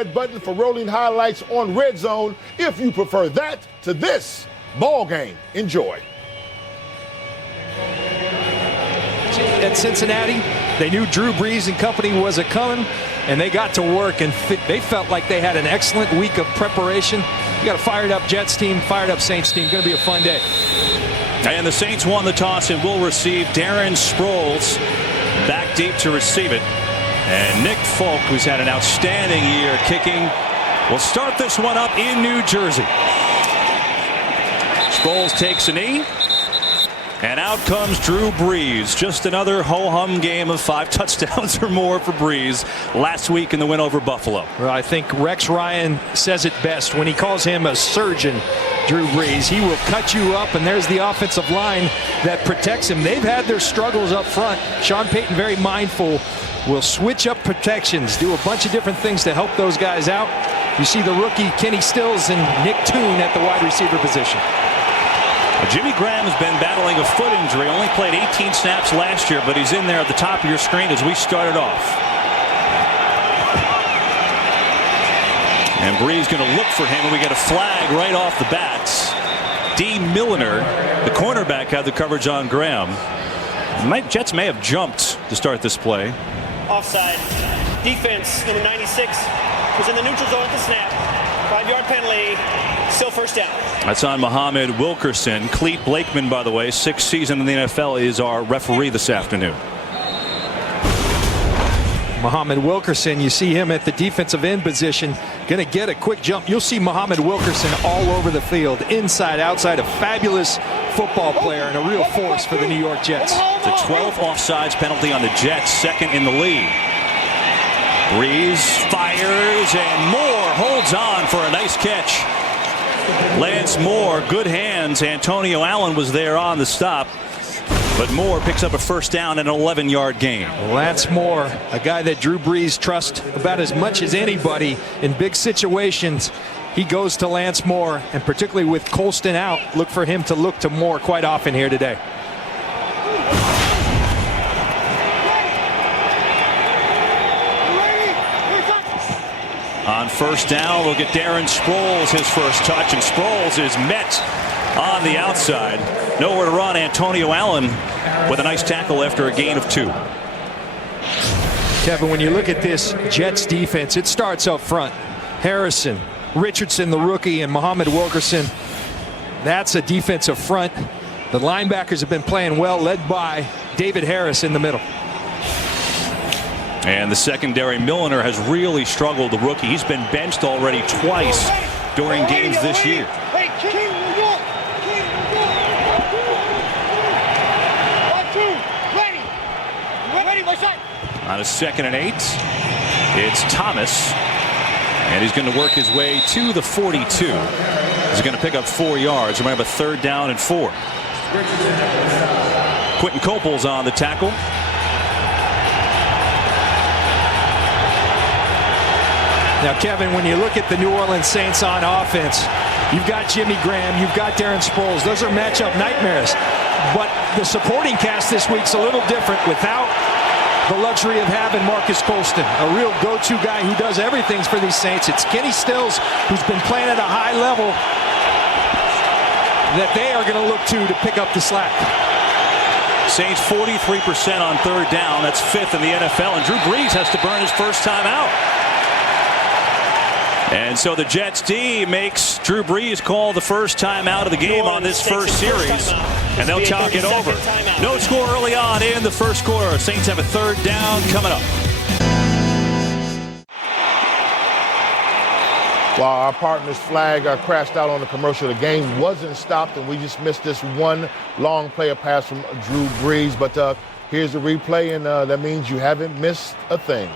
red button for rolling highlights on Red Zone if you prefer that to this ball game. Enjoy. At Cincinnati, they knew Drew Brees and company was a coming, and they got to work, and they felt like they had an excellent week of preparation. You got a fired up Jets team, fired up Saints team. Going to be a fun day. And the Saints won the toss and will receive. Darren Sproles back deep to receive it. And Nick Folk, who's had an outstanding year kicking, will start this one up in New Jersey. Sproles takes a knee. And out comes Drew Brees. Just another ho-hum game of 5 touchdowns or more for Brees last week in the win over Buffalo. Well, I think Rex Ryan says it best when he calls him a surgeon, Drew Brees. He will cut you up, and there's the offensive line that protects him. They've had their struggles up front. Sean Payton, very mindful, will switch up protections, do a bunch of different things to help those guys out. You see the rookie Kenny Stills and Nick Toon at the wide receiver position. Jimmy Graham has been battling a foot injury. Only played 18 snaps last year, but he's in there at the top of your screen as we started off. And Brees going to look for him, and we get a flag right off the bat. D. Milliner, the cornerback, had the coverage on Graham. Jets may have jumped to start this play. Offside. Defense, number 96, was in the neutral zone at the snap. 5-yard penalty. Still first down. That's on Muhammad Wilkerson. Clete Blakeman, by the way, 6th season in the NFL, is our referee this afternoon. Muhammad Wilkerson, you see him at the defensive end position, going to get a quick jump. You'll see Muhammad Wilkerson all over the field, inside, outside, a fabulous football player and a real force for the New York Jets. The 12th offsides penalty on the Jets, second in the league. Brees fires, and Moore holds on for a nice catch. Lance Moore, good hands. Antonio Allen was there on the stop, but Moore picks up a first down and an 11-yard gain. Lance Moore, a guy that Drew Brees trusts about as much as anybody in big situations. He goes to Lance Moore, and particularly with Colston out, look for him to look to Moore quite often here today. On first down, we'll get Darren Sproles his first touch, and Sproles is met on the outside. Nowhere to run. Antonio Allen with a nice tackle after a gain of 2. Kevin, when you look at this Jets defense, it starts up front. Harrison, Richardson, the rookie, and Muhammad Wilkerson. That's a defensive front. The linebackers have been playing well, led by David Harris in the middle. And the secondary, Milliner, has really struggled, the rookie. He's been benched already twice during games this year. On a 2nd and 8, it's Thomas. And he's going to work his way to the 42. He's going to pick up 4 yards. We're going to have a 3rd down and 4. Quentin Copel's on the tackle. Now, Kevin, when you look at the New Orleans Saints on offense, you've got Jimmy Graham, you've got Darren Sproles. Those are matchup nightmares. But the supporting cast this week's a little different without the luxury of having Marcus Colston, a real go-to guy who does everything for these Saints. It's Kenny Stills, who's been playing at a high level, that they are going to look to pick up the slack. Saints 43% on 3rd down. That's 5th in the NFL. And Drew Brees has to burn his first time out. And so the Jets D makes Drew Brees call the first time out of the game on this first series. And they'll talk it over. No score early on in the first quarter. Saints have a 3rd down coming up. While our partner's flag crashed out on the commercial, the game wasn't stopped, and we just missed this one long player pass from Drew Brees. But here's the replay, and that means you haven't missed a thing.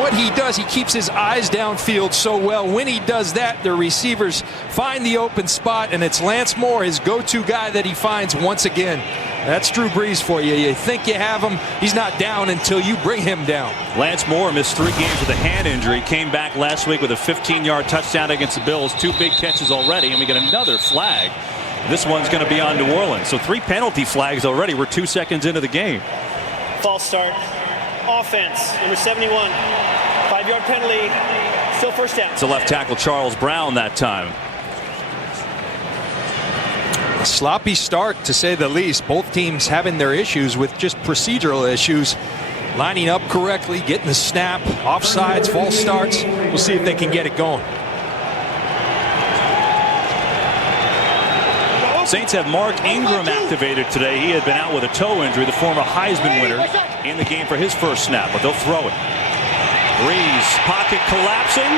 What he does, he keeps his eyes downfield so well. When he does that, the receivers find the open spot, and it's Lance Moore, his go-to guy, that he finds once again. That's Drew Brees for you. You think you have him, he's not down until you bring him down. Lance Moore missed 3 games with a hand injury. Came back last week with a 15-yard touchdown against the Bills. 2 big catches already, and we get another flag. This one's going to be on New Orleans. So 3 penalty flags already. We're 2 seconds into the game. False start. offense, number 71. 5-yard penalty, still first down. It's a left tackle, Charles Brown, that time. A sloppy start, to say the least. Both teams having their issues with just procedural issues. Lining up correctly, getting the snap, offsides, false starts. We'll see if they can get it going. Saints have Mark Ingram activated today. He had been out with a toe injury, the former Heisman winner, in the game for his first snap, but they'll throw it. Breeze, pocket collapsing,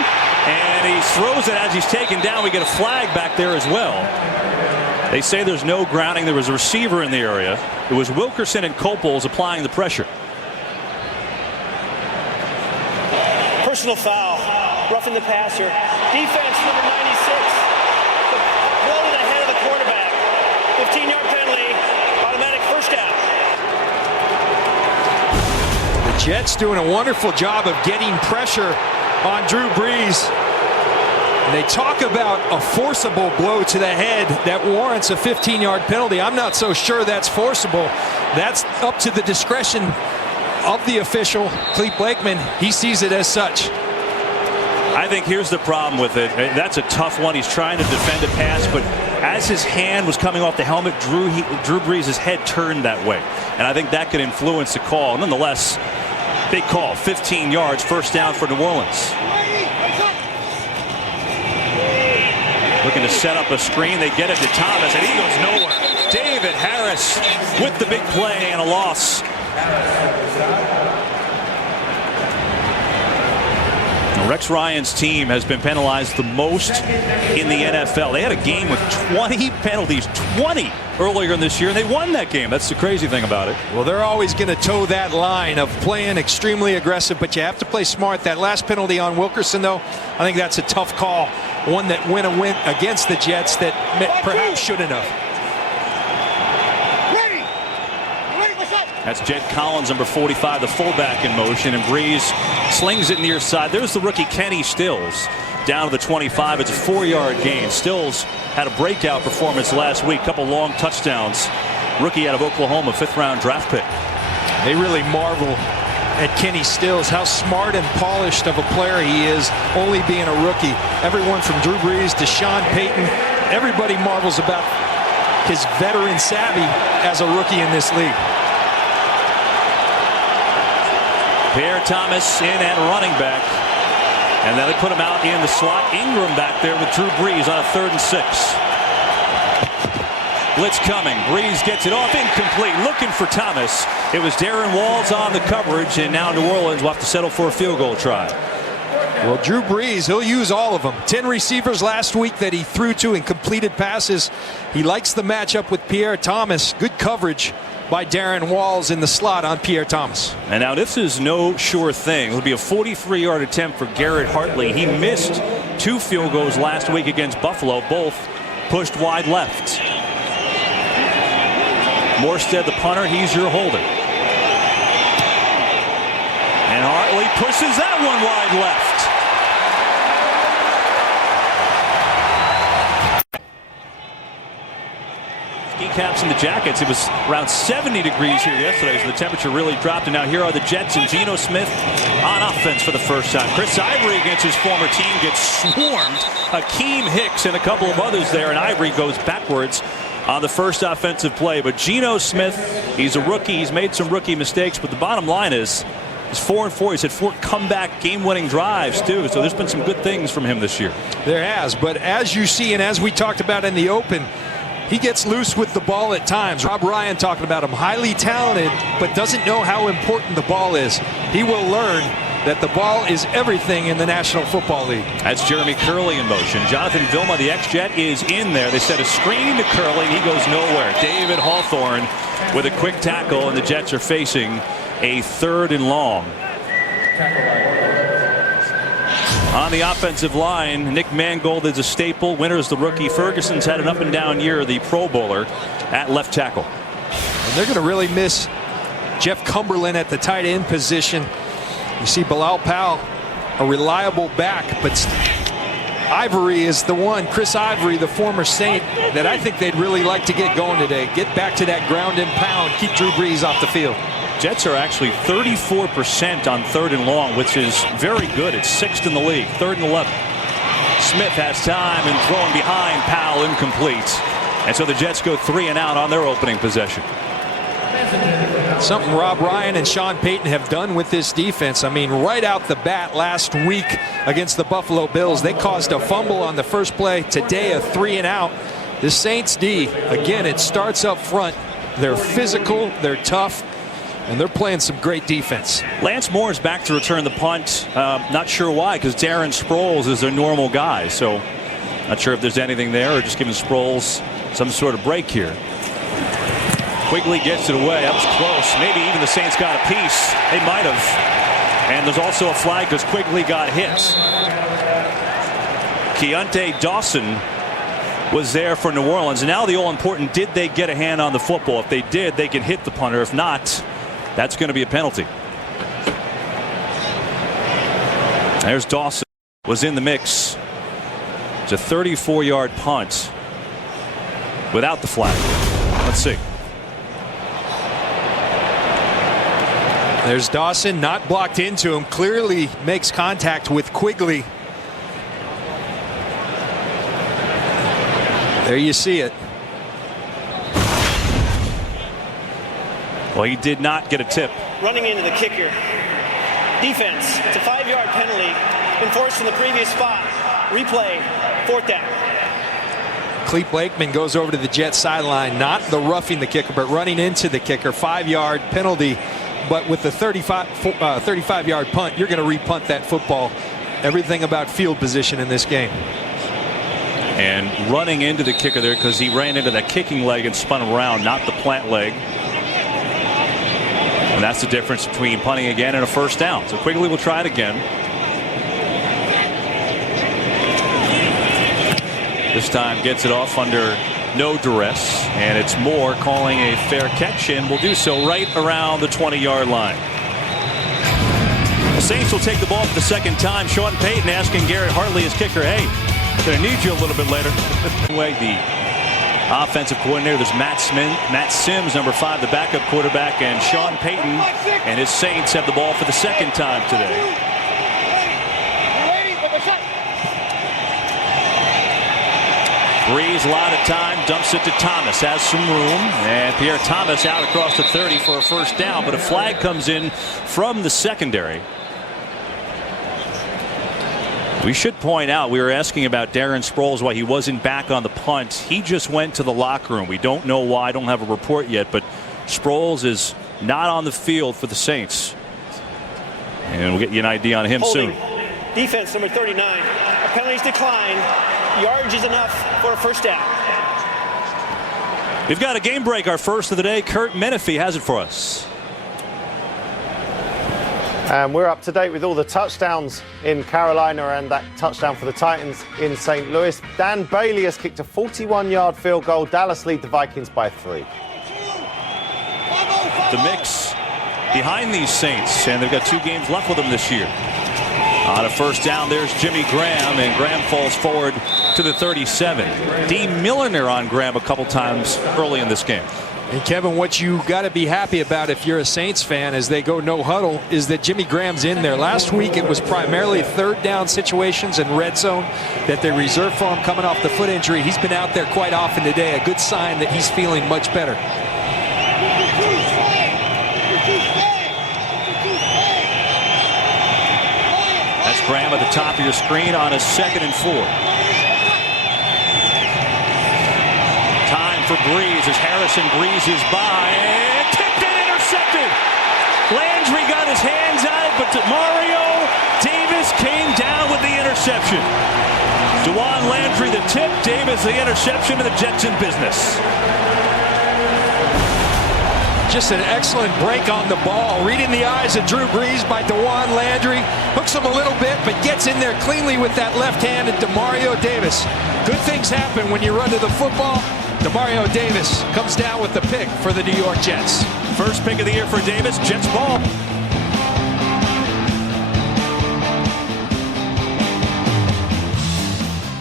and he throws it as he's taken down. We get a flag back there as well. They say there's no grounding. There was a receiver in the area. It was Wilkerson and Copels applying the pressure. Personal foul, roughing the passer. Defense, number 96. Blow to the head of the quarterback. 15-yard penalty, automatic first down. The Jets doing a wonderful job of getting pressure on Drew Brees. And they talk about a forcible blow to the head that warrants a 15-yard penalty. I'm not so sure that's forcible. That's up to the discretion of the official, Clete Blakeman. He sees it as such. I think here's the problem with it. That's a tough one. He's trying to defend a pass, but as his hand was coming off the helmet, Drew Brees' head turned that way. And I think that could influence the call. Nonetheless, big call. 15 yards, first down for New Orleans. Looking to set up a screen. They get it to Thomas, and he goes nowhere. David Harris with the big play and a loss. Rex Ryan's team has been penalized the most in the NFL. They had a game with 20 penalties, 20 earlier in this year, and they won that game. That's the crazy thing about it. Well, they're always going to toe that line of playing extremely aggressive, but you have to play smart. That last penalty on Wilkerson, though, I think that's a tough call. One that went against the Jets that perhaps shouldn't have. That's Jed Collins, number 45, the fullback in motion, and Brees slings it near side. There's the rookie Kenny Stills down to the 25. It's a 4-yard gain. Stills had a breakout performance last week, couple long touchdowns. Rookie out of Oklahoma, 5th-round draft pick. They really marvel at Kenny Stills, how smart and polished of a player he is, only being a rookie. Everyone from Drew Brees to Sean Payton, everybody marvels about his veteran savvy as a rookie in this league. Pierre Thomas in at running back. And then they put him out in the slot. Ingram back there with Drew Brees on a 3rd and 6. Blitz coming. Brees gets it off, incomplete. Looking for Thomas. It was Darren Walls on the coverage, and now New Orleans will have to settle for a field goal try. Well, Drew Brees, he'll use all of them. 10 receivers last week that he threw to and completed passes. He likes the matchup with Pierre Thomas. Good coverage by Darren Walls in the slot on Pierre Thomas. And now this is no sure thing. It'll be a 43-yard attempt for Garrett Hartley. He missed 2 field goals last week against Buffalo, both pushed wide left. Morstead, the punter, he's your holder. And Hartley pushes that one wide left. Ski caps and the jackets. It was around 70 degrees here yesterday, so the temperature really dropped. And now here are the Jets and Geno Smith on offense for the first time. Chris Ivory against his former team gets swarmed. Akeem Hicks and a couple of others there, and Ivory goes backwards on the first offensive play. But Geno Smith, he's a rookie. He's made some rookie mistakes, but the bottom line is he's 4-4. He's had 4 comeback game-winning drives, too. So there's been some good things from him this year. There has, but as you see and as we talked about in the open, he gets loose with the ball at times. Rob Ryan talking about him, highly talented, but doesn't know how important the ball is. He will learn that the ball is everything in the National Football League. That's Jeremy Curley in motion. Jonathan Vilma, the ex-Jet, is in there. They set a screen to Curley. He goes nowhere. David Hawthorne with a quick tackle, and the Jets are facing a 3rd and long. On the offensive line, Nick Mangold is a staple. Winter is the rookie. Ferguson's had an up-and-down year, the Pro Bowler at left tackle. And they're going to really miss Jeff Cumberland at the tight end position. You see Bilal Powell, a reliable back, but Ivory is the one, Chris Ivory, the former Saint, that I think they'd really like to get going today. Get back to that ground and pound, keep Drew Brees off the field. Jets are actually 34% on 3rd and long, which is very good. It's 6th in the league, 3rd and 11. Smith has time and throwing behind. Powell incomplete. And so the Jets go 3 and out on their opening possession. Something Rob Ryan and Sean Payton have done with this defense. I mean, right out the bat last week against the Buffalo Bills, they caused a fumble on the first play. Today, a 3 and out. The Saints D, again, it starts up front. They're physical, they're tough, and they're playing some great defense. Lance Moore is back to return the punt. Not sure why, because Darren Sproles is their normal guy. So not sure if there's anything there or just giving Sproles some sort of break here. Quigley gets it away. That was close. Maybe even the Saints got a piece. They might have. And there's also a flag because Quigley got hit. Keontae Dawson was there for New Orleans. And now the all-important, did they get a hand on the football? If they did, they can hit the punter. If not, that's going to be a penalty. There's Dawson. Was in the mix. It's a 34-yard punt without the flag. Let's see. There's Dawson, not blocked into him, clearly makes contact with Quigley. There you see it. Well, he did not get a tip. Running into the kicker. Defense. It's a 5-yard penalty enforced from the previous spot. Replay. 4th down. Clete Blakeman goes over to the Jets sideline, not the roughing the kicker, but running into the kicker. 5-yard penalty. But with the 35-yard punt, you're going to repunt that football. Everything about field position in this game. And running into the kicker there because he ran into that kicking leg and spun around, not the plant leg. And that's the difference between punting again and a 1st down. So Quigley will try it again. This time gets it off under no duress, and it's Moore calling a fair catch, and will do so right around the 20-yard line. The Saints will take the ball for the 2nd time. Sean Payton asking Garrett Hartley, his kicker, hey, gonna need you a little bit later. The offensive coordinator, there's Matt Sims, number 5, the backup quarterback, and Sean Payton and his Saints have the ball for the 2nd time today. Breeze, a lot of time, dumps it to Thomas, has some room, and Pierre Thomas out across the 30 for a 1st down, but a flag comes in from the secondary. We should point out, we were asking about Darren Sproles, why he wasn't back on the punt. He just went to the locker room. We don't know why, don't have a report yet, but Sproles is not on the field for the Saints. And we'll get you an idea on him soon. Defense number 39. Penalties decline. Yardage is enough for a 1st down. We've got a game break, our first of the day. Kurt Menefee has it for us. And we're up to date with all the touchdowns in Carolina and that touchdown for the Titans in St. Louis. Dan Bailey has kicked a 41-yard field goal. Dallas lead the Vikings by 3. The mix behind these Saints, and they've got 2 games left with them this year. On a 1st down, there's Jimmy Graham, and Graham falls forward to the 37. D. Milliner on Graham a couple times early in this game. And Kevin, what you got to be happy about if you're a Saints fan as they go no huddle is that Jimmy Graham's in there. Last week it was primarily 3rd down situations and red zone that they reserved for him coming off the foot injury. He's been out there quite often today, a good sign that he's feeling much better. That's Graham at the top of your screen on a 2nd and 4. Time for Breeze as Harrison breezes by and tipped and intercepted. Landry got his hands on it, but Mario Davis came down with the interception. DeJuan Landry the tip, Davis the interception, and the Jets in business. Just an excellent break on the ball. Reading the eyes of Drew Brees by DeJuan Landry. Hooks him a little bit, but gets in there cleanly with that left hand at DeMario Davis. Good things happen when you run to the football. DeMario Davis comes down with the pick for the New York Jets. First pick of the year for Davis, Jets ball.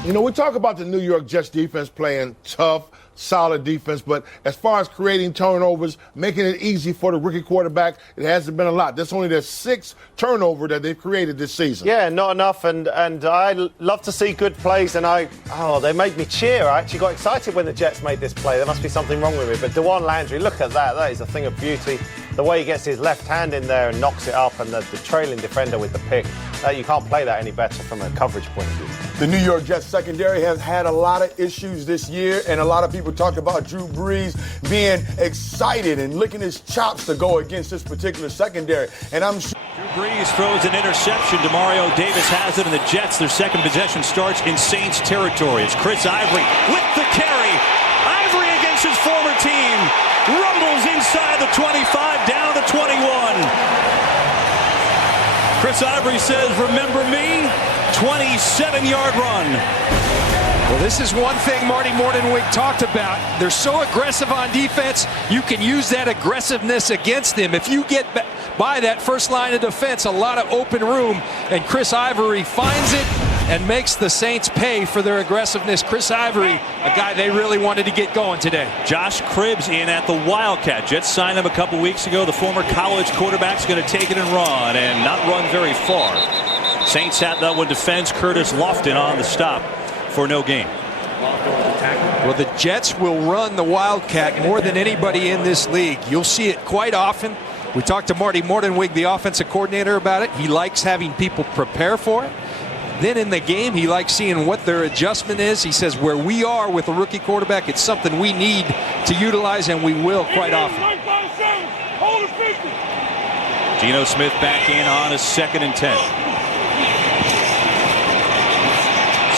You know, we talk about the New York Jets defense playing tough, solid defense. But as far as creating turnovers, making it easy for the rookie quarterback, it hasn't been a lot. That's only their 6th turnover that they've created this season. Yeah, not enough. And I love to see good plays. And they made me cheer. I actually got excited when the Jets made this play. There must be something wrong with it. But DeJuan Landry, look at that. That is a thing of beauty. The way he gets his left hand in there and knocks it up, and the trailing defender with the pick. You can't play that any better from a coverage point of view. The New York Jets secondary has had a lot of issues this year, and a lot of people talk about Drew Brees being excited and licking his chops to go against this particular secondary. And I'm sure Drew Brees throws an interception. Demario Davis has it, and the Jets, their second possession starts in Saints territory. It's Chris Ivory with the carry. Ivory against his former team. Rumbles inside the 25, down to 21. Chris Ivory says, remember me? 27-yard run. Well, this is one thing Marty Mornhinweg talked about. They're so aggressive on defense, you can use that aggressiveness against them. If you get by that first line of defense, a lot of open room, and Chris Ivory finds it and makes the Saints pay for their aggressiveness. Chris Ivory, a guy they really wanted to get going today. Josh Cribbs in at the Wildcat. Jets signed him a couple weeks ago. The former college quarterback's going to take it and run, and not run very far. Saints have that one defense. Curtis Lofton on the stop for no gain. Well, the Jets will run the Wildcat more than anybody in this league. You'll see it quite often. We talked to Marty Mornhinweg, the offensive coordinator, about it. He likes having people prepare for it. Then in the game, he likes seeing what their adjustment is. He says where we are with a rookie quarterback, it's something we need to utilize, and we will quite often. Geno Smith back in on a 2nd and 10.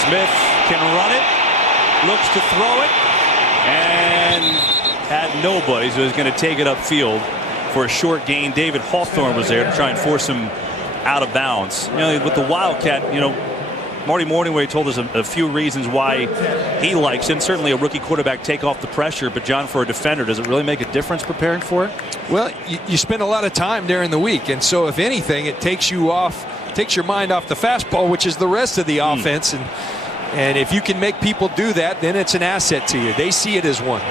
Smith can run it, looks to throw it, and had nobody, so he's going to take it upfield for a short gain. David Hawthorne was there to try and force him out of bounds. With the Wildcat, Marty Mornhinweg told us a few reasons why he likes it. And certainly a rookie quarterback take off the pressure. But, John, for a defender, does it really make a difference preparing for it? Well, you spend a lot of time during the week. And so, if anything, it takes your mind off the fastball, which is the rest of the offense. And if you can make people do that, then it's an asset to you. They see it as one.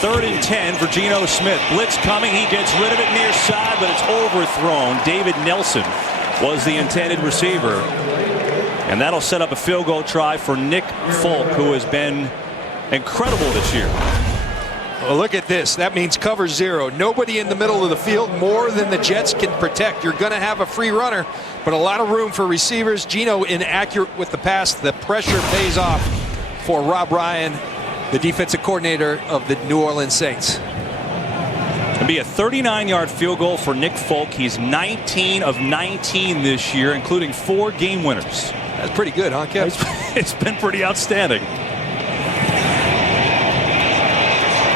Third and 10 for Geno Smith. Blitz coming. He gets rid of it near side, but it's overthrown. David Nelson was the intended receiver. And that'll set up a field goal try for Nick Folk, who has been incredible this year. Well, look at this. That means cover 0. Nobody in the middle of the field more than the Jets can protect. You're going to have a free runner, but a lot of room for receivers. Geno inaccurate with the pass. The pressure pays off for Rob Ryan, the defensive coordinator of the New Orleans Saints. It'll be a 39-yard field goal for Nick Folk. He's 19 of 19 this year, including 4 game winners. That's pretty good, huh, Kev? It's been pretty outstanding.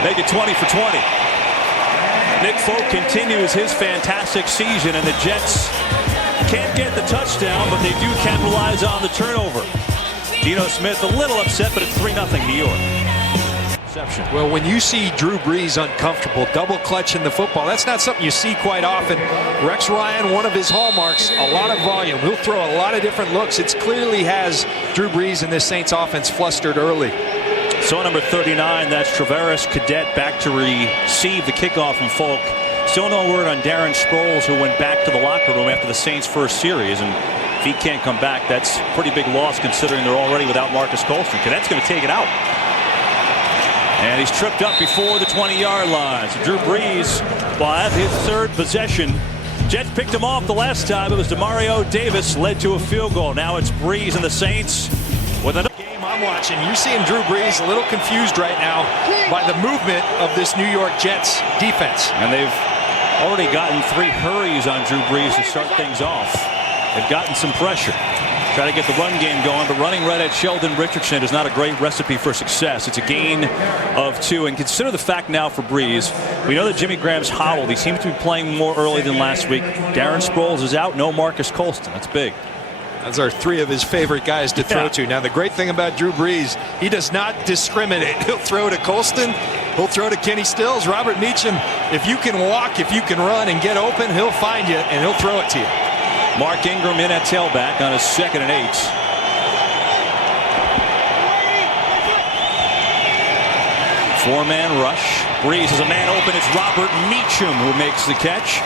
Make it 20 for 20. Nick Folk continues his fantastic season, and the Jets can't get the touchdown, but they do capitalize on the turnover. Geno Smith a little upset, but it's 3-0 New York. Well, when you see Drew Brees uncomfortable, double clutching the football, that's not something you see quite often. Rex Ryan, one of his hallmarks, a lot of volume. He'll throw a lot of different looks. It clearly has Drew Brees and this Saints offense flustered early. So number 39, that's Travaris Cadet back to receive the kickoff from Folk. Still no word on Darren Sproles, who went back to the locker room after the Saints' first series. And if he can't come back, that's a pretty big loss considering they're already without Marcus Colston. Cadet's going to take it out. And he's tripped up before the 20-yard line. So Drew Brees will have his 3rd possession. Jets picked him off the last time. It was Demario Davis, led to a field goal. Now it's Brees and the Saints with another game I'm watching. You're seeing Drew Brees a little confused right now by the movement of this New York Jets defense. And they've already gotten 3 hurries on Drew Brees to start things off. They've gotten some pressure. Try to get the run game going, but running right at Sheldon Richardson is not a great recipe for success. It's a gain of 2. And consider the fact now for Brees, we know that Jimmy Graham's hobbled. He seems to be playing more early than last week. Darren Sproles is out. No Marcus Colston. That's big. Those are 3 of his favorite guys to throw to. Now, the great thing about Drew Brees, he does not discriminate. He'll throw to Colston. He'll throw to Kenny Stills, Robert Meacham. If you can walk, if you can run and get open, he'll find you, and he'll throw it to you. Mark Ingram in at tailback on his 2nd and 8. Four-man rush. Breeze has a man open. It's Robert Meacham who makes the catch.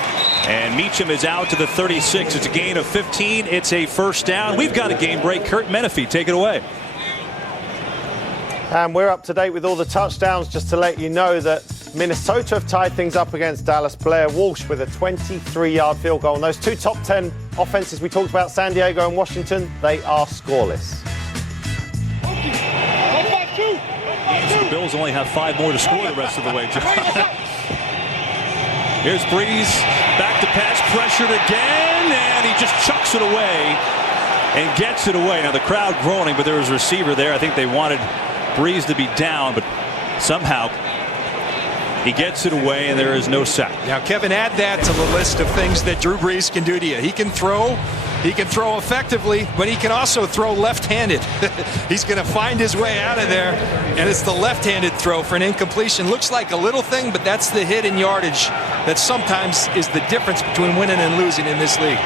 And Meacham is out to the 36. It's a gain of 15. It's a first down. We've got a game break. Kurt Menefee, take it away. And we're up to date with all the touchdowns. Just to let you know that Minnesota have tied things up against Dallas. Blair Walsh with a 23-yard field goal. And those two top 10 offenses we talked about, San Diego and Washington, they are scoreless. The Bills only have 5 more to score the rest of the way. Here's Breeze, back to pass, pressured again, and he just chucks it away and gets it away. Now the crowd groaning, but there was a receiver there. I think they wanted Breeze to be down, but somehow he gets it away and there is no sack. Now, Kevin, add that to the list of things that Drew Brees can do to you. He can throw effectively, but he can also throw left-handed. He's going to find his way out of there, and it's the left-handed throw for an incompletion. Looks like a little thing, but that's the hit in yardage that sometimes is the difference between winning and losing in this league.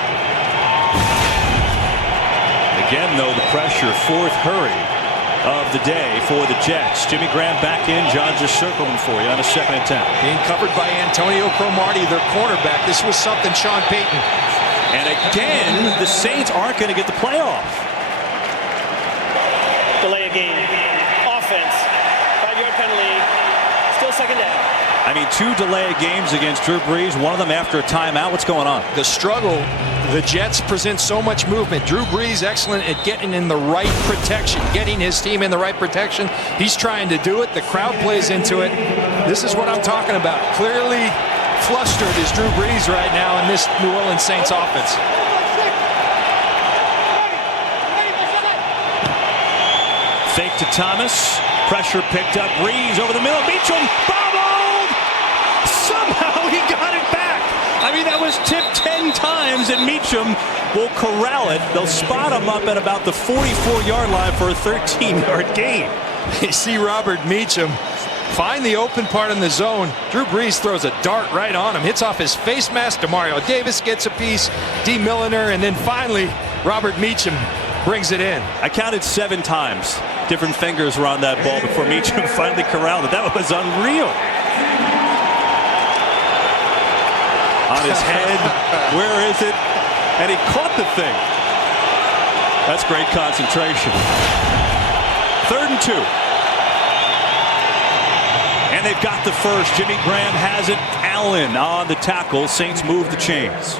Again, though, the pressure, fourth hurry of the day for the Jets. Jimmy Graham back in. John just circled him for you on a 2nd and 10. Being covered by Antonio Cromartie, their cornerback. This was something Sean Payton. And again, the Saints aren't going to get the playoff. Delay a game. Offense. 5-yard penalty. Still second down. I mean, 2 delay games against Drew Brees, one of them after a timeout. What's going on? The struggle, the Jets present so much movement. Drew Brees excellent at getting in the right protection, getting his team in the right protection. He's trying to do it. The crowd plays into it. This is what I'm talking about. Clearly flustered is Drew Brees right now in this New Orleans Saints offense. Fake to Thomas. Pressure picked up. Brees over the middle. Meacham bobbled. Somehow he got it back. I mean, that was tipped 10 times, and Meacham will corral it. They'll spot him up at about the 44-yard line for a 13-yard gain. You see Robert Meacham find the open part in the zone. Drew Brees throws a dart right on him. Hits off his face mask. Demario Davis gets a piece. D. Milliner, and then finally Robert Meacham brings it in. I counted 7 times. Different fingers were on that ball before Meacham finally corralled it. That was unreal. On his head. Where is it? And he caught the thing. That's great concentration. 3rd and 2. And they've got the first. Jimmy Graham has it. Allen on the tackle. Saints move the chains.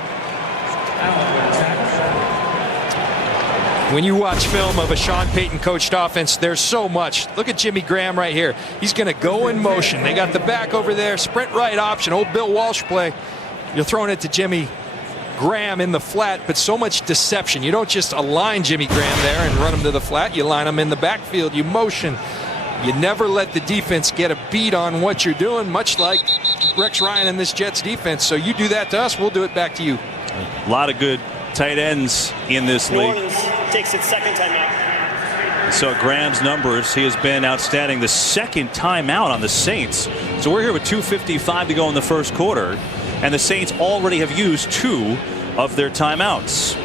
When you watch film of a Sean Payton coached offense, there's so much. Look at Jimmy Graham right here. He's going to go in motion. They got the back over there. Sprint right option. Old Bill Walsh play. You're throwing it to Jimmy Graham in the flat, but so much deception. You don't just align Jimmy Graham there and run him to the flat. You line him in the backfield. You motion. You never let the defense get a beat on what you're doing, much like Rex Ryan and this Jets defense. So you do that to us, we'll do it back to you. A lot of good tight ends in this New league. Orleans takes its second timeout. So Graham's numbers, he has been outstanding. The 2nd timeout on the Saints. So we're here with 2:55 to go in the first quarter, and the Saints already have used 2 of their timeouts.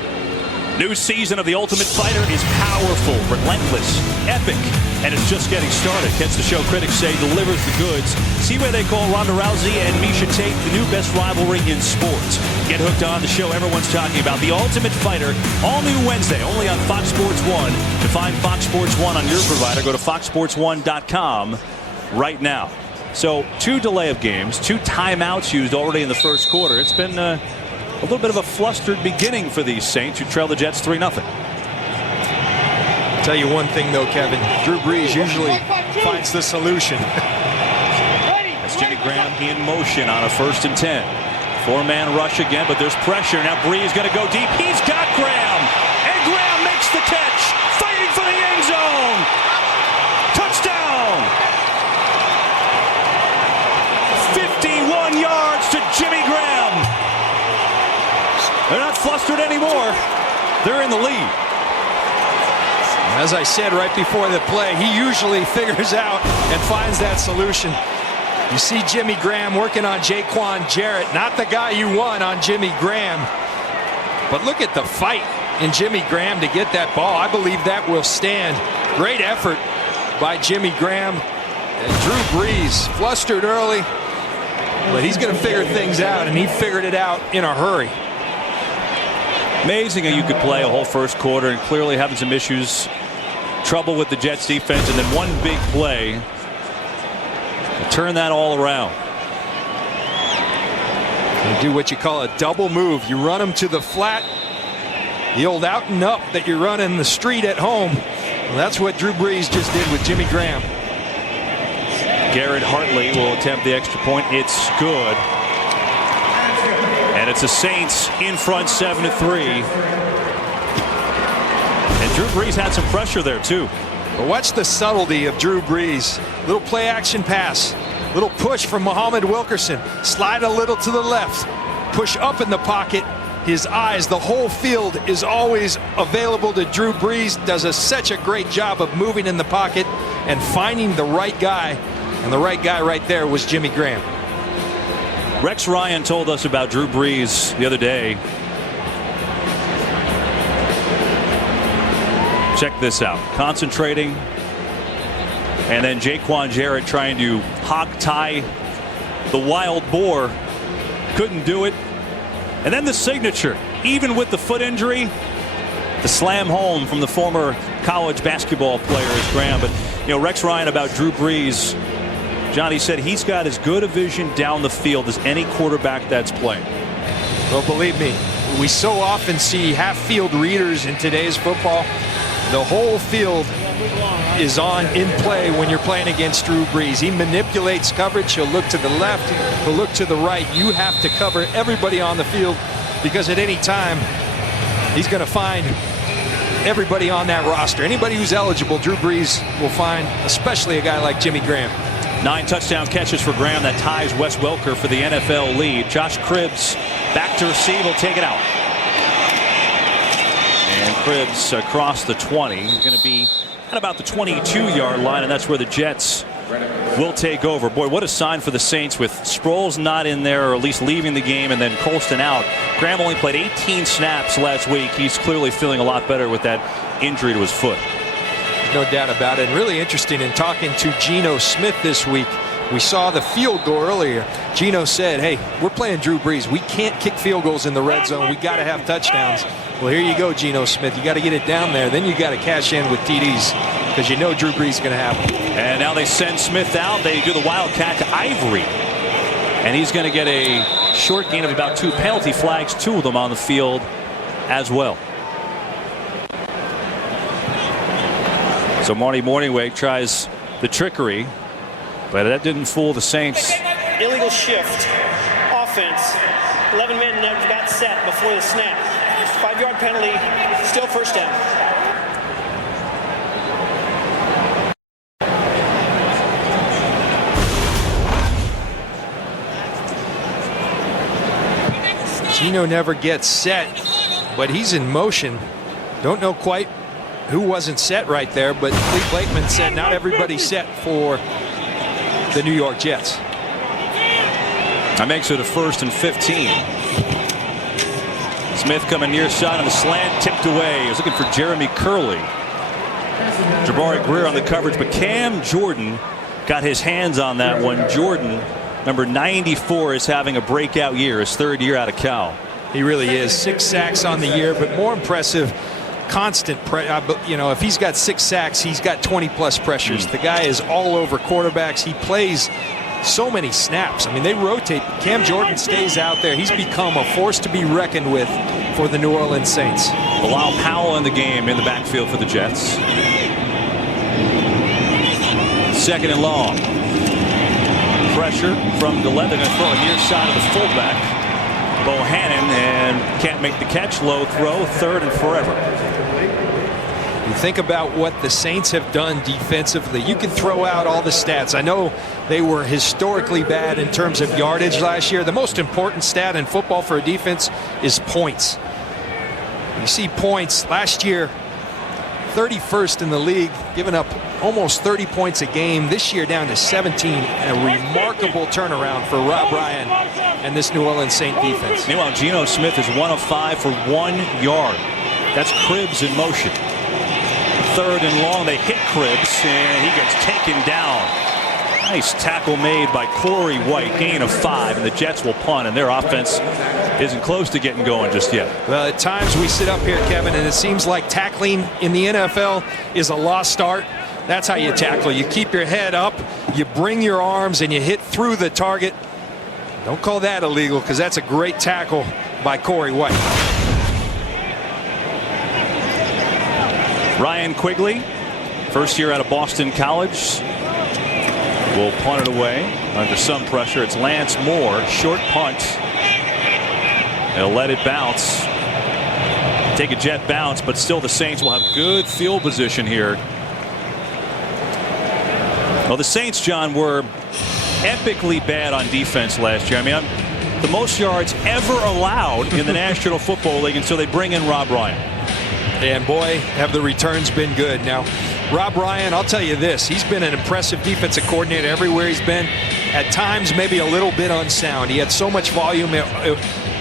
New season of The Ultimate Fighter is powerful, relentless, epic, and it's just getting started. Catch the show critics say delivers the goods. See why they call Ronda Rousey and Miesha Tate the new best rivalry in sports. Get hooked on the show everyone's talking about, The Ultimate Fighter, all new Wednesday, only on Fox Sports 1. To find Fox Sports 1 on your provider, go to foxsports1.com right now. So 2 delay of games, 2 timeouts used already in the first quarter. It's been a little bit of a flustered beginning for these Saints, who trail the Jets 3-0. Tell you one thing though, Kevin, Drew Brees usually finds the solution. That's Jimmy Graham in motion on a 1st and 10. 4-man rush again, but there's pressure. Now Brees going to go deep. He's got Graham, and Graham makes the catch, fighting for the end zone. Touchdown! 51 yards to Jimmy Graham. They're not flustered anymore. They're in the lead. As I said right before the play, he usually figures out and finds that solution. You see Jimmy Graham working on Jaquan Jarrett, not the guy you want on Jimmy Graham. But look at the fight in Jimmy Graham to get that ball. I believe that will stand. Great effort by Jimmy Graham. And Drew Brees flustered early, but he's going to figure things out, and he figured it out in a hurry. Amazing how you could play a whole first quarter and clearly having some issues, trouble with the Jets defense, and then one big play to turn that all around. You do what you call a double move. You run them to the flat, the old out and up that you run in the street at home. Well, that's what Drew Brees just did with Jimmy Graham. Garrett Hartley will attempt the extra point. It's good. And it's the Saints in front 7-3. And Drew Brees had some pressure there too. But watch the subtlety of Drew Brees. Little play action pass. Little push from Muhammad Wilkerson. Slide a little to the left. Push up in the pocket. His eyes, the whole field is always available to Drew Brees. Does such a great job of moving in the pocket and finding the right guy. And the right guy right there was Jimmy Graham. Rex Ryan told us about Drew Brees the other day. Check this out. Concentrating. And then Jaquan Jarrett trying to hog tie the wild boar. Couldn't do it. And then the signature. Even with the foot injury, the slam home from the former college basketball player is Graham. But, you know, Rex Ryan about Drew Brees. Johnny said he's got as good a vision down the field as any quarterback that's playing. Well, believe me, we so often see half-field readers in today's football. The whole field is in play when you're playing against Drew Brees. He manipulates coverage. He'll look to the left. He'll look to the right. You have to cover everybody on the field because at any time he's going to find everybody on that roster. Anybody who's eligible, Drew Brees will find, especially a guy like Jimmy Graham. 9 touchdown catches for Graham. That ties Wes Welker for the NFL lead. Josh Cribbs back to receive. Will take it out. And Cribbs across the 20. He's going to be at about the 22-yard line, and that's where the Jets will take over. Boy, what a sign for the Saints with Sproles not in there, or at least leaving the game, and then Colston out. Graham only played 18 snaps last week. He's clearly feeling a lot better with that injury to his foot. No doubt about it. And really interesting in talking to Geno Smith this week. We saw the field goal earlier. Geno said, hey, we're playing Drew Brees. We can't kick field goals in the red zone. We got to have touchdowns. Well, here you go, Geno Smith. You got to get it down there. Then you got to cash in with TDs because you know Drew Brees is going to have them. And now they send Smith out. They do the wildcat to Ivory. And he's going to get a short gain of about 2 penalty flags, 2 of them on the field as well. So Marty Morningwake tries the trickery, but that didn't fool the Saints. Illegal shift. Offense. 11 men never got set before the snap. 5-yard penalty. Still first down. Geno never gets set, but he's in motion. Don't know quite who wasn't set right there, but Lee Blakeman said not everybody's set for the New York Jets. That makes it a 1st and 15. Smith coming near side on the slant, tipped away. He was looking for Jeremy Curley. Jabari Greer on the coverage, but Cam Jordan got his hands on that one. Jordan, number 94, is having a breakout year, his 3rd year out of Cal. He really is. 6 sacks on the year, but more impressive, constant if he's got 6 sacks, he's got 20+ pressures. The guy is all over quarterbacks. He plays so many snaps. I mean, they rotate. Cam Jordan stays out there. He's become a force to be reckoned with for the New Orleans Saints. Bilal Powell in the game in the backfield for the Jets. 2nd and long. Pressure from Gillette. They're going to throw it near side of the fullback. Bohannon, and can't make the catch. Low throw. 3rd and forever. You think about what the Saints have done defensively. You can throw out all the stats. I know they were historically bad in terms of yardage last year. The most important stat in football for a defense is points. You see points last year, 31st in the league, giving up almost 30 points a game. This year down to 17. A remarkable turnaround for Rob Ryan and this New Orleans Saint defense. Meanwhile, Geno Smith is 1 of 5 for 1 yard. That's Cribbs in motion. 3rd and long. They hit Cribbs, and he gets taken down. Nice tackle made by Corey White, gain of 5, and the Jets will punt, and their offense isn't close to getting going just yet. Well, at times we sit up here, Kevin, and it seems like tackling in the NFL is a lost art. That's how you tackle. You keep your head up, you bring your arms, and you hit through the target. Don't call that illegal, because that's a great tackle by Corey White. Ryan Quigley, first year out of Boston College, will punt it away under some pressure. It's Lance Moore, short punt. They'll let it bounce. Take a jet bounce, but still the Saints will have good field position here. Well, the Saints, John, were epically bad on defense last year. I mean, the most yards ever allowed in the National Football League until they bring in Rob Ryan. And boy, have the returns been good. Now, Rob Ryan, I'll tell you this, he's been an impressive defensive coordinator everywhere he's been. At times, maybe a little bit unsound. He had so much volume,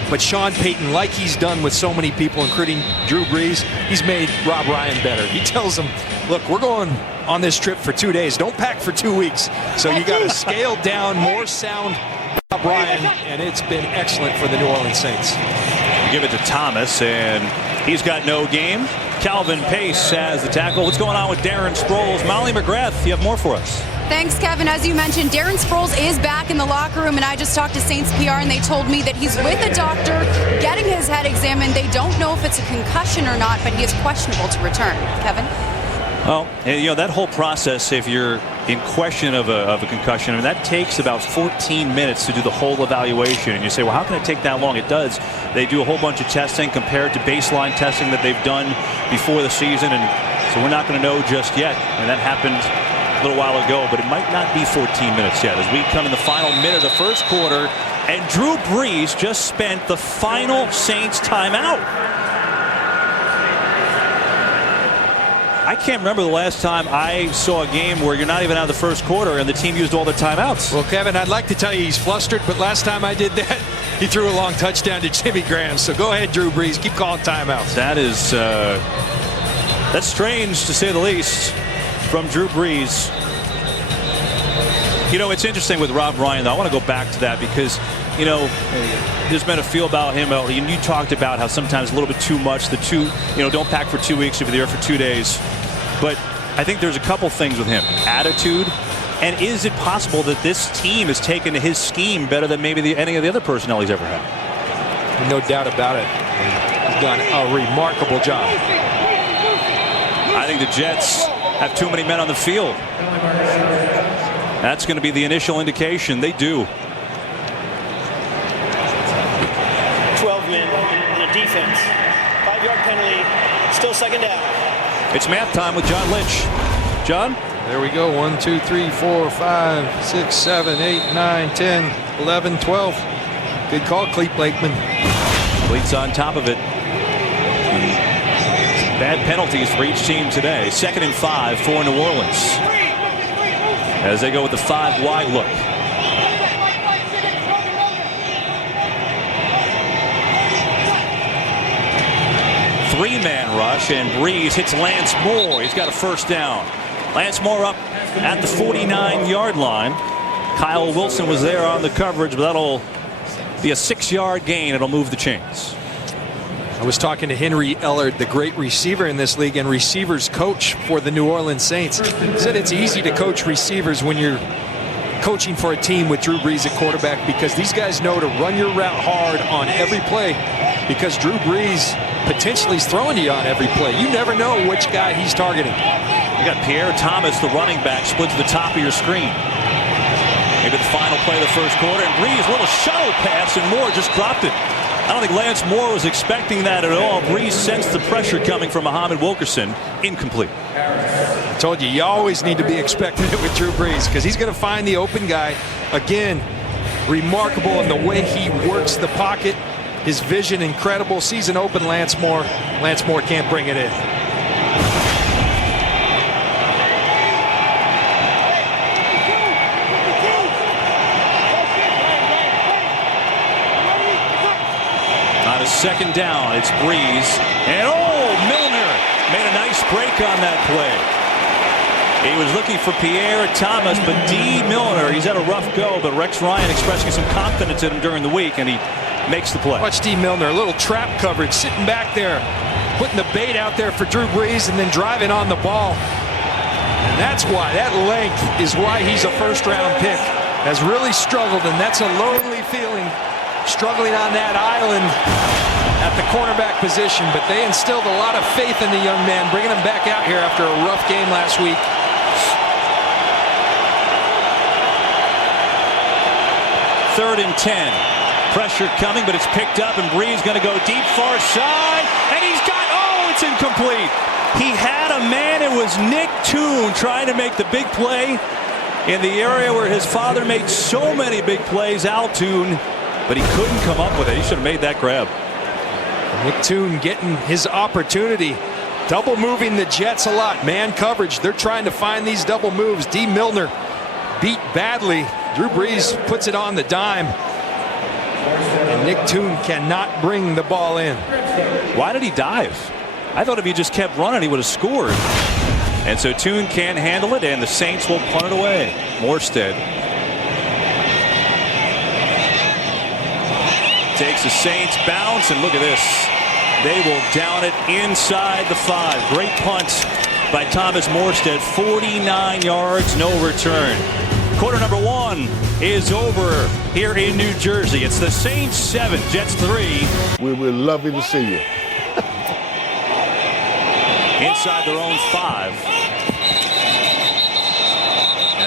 but Sean Payton, like he's done with so many people, including Drew Brees, he's made Rob Ryan better. He tells them, look, we're going on this trip for 2 days. Don't pack for 2 weeks. So you got to scale down more sound Rob Ryan, and it's been excellent for the New Orleans Saints. Give it to Thomas, and he's got no game. Calvin Pace has the tackle. What's going on with Darren Sproles? Molly McGrath, you have more for us. Thanks, Kevin. As you mentioned, Darren Sproles is back in the locker room, and I just talked to Saints PR, and they told me that he's with a doctor getting his head examined. They don't know if it's a concussion or not, but he is questionable to return. Kevin? Well, you know, that whole process, if you're in question of a concussion, I mean, that takes about 14 minutes to do the whole evaluation. And you say, well, how can it take that long? It does. They do a whole bunch of testing compared to baseline testing that they've done before the season. And so we're not going to know just yet. And that happened a little while ago, but it might not be 14 minutes yet as we come in the final minute of the first quarter. And Drew Brees just spent the final Saints timeout. I can't remember the last time I saw a game where you're not even out of the first quarter and the team used all the timeouts. Well, Kevin, I'd like to tell you he's flustered, but last time I did that, he threw a long touchdown to Jimmy Graham. So go ahead, Drew Brees. Keep calling timeouts. That is that's strange to say the least from Drew Brees. You know, it's interesting with Rob Ryan, though. I want to go back to that because, you know, there's been a feel about him. And you talked about how sometimes a little bit too much. Don't pack for 2 weeks if you're there for 2 days. But I think there's a couple things with him. Attitude. And is it possible that this team has taken to his scheme better than maybe any of the other personnel he's ever had? No doubt about it. He's done a remarkable job. I think the Jets have too many men on the field. That's going to be the initial indication. They do. 12 men on a defense. 5-yard penalty. Still second down. It's math time with John Lynch. John? There we go. 1, 2, 3, 4, 5, 6, 7, 8, 9, 10, 11, 12. Good call, Clete Blakeman. Clete's on top of it. Bad penalties for each team today. 2nd and 5 for New Orleans. As they go with the 5 wide look. Three-man rush, and Brees hits Lance Moore. He's got a first down. Lance Moore up at the 49-yard line. Kyle Wilson was there on the coverage, but that'll be a 6-yard gain. It'll move the chains. I was talking to Henry Ellard, the great receiver in this league and receivers coach for the New Orleans Saints. He said it's easy to coach receivers when you're coaching for a team with Drew Brees at quarterback because these guys know to run your route hard on every play because Drew Brees potentially is throwing to you on every play. You never know which guy he's targeting. You got Pierre Thomas, the running back, split to the top of your screen. Maybe the final play of the first quarter, and Brees, a little shuttle pass, and Moore just dropped it. I don't think Lance Moore was expecting that at all. Brees sensed the pressure coming from Muhammad Wilkerson. Incomplete. I told you always need to be expecting it with Drew Brees because he's going to find the open guy. Again, remarkable in the way he works the pocket. His vision incredible. Sees an open Lance Moore. Lance Moore can't bring it in. On a second down, it's Brees. And Milner made a nice break on that play. He was looking for Pierre Thomas, but D. Milner, he's had a rough go, but Rex Ryan expressing some confidence in him during the week, and he makes the play. Watch D. Milner, a little trap coverage, sitting back there, putting the bait out there for Drew Brees, and then driving on the ball. And that's why, that length is why he's a first-round pick. Has really struggled, and that's a lonely feeling, struggling on that island at the cornerback position. But they instilled a lot of faith in the young man, bringing him back out here after a rough game last week. Third and 10. Pressure coming, but it's picked up, and Brees going to go deep far side, and he's got, oh, it's incomplete. He had a man, it was Nick Toon trying to make the big play in the area where his father made so many big plays, Al Toon, but he couldn't come up with it. He should have made that grab. Nick Toon getting his opportunity. Double moving the Jets a lot. Man coverage. They're trying to find these double moves. D. Milner beat badly. Drew Brees puts it on the dime. And Nick Toon cannot bring the ball in. Why did he dive? I thought if he just kept running, he would have scored. And so Toon can't handle it, and the Saints will punt it away. Morstead takes the Saints bounce, and look at this. They will down it inside the 5. Great punt by Thomas Morstead. 49 yards, no return. Quarter number 1 is over here in New Jersey. It's the Saints 7, Jets 3. We're lovely to see you. Inside their own 5.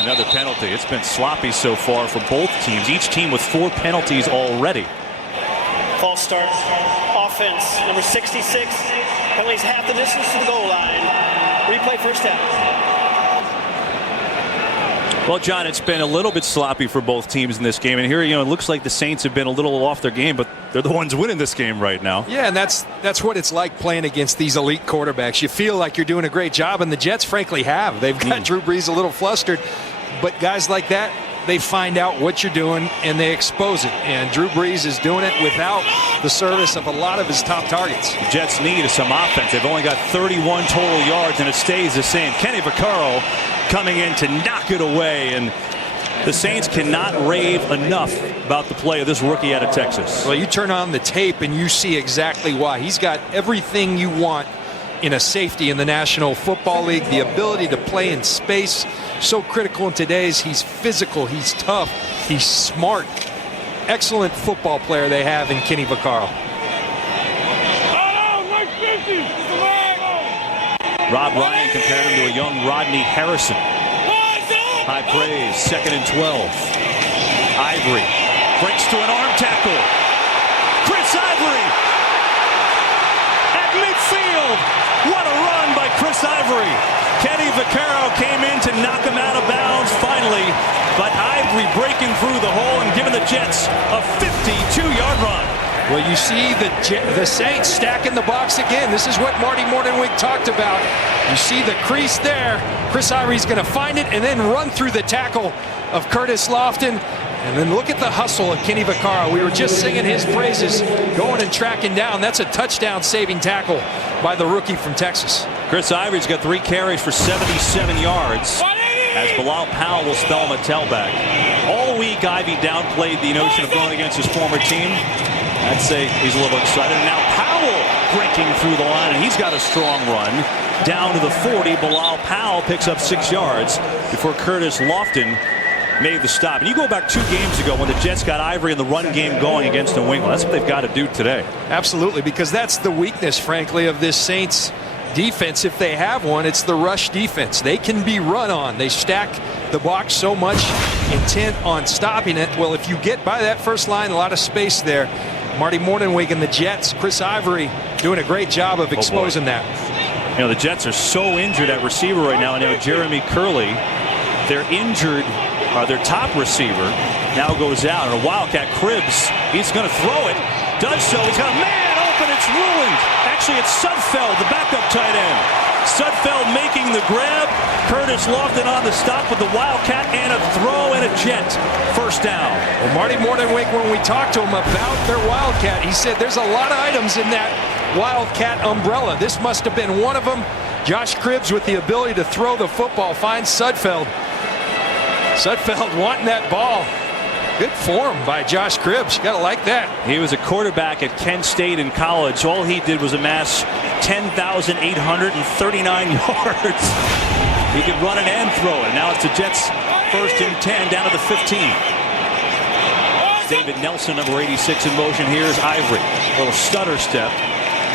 Another penalty. It's been sloppy so far for both teams. Each team with 4 penalties already. False start. Offense, number 66. Penalties half the distance to the goal line. Replay first down. Well, John, it's been a little bit sloppy for both teams in this game. And here, it looks like the Saints have been a little off their game, but they're the ones winning this game right now. Yeah, and that's what it's like playing against these elite quarterbacks. You feel like you're doing a great job, and the Jets, frankly, have. They've got Drew Brees a little flustered. But guys like that, they find out what you're doing, and they expose it. And Drew Brees is doing it without the service of a lot of his top targets. The Jets need some offense. They've only got 31 total yards, and it stays the same. Kenny Vaccaro coming in to knock it away, and the Saints cannot rave enough about the play of this rookie out of Texas. Well, you turn on the tape, and you see exactly why. He's got everything you want in a safety in the National Football League. The ability to play in space, so critical in today's. He's physical, he's tough, he's smart. Excellent football player they have in Kenny Vaccaro. Rob Ryan compared him to a young Rodney Harrison. High praise, 2nd and 12. Ivory breaks to an arm tackle. Chris Ivory at midfield. What a run by Chris Ivory. Kenny Vaccaro came in to knock him out of bounds finally, but Ivory breaking through the hole and giving the Jets a 52-yard run. Well, you see the Saints stacking the box again. This is what Marty Mornhinweg talked about. You see the crease there. Chris Ivory's going to find it and then run through the tackle of Curtis Lofton. And then look at the hustle of Kenny Vaccaro. We were just singing his praises, going and tracking down. That's a touchdown-saving tackle by the rookie from Texas. Chris Ivory's got 3 carries for 77 yards. As Bilal Powell will spell him a tailback. All week, Ivy downplayed the notion of going against his former team. I'd say he's a little excited. And now Powell breaking through the line, and he's got a strong run. Down to the 40, Bilal Powell picks up 6 yards before Curtis Lofton made the stop. And you go back 2 games ago when the Jets got Ivory in the run game going against New England. That's what they've got to do today. Absolutely, because that's the weakness, frankly, of this Saints defense. If they have one, it's the rush defense. They can be run on. They stack the box so much, intent on stopping it. Well, if you get by that first line, a lot of space there. Marty Mornhinweg and the Jets, Chris Ivory doing a great job of exposing that. The Jets are so injured at receiver right now. Jeremy Curley, they're injured. Their top receiver now goes out. And a Wildcat, Cribbs, he's going to throw it. Does so. He's got a man open. It's ruined. Actually, it's Sudfeld, the backup tight end. Sudfeld making the grab. Curtis Lofton on the stop with the Wildcat and a throw and a jet. First down. Well, Marty Mornhinweg, when we talked to him about their Wildcat, he said there's a lot of items in that Wildcat umbrella. This must have been one of them. Josh Cribbs with the ability to throw the football finds Sudfeld. Sudfeld wanting that ball. Good form by Josh Cribbs. You got to like that. He was a quarterback at Kent State in college. All he did was amass 10,839 yards. He could run it and throw it. Now it's the Jets 1st and 10 down to the 15. David Nelson, number 86, in motion. Here's Ivory. A little stutter step.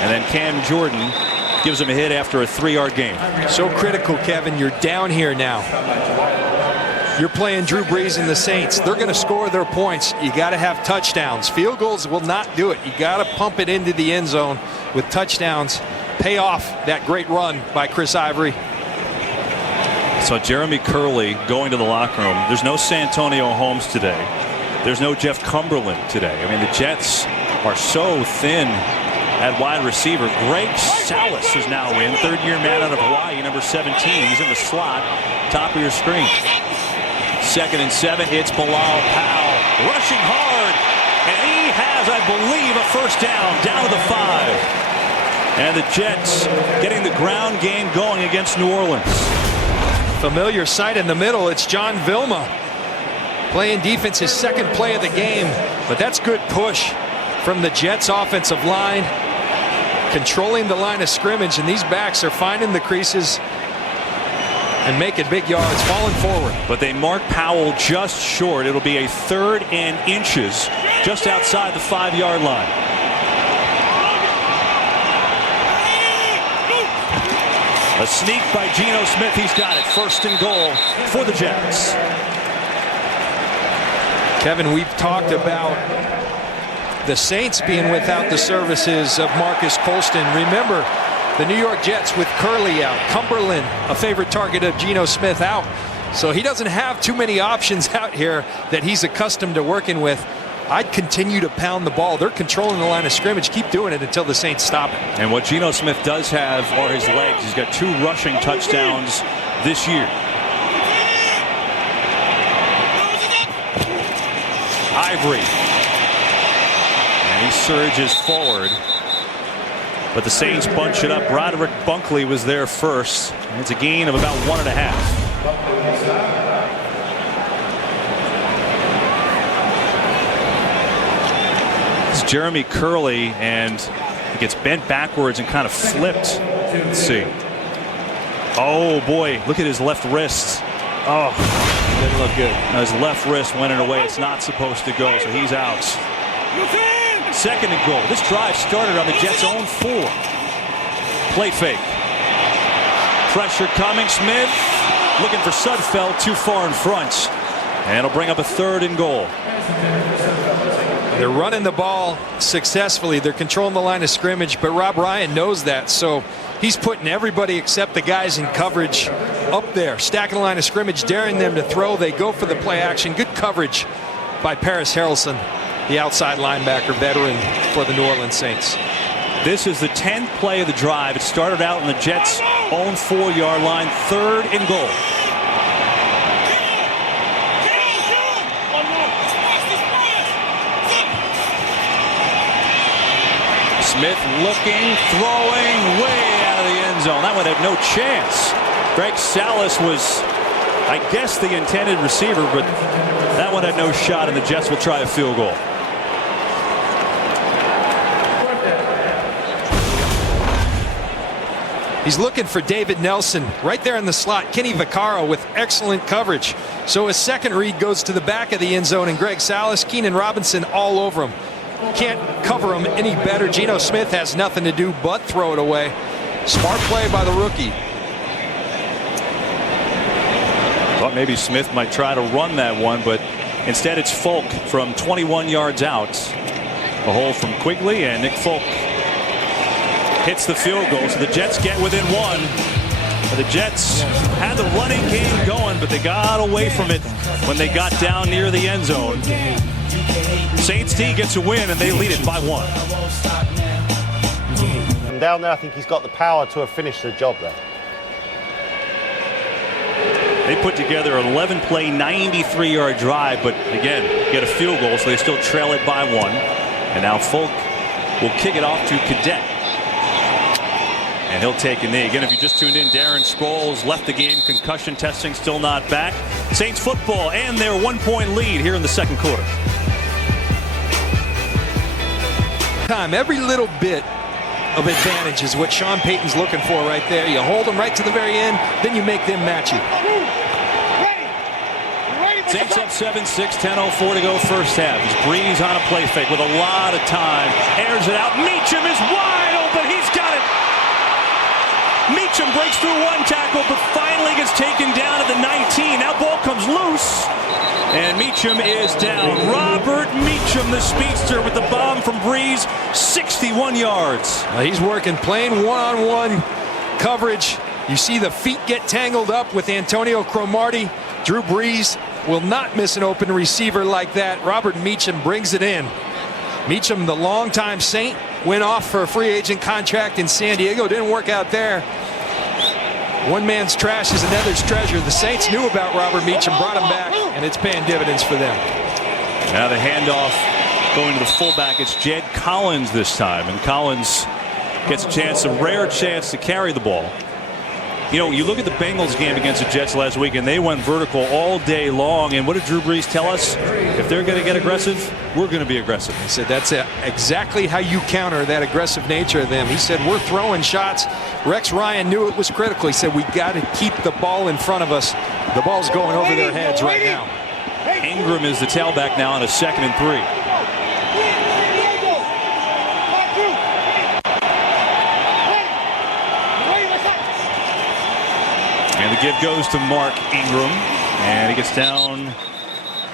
And then Cam Jordan gives him a hit after a 3-yard gain. So critical, Kevin. You're down here now. You're playing Drew Brees and the Saints. They're going to score their points. You got to have touchdowns. Field goals will not do it. You got to pump it into the end zone with touchdowns. Pay off that great run by Chris Ivory. So Jeremy Curley going to the locker room. There's no Santonio Holmes today. There's no Jeff Cumberland today. I mean, the Jets are so thin at wide receiver. Greg Salas is now in, 3rd-year man out of Hawaii, number 17. He's in the slot, top of your screen. 2nd and 7. It's Bilal Powell rushing hard, and he has, I believe, a 1st down to the 5. And the Jets getting the ground game going against New Orleans. Familiar sight in the middle. It's John Vilma playing defense, his 2nd play of the game. But that's good push from the Jets offensive line, controlling the line of scrimmage, and these backs are finding the creases and making big yards, falling forward. But they mark Powell just short. It'll be a 3rd and inches just outside the 5-yard line. A sneak by Geno Smith. He's got it. 1st and goal for the Jets. Kevin, we've talked about the Saints being without the services of Marcus Colston. Remember, the New York Jets with Curley out, Cumberland, a favorite target of Geno Smith, out. So he doesn't have too many options out here that he's accustomed to working with. I'd continue to pound the ball. They're controlling the line of scrimmage. Keep doing it until the Saints stop it. And what Geno Smith does have are his legs. He's got 2 rushing touchdowns this year. Ivory. And he surges forward. But the Saints bunch it up. Broderick Bunkley was there first. And it's a gain of about 1.5. It's Jeremy Curley, and he gets bent backwards and kind of flipped. Let's see. Oh boy, look at his left wrist. Oh, Didn't look good. now his left wrist went in a way it's not supposed to go, so he's out. 2nd and goal. This drive started on the Jets' own 4. Play fake. Pressure coming. Smith looking for Sudfeld, too far in front. And it'll bring up a 3rd and goal. They're running the ball successfully. They're controlling the line of scrimmage, but Rob Ryan knows that. So he's putting everybody except the guys in coverage up there, stacking the line of scrimmage, daring them to throw. They go for the play action. Good coverage by Paris Harrelson, the outside linebacker veteran for the New Orleans Saints. This is the 10th play of the drive. It started out on the Jets' own 4-yard line, 3rd and goal. Smith looking, throwing way out of the end zone. That one had no chance. Greg Salas was, I guess, the intended receiver, but that one had no shot, and the Jets will try a field goal. He's looking for David Nelson right there in the slot. Kenny Vaccaro with excellent coverage. So his 2nd read goes to the back of the end zone, and Greg Salas, Keenan Robinson all over him. Can't cover him any better. Geno Smith has nothing to do but throw it away. Smart play by the rookie. Thought maybe Smith might try to run that one, but instead it's Folk from 21 yards out. A hole from Quigley, and Nick Folk hits the field goal, so the Jets get within 1. The Jets had the running game going, but they got away from it when they got down near the end zone. Saints D gets a win, and they lead it by 1. And down there, I think he's got the power to have finished the job there. They put together an 11-play, 93-yard drive, but again, get a field goal, so they still trail it by 1. And now Folk will kick it off to Cadet. And he'll take a knee. Again, if you just tuned in, Darren Sproles left the game. Concussion testing still not back. Saints football and their 1-point lead here in the second quarter. Every little bit of advantage is what Sean Payton's looking for right there. You hold them right to the very end, then you make them match you. Saints up 7-6, 10:04 to go first half. As Breeze on a play fake with a lot of time. Airs it out. Meacham is wide open. He's got it. Meacham breaks through one tackle, but finally gets taken down at the 19. Now ball comes loose. And Meacham is down. Robert Meacham, the speedster, with the bomb from Breeze, 61 yards. He's working plain one-on-one coverage. You see the feet get tangled up with Antonio Cromartie. Drew Brees will not miss an open receiver like that. Robert Meacham brings it in. Meacham, the longtime Saint, went off for a free agent contract in San Diego. Didn't work out there. One man's trash is another's treasure. The Saints knew about Robert Meacham, brought him back, and it's paying dividends for them. Now the handoff going to the fullback. It's Jed Collins this time, and Collins gets a rare chance to carry the ball. You know, you look at the Bengals game against the Jets last week, and they went vertical all day long. And what did Drew Brees tell us? If they're going to get aggressive, we're going to be aggressive. He said that's exactly how you counter that aggressive nature of them. He said we're throwing shots. Rex Ryan knew it was critical. He said we got to keep the ball in front of us. The ball's going over their heads right now. Ingram is the tailback now on a 2nd and 3. And the give goes to Mark Ingram, and he gets down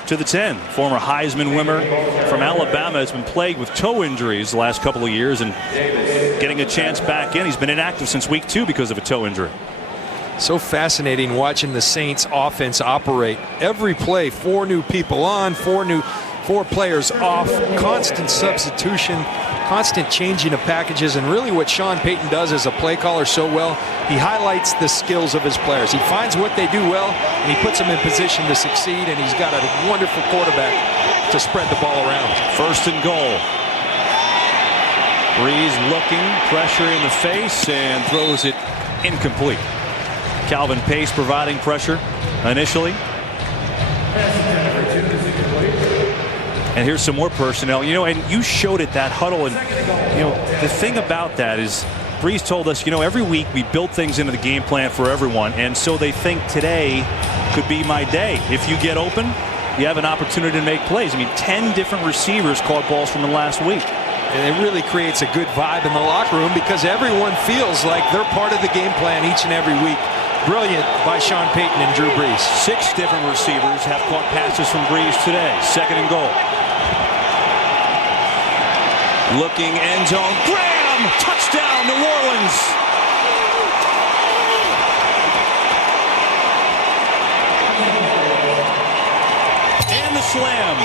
to the 10. Former Heisman winner from Alabama has been plagued with toe injuries the last couple of years, and getting a chance back in. He's been inactive since week 2 because of a toe injury. So fascinating watching the Saints offense operate. Every play, 4 new people on, 4 players off, constant substitution, constant changing of packages, and really what Sean Payton does as a play caller so well, he highlights the skills of his players. He finds what they do well, and he puts them in position to succeed, and he's got a wonderful quarterback to spread the ball around. 1st and goal. Breeze looking, pressure in the face, and throws it incomplete. Calvin Pace providing pressure initially. And here's some more personnel, you know, and you showed it, that huddle. And, you know, the thing about that is Breeze told us, you know, every week we build things into the game plan for everyone. And so they think today could be my day. If you get open, you have an opportunity to make plays. I mean, 10 different receivers caught balls from the last week. And it really creates a good vibe in the locker room because everyone feels like they're part of the game plan each and every week. Brilliant by Sean Payton and Drew Brees. 6 different receivers have caught passes from Breeze today. 2nd and goal. Looking end zone. Graham! Touchdown, New Orleans! And the slam.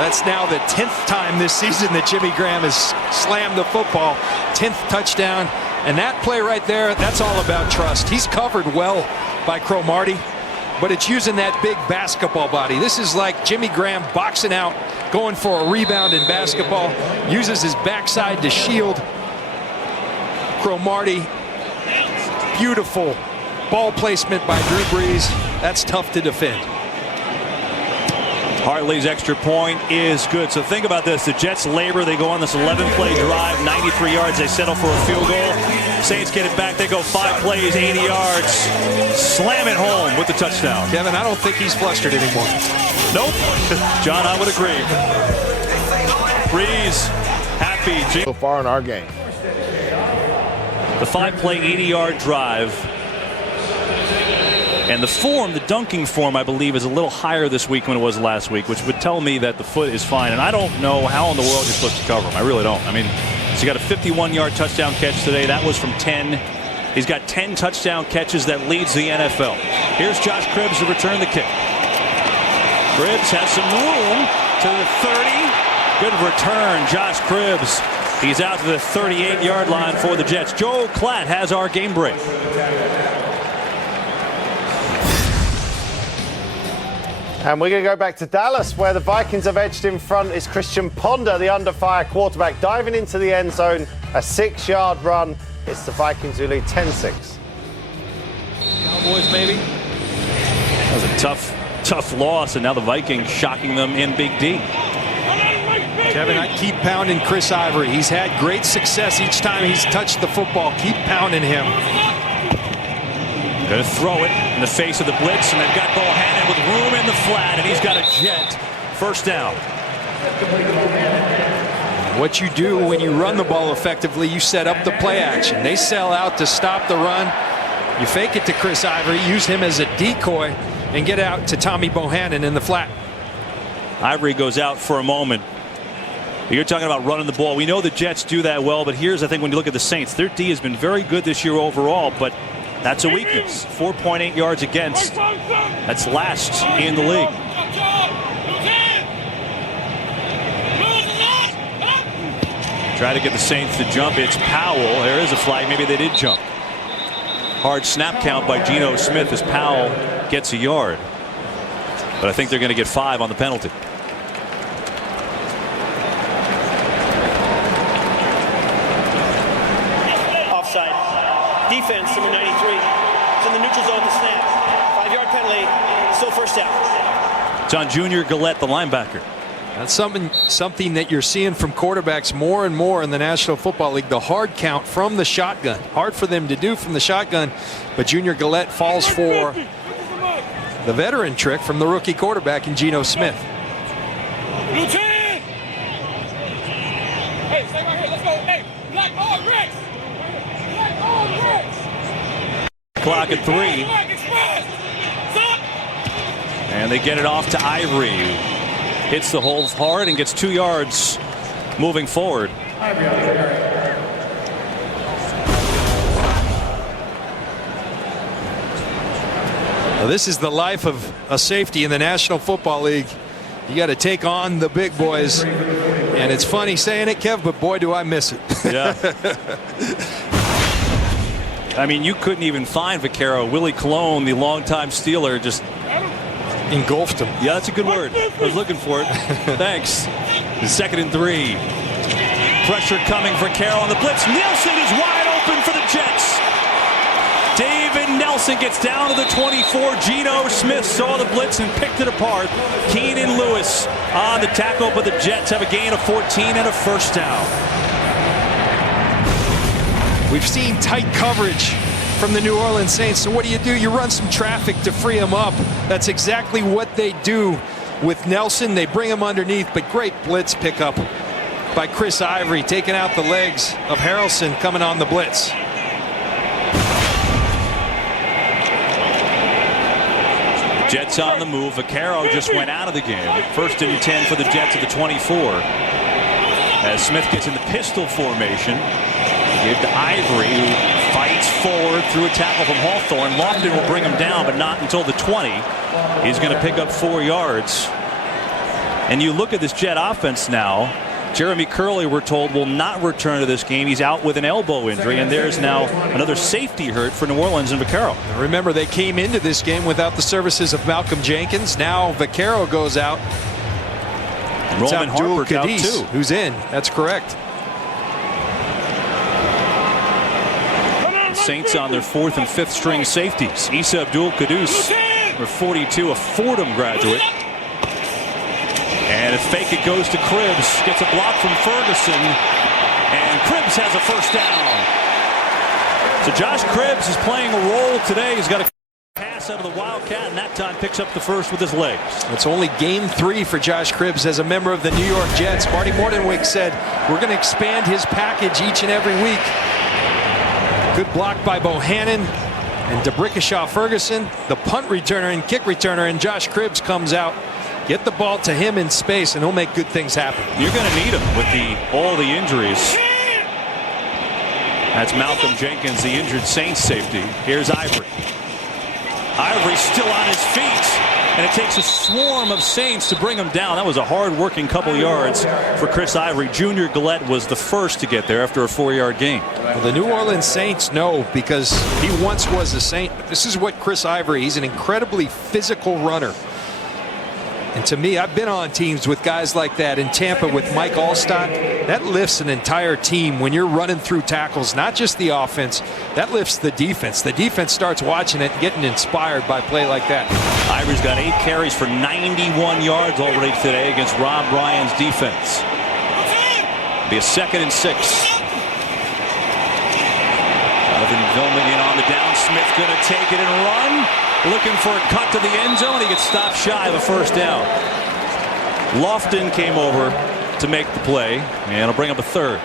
That's now the 10th time this season that Jimmy Graham has slammed the football. 10th touchdown. And that play right there, that's all about trust. He's covered well by Cromartie, but it's using that big basketball body. This is like Jimmy Graham boxing out, going for a rebound in basketball, uses his backside to shield Cromartie. Beautiful ball placement by Drew Brees. That's tough to defend. Hartley's extra point is good. So think about this. The Jets labor. They go on this 11-play drive, 93 yards. They settle for a field goal. Saints get it back. They go 5 plays, 80 yards. Slam it home with the touchdown. Kevin, I don't think he's flustered anymore. Nope. John, I would agree. Breeze, happy. So far in our game. The 5-play, 80-yard drive. And the form, the dunking form, I believe, is a little higher this week than it was last week, which would tell me that the foot is fine. And I don't know how in the world you're supposed to cover him. I really don't. I mean, he's got a 51-yard touchdown catch today. That was from 10. He's got 10 touchdown catches. That leads the NFL. Here's Josh Cribbs to return the kick. Cribbs has some room to the 30. Good return, Josh Cribbs. He's out to the 38-yard line for the Jets. Joe Klatt has our game break. And we're going to go back to Dallas, where the Vikings have edged in front. Is Christian Ponder, the under-fire quarterback, diving into the end zone A 6-yard run. It's the Vikings who lead 10-6. Cowboys, maybe. That was a tough loss, and now the Vikings shocking them in Big D. Kevin, I keep pounding Chris Ivory. He's had great success each time he's touched the football. Keep pounding him. Going to throw it in the face of the blitz, and they've got Bohannon with room in the flat, and he's got a jet. First down. What you do when you run the ball effectively, you set up the play action. They sell out to stop the run. You fake it to Chris Ivory, use him as a decoy, and get out to Tommy Bohannon in the flat. Ivory goes out for a moment. You're talking about running the ball. We know the Jets do that well, but here's, I think, when you look at the Saints, their D has been very good this year overall, but that's a weakness. 4.8 yards against. That's last in the league. Try to get the Saints to jump. It's Powell. There is a flag. Maybe they did jump. Hard snap count by Geno Smith as Powell gets a yard. But I think they're going to get 5 on the penalty. Offside. Defense, number 93. It's in the neutral zone to snap. 5-yard penalty. Still first down. It's on Junior Gillette, the linebacker. That's something that you're seeing from quarterbacks more and more in the National Football League. The hard count from the shotgun. Hard for them to do from the shotgun, but Junior Gillette falls for the veteran trick from the rookie quarterback in Geno Smith. Lieutenant! Hey, stay right here. Let's go. Hey, black all Rex! Black all Rex! Clock at 3. And they get it off to Ivory. Hits the hole hard and gets 2 yards moving forward. Well, this is the life of a safety in the National Football League. You got to take on the big boys. And it's funny saying it, Kev, but boy, do I miss it. Yeah. I mean, you couldn't even find Vaccaro. Willie Colon, the longtime Steeler, just engulfed him. Yeah, that's a good word. I was looking for it. Thanks. 2nd and 3. Pressure coming for Carroll on the blitz. Nelson is wide open for the Jets. David Nelson gets down to the 24. Geno Smith saw the blitz and picked it apart. Keenan Lewis on the tackle, but the Jets have a gain of 14 and a first down. We've seen tight coverage from the New Orleans Saints. So what do? You run some traffic to free them up. That's exactly what they do with Nelson. They bring him underneath, but great blitz pickup by Chris Ivory, taking out the legs of Harrelson coming on the blitz. Jets on the move. Vaccaro just went out of the game. 1st and 10 for the Jets at the 24. As Smith gets in the pistol formation. Give to Ivory, who fights forward through a tackle from Hawthorne. Lofton will bring him down, but not until the 20. He's going to pick up 4 yards. And you look at this Jet offense now. Jeremy Curley, we're told, will not return to this game. He's out with an elbow injury, and there's now another safety hurt for New Orleans and Vaccaro. Remember, they came into this game without the services of Malcolm Jenkins. Now Vaccaro goes out. Roman Harper's out too. Who's in? That's correct. Saints on their 4th and 5th string safeties. Issa Abdul-Quddus, number 42, a Fordham graduate. And a fake, it goes to Cribbs. Gets a block from Ferguson. And Cribbs has a first down. So Josh Cribbs is playing a role today. He's got a pass out of the Wildcat, and that time picks up the first with his legs. It's only game 3 for Josh Cribbs as a member of the New York Jets. Marty Mordenwig said, we're going to expand his package each and every week. Good block by Bohannon and DeBrickashaw Ferguson, the punt returner and kick returner, and Josh Cribbs comes out. Get the ball to him in space, and he'll make good things happen. You're going to need him with all the injuries. That's Malcolm Jenkins, the injured Saints safety. Here's Ivory. Ivory still on his feet, and it takes a swarm of Saints to bring him down. That was a hard-working couple yards for Chris Ivory. Junior Gillette was the first to get there after a 4-yard gain. Well, the New Orleans Saints know, because he once was a Saint. This is what Chris Ivory, he's an incredibly physical runner. And to me, I've been on teams with guys like that. In Tampa with Mike Allstott, that lifts an entire team when you're running through tackles, not just the offense. That lifts the defense. The defense starts watching it, getting inspired by play like that. Ivory's got 8 carries for 91 yards already today against Rob Ryan's defense. Be a 2nd and 6. Jonathan Vilman in on the down. Smith going to take it and run. Looking for a cut to the end zone. He gets stopped shy of a first down. Lofton came over to make the play, and it'll bring up a 3rd.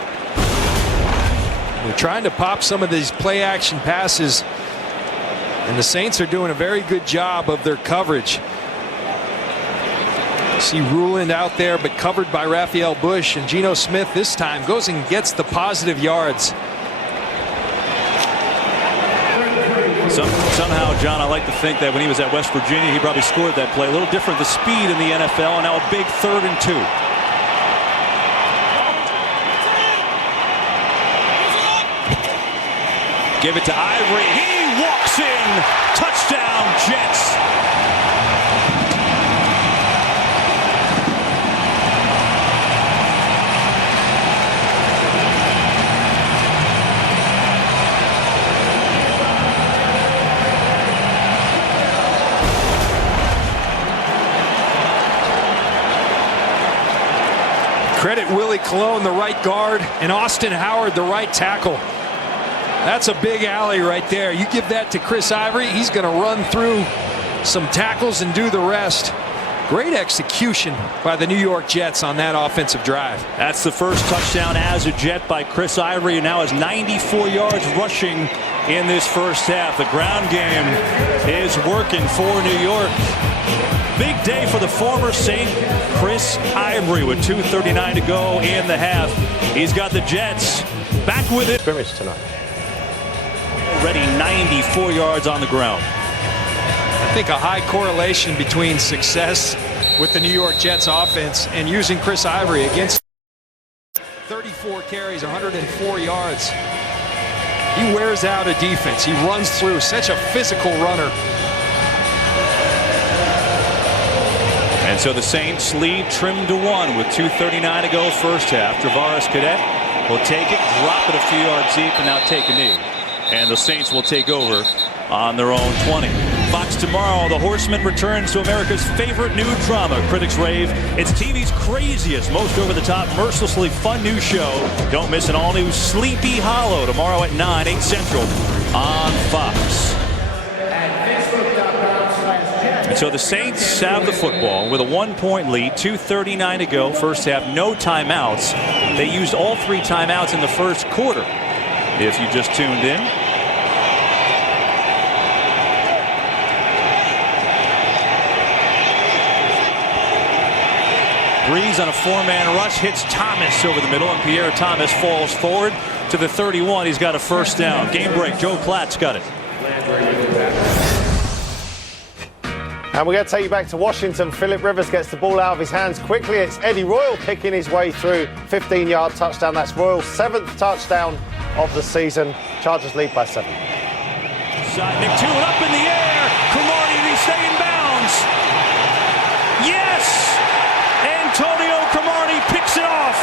We're trying to pop some of these play action passes, and the Saints are doing a very good job of their coverage. See Ruland out there, but covered by Raphael Bush, and Geno Smith this time goes and gets the positive yards. Somehow, John, I like to think that when he was at West Virginia, he probably scored that play. A little different, the speed in the NFL, and now a big 3rd and 2. Give it to Ivory. He walks in. Touchdown, Jets. Credit Willie Colon, the right guard, and Austin Howard, the right tackle. That's a big alley right there. You give that to Chris Ivory, he's going to run through some tackles and do the rest. Great execution by the New York Jets on that offensive drive. That's the first touchdown as a Jet by Chris Ivory, who now has 94 yards rushing in this first half. The ground game is working for New York. Big day for the former Saint, Chris Ivory, with 2:39 to go in the half. He's got the Jets back with it. Scrimmage tonight. Already 94 yards on the ground. I think a high correlation between success with the New York Jets offense and using Chris Ivory against 34 carries, 104 yards. He wears out a defense. He runs through, such a physical runner. And so the Saints lead trimmed to 1 with 2:39 to go first half. Travaris Cadet will take it, drop it a few yards deep, and now take a knee. And the Saints will take over on their own 20. Fox tomorrow, The Horseman returns to America's favorite new drama. Critics rave it's TV's craziest, most over-the-top, mercilessly fun new show. Don't miss an all-new Sleepy Hollow tomorrow at 9, 8 Central on Fox. And so the Saints have the football with a 1-point lead, 2:39 to go, first half, no timeouts. They used all 3 timeouts in the first quarter, if you just tuned in. Breeze on a 4-man rush hits Thomas over the middle, and Pierre Thomas falls forward to the 31. He's got a first down. Game break. Joe Klatt's got it. And we're going to take you back to Washington. Phillip Rivers gets the ball out of his hands quickly. It's Eddie Royal picking his way through. 15-yard touchdown. That's Royal's 7th touchdown of the season. Chargers lead by 7. Shot McToon up in the air. Cromartie, did he stay in bounds? Yes! Antonio Cromartie picks it off.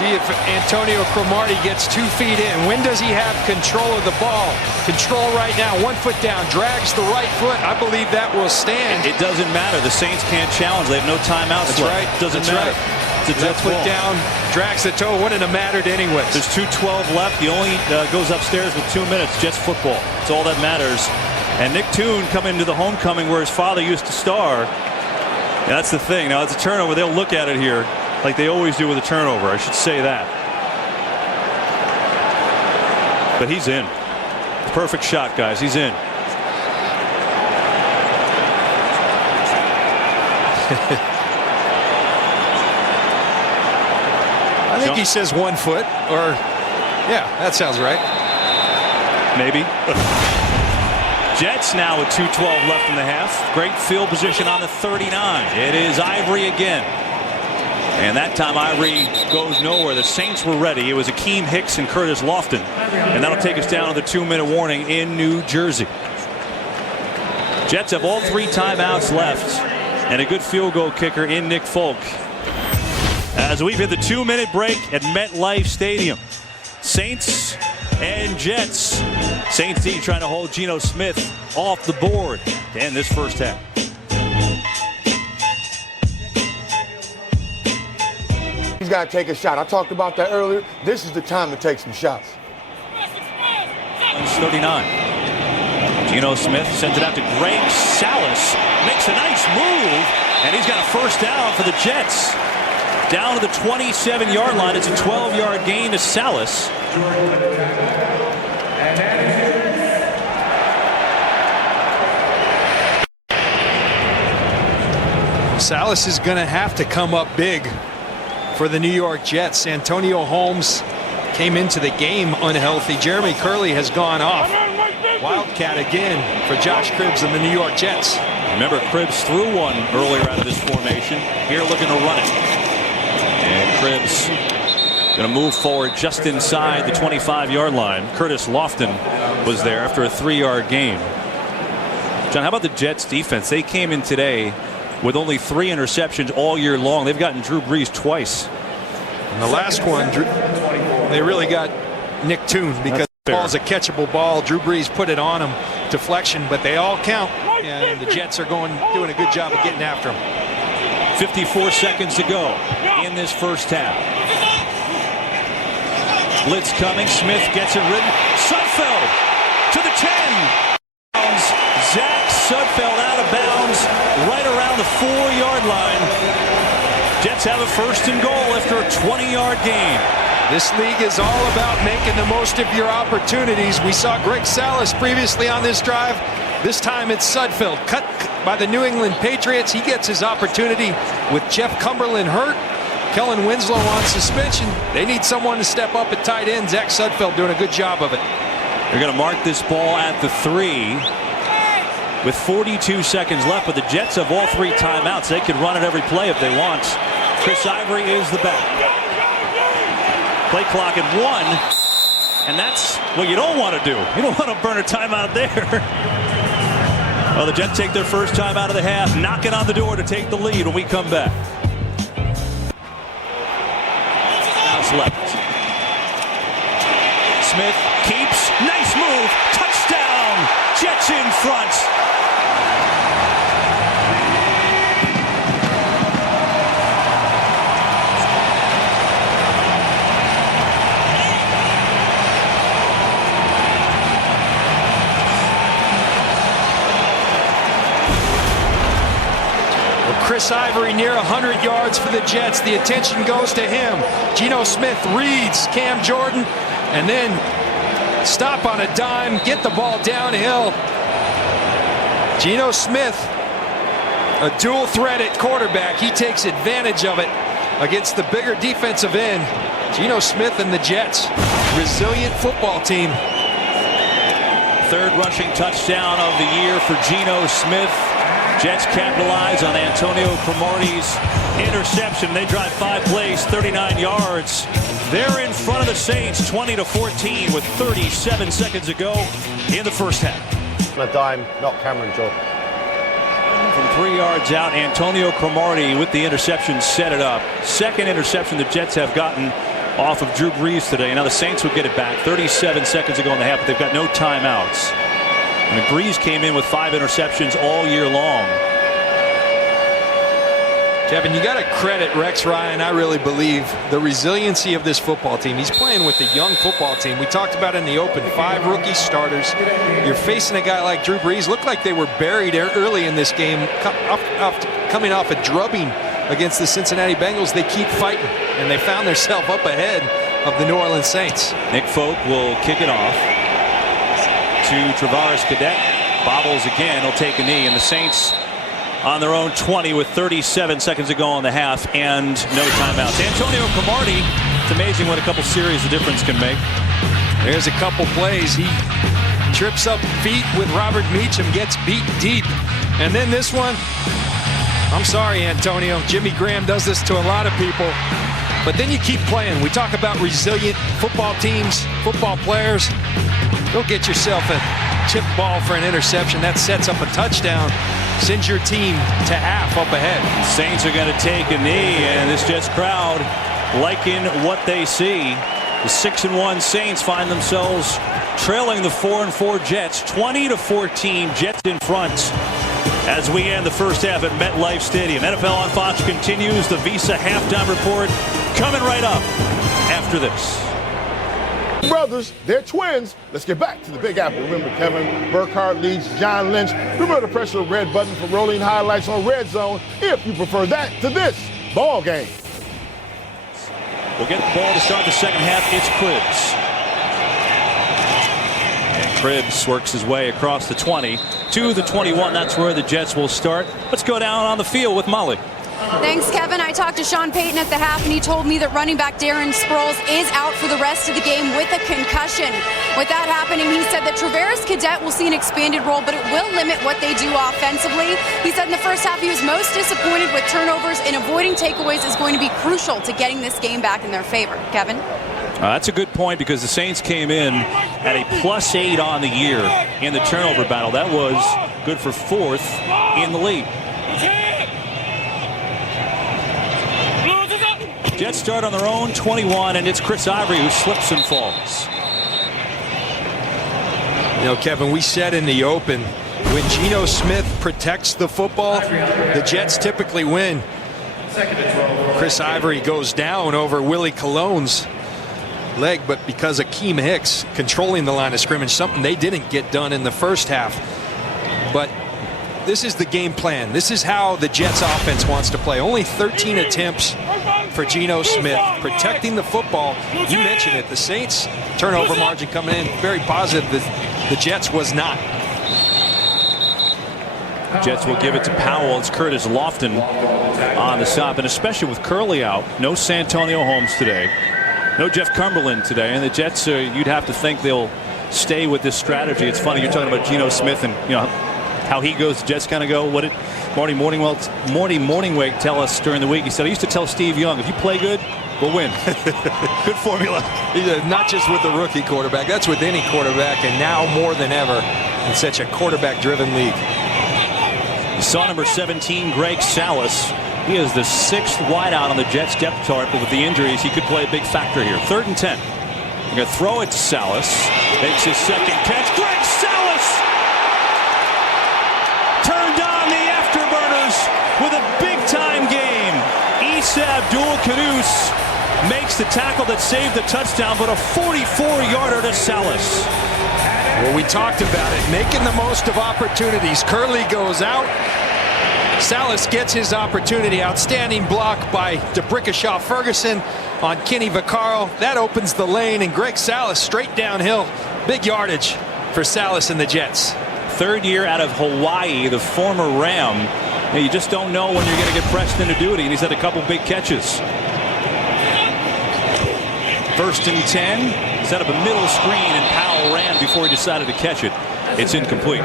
See if Antonio Cromartie gets 2 feet in. When does he have control of the ball? Control right now. 1 foot down. Drags the right foot. I believe that will stand. It doesn't matter. The Saints can't challenge. They have no timeouts. That's right. Doesn't matter. Right. It's a left foot down. Drags the toe. Wouldn't have mattered anyway. There's 2:12 left. He only goes upstairs with 2 minutes. Jets football. It's all that matters. And Nick Toon coming to the homecoming where his father used to star. And that's the thing. Now it's a turnover. They'll look at it here like they always do with a turnover. I should say that. But he's in. Perfect shot, guys. He's in. I think he says 1 foot, or yeah, that sounds right. Maybe. Jets now with 2:12 left in the half. Great field position on the 39. It is Ivory again. And that time Ivory goes nowhere. The Saints were ready. It was Akeem Hicks and Curtis Lofton. And that'll take us down to the 2-minute warning in New Jersey. Jets have all 3 timeouts left and a good field goal kicker in Nick Folk. As we've hit the 2-minute break at MetLife Stadium. Saints and Jets. Saints D trying to hold Geno Smith off the board to end this first half. He's got to take a shot. I talked about that earlier. This is the time to take some shots. 39. Geno Smith sends it out to Greg Salas. Makes a nice move, and he's got a first down for the Jets. Down to the 27-yard line. It's a 12-yard gain to Salas. Salas is going to have to come up big for the New York Jets. Antonio Holmes came into the game unhealthy. Jeremy Curley has gone off. Wildcat again for Josh Cribbs and the New York Jets. Remember, Cribbs threw one earlier out of this formation. Here looking to run it. And Cribbs going to move forward just inside the 25-yard line. Curtis Lofton was there after a 3-yard gain. John, how about the Jets defense? They came in today with only 3 interceptions all year long. They've gotten Drew Brees twice. And the last one, they really got Nick Toon because the ball's a catchable ball. Drew Brees put it on him, deflection, but they all count. And the Jets are doing a good job of getting after him. 54 seconds to go in this first half. Blitz coming. Smith gets it ridden. Sudfeld to the 10. Zach Sudfeld out of bounds right around the 4-yard line. Jets have a first and goal after a 20-yard gain. This league is all about making the most of your opportunities. We saw Greg Salas previously on this drive. This time it's Sudfeld, cut by the New England Patriots. He gets his opportunity with Jeff Cumberland hurt. Kellen Winslow on suspension. They need someone to step up at tight end. Zach Sudfeld doing a good job of it. They're going to mark this ball at the 3 with 42 seconds left, but the Jets have all 3 timeouts. They can run it every play if they want. Chris Ivory is the back. Play clock at 1, and that's what you don't want to do. You don't want to burn a timeout there. Well, the Jets take their first time out of the half, knocking on the door to take the lead when we come back. Now left. Smith keeps. Nice move. Touchdown. Jets in front. Chris Ivory near 100 yards for the Jets. The attention goes to him. Geno Smith reads Cam Jordan and then stop on a dime, get the ball downhill. Geno Smith, a dual threat at quarterback. He takes advantage of it against the bigger defensive end. Geno Smith and the Jets, resilient football team. 3rd rushing touchdown of the year for Geno Smith. Jets capitalize on Antonio Cromartie's interception. They drive 5 plays, 39 yards. They're in front of the Saints, 20-14, with 37 seconds to go in the first half. A dime, not Cameron Jordan. From 3 yards out, Antonio Cromartie with the interception set it up. 2nd interception the Jets have gotten off of Drew Brees today. Now the Saints will get it back. 37 seconds to go in the half, but they've got no timeouts. And Brees came in with 5 interceptions all year long. Kevin, you got to credit Rex Ryan, I really believe, the resiliency of this football team. He's playing with a young football team. We talked about in the open, 5 rookie starters. You're facing a guy like Drew Brees. Looked like they were buried early in this game, coming off a drubbing against the Cincinnati Bengals. They keep fighting, and they found themselves up ahead of the New Orleans Saints. Nick Folk will kick it off to Travaris Cadet. Bobbles again. He'll take a knee, and the Saints on their own 20 with 37 seconds to go in the half and no timeouts. Antonio Cromartie, it's amazing what a couple series of difference can make. There's a couple plays. He trips up feet with Robert Meacham, gets beat deep. And then this one, I'm sorry, Antonio. Jimmy Graham does this to a lot of people. But then you keep playing. We talk about resilient football teams, football players. Go get yourself a chip ball for an interception. That sets up a touchdown. Sends your team to half up ahead. Saints are going to take a knee, and this Jets crowd liking what they see. The 6-1 Saints find themselves trailing the 4-4 Jets, 20-14. Jets in front as we end the first half at MetLife Stadium. NFL on Fox continues. The Visa halftime report coming right up after this. Brothers, they're twins. Let's get back to the Big Apple. Remember, Kevin Burkhardt leads John Lynch. Remember to press the red button for rolling highlights on Red Zone if you prefer that to this ball game. We'll get the ball to start the second half. It's Cribbs. And Cribbs works his way across the 20 to the 21. That's where the Jets will start. Let's go down on the field with Molly. Thanks, Kevin. I talked to Sean Payton at the half, and he told me that running back Darren Sproles is out for the rest of the game with a concussion. With that happening, he said that Travaris Cadet will see an expanded role, but it will limit what they do offensively. He said in the first half he was most disappointed with turnovers, and avoiding takeaways is going to be crucial to getting this game back in their favor. Kevin? That's a good point, because the Saints came in at a +8 on the year in the turnover battle. That was good for 4th in the league. Jets start on their own 21, and it's Chris Ivory who slips and falls. You know, Kevin, we said in the open, when Geno Smith protects the football, the Jets typically win. Chris Ivory goes down over Willie Cologne's leg, but because of Akeem Hicks controlling the line of scrimmage, something they didn't get done in the first half. But this is the game plan. This is how the Jets offense wants to play. Only 13 attempts for Geno Smith, protecting the football. You mentioned it, the Saints turnover margin coming in very positive. The Jets was not. Jets will give it to Powell. It's Curtis Lofton on the stop, and especially with Curley out, no Santonio Holmes today, no Jeff Cumberland today, and the Jets, you'd have to think they'll stay with this strategy. It's funny, you're talking about Geno Smith and how he goes. The Jets kind of go. What did Marty Morningwake tell us during the week? He said, I used to tell Steve Young, if you play good, we'll win. Good formula. Not just with the rookie quarterback, that's with any quarterback, and now more than ever in such a quarterback-driven league. You saw number 17, Greg Salas. He is the 6th wideout on the Jets depth chart, but with the injuries, he could play a big factor here. 3rd and 10. You're going to throw it to Salas. Makes his second catch. Greg Salas! Turned on the afterburners with a big-time game. Issa Abdul-Quddus makes the tackle that saved the touchdown, but a 44-yarder to Salas. Well, we talked about it, making the most of opportunities. Curley goes out. Salas gets his opportunity. Outstanding block by DeBrickashaw Ferguson on Kenny Vaccaro. That opens the lane, and Greg Salas straight downhill. Big yardage for Salas and the Jets. 3rd year out of Hawaii, the former Ram. Now, you just don't know when you're going to get pressed into duty, and he's had a couple big catches. 1st and 10. Set up a middle screen, and Powell ran before he decided to catch it. It's incomplete.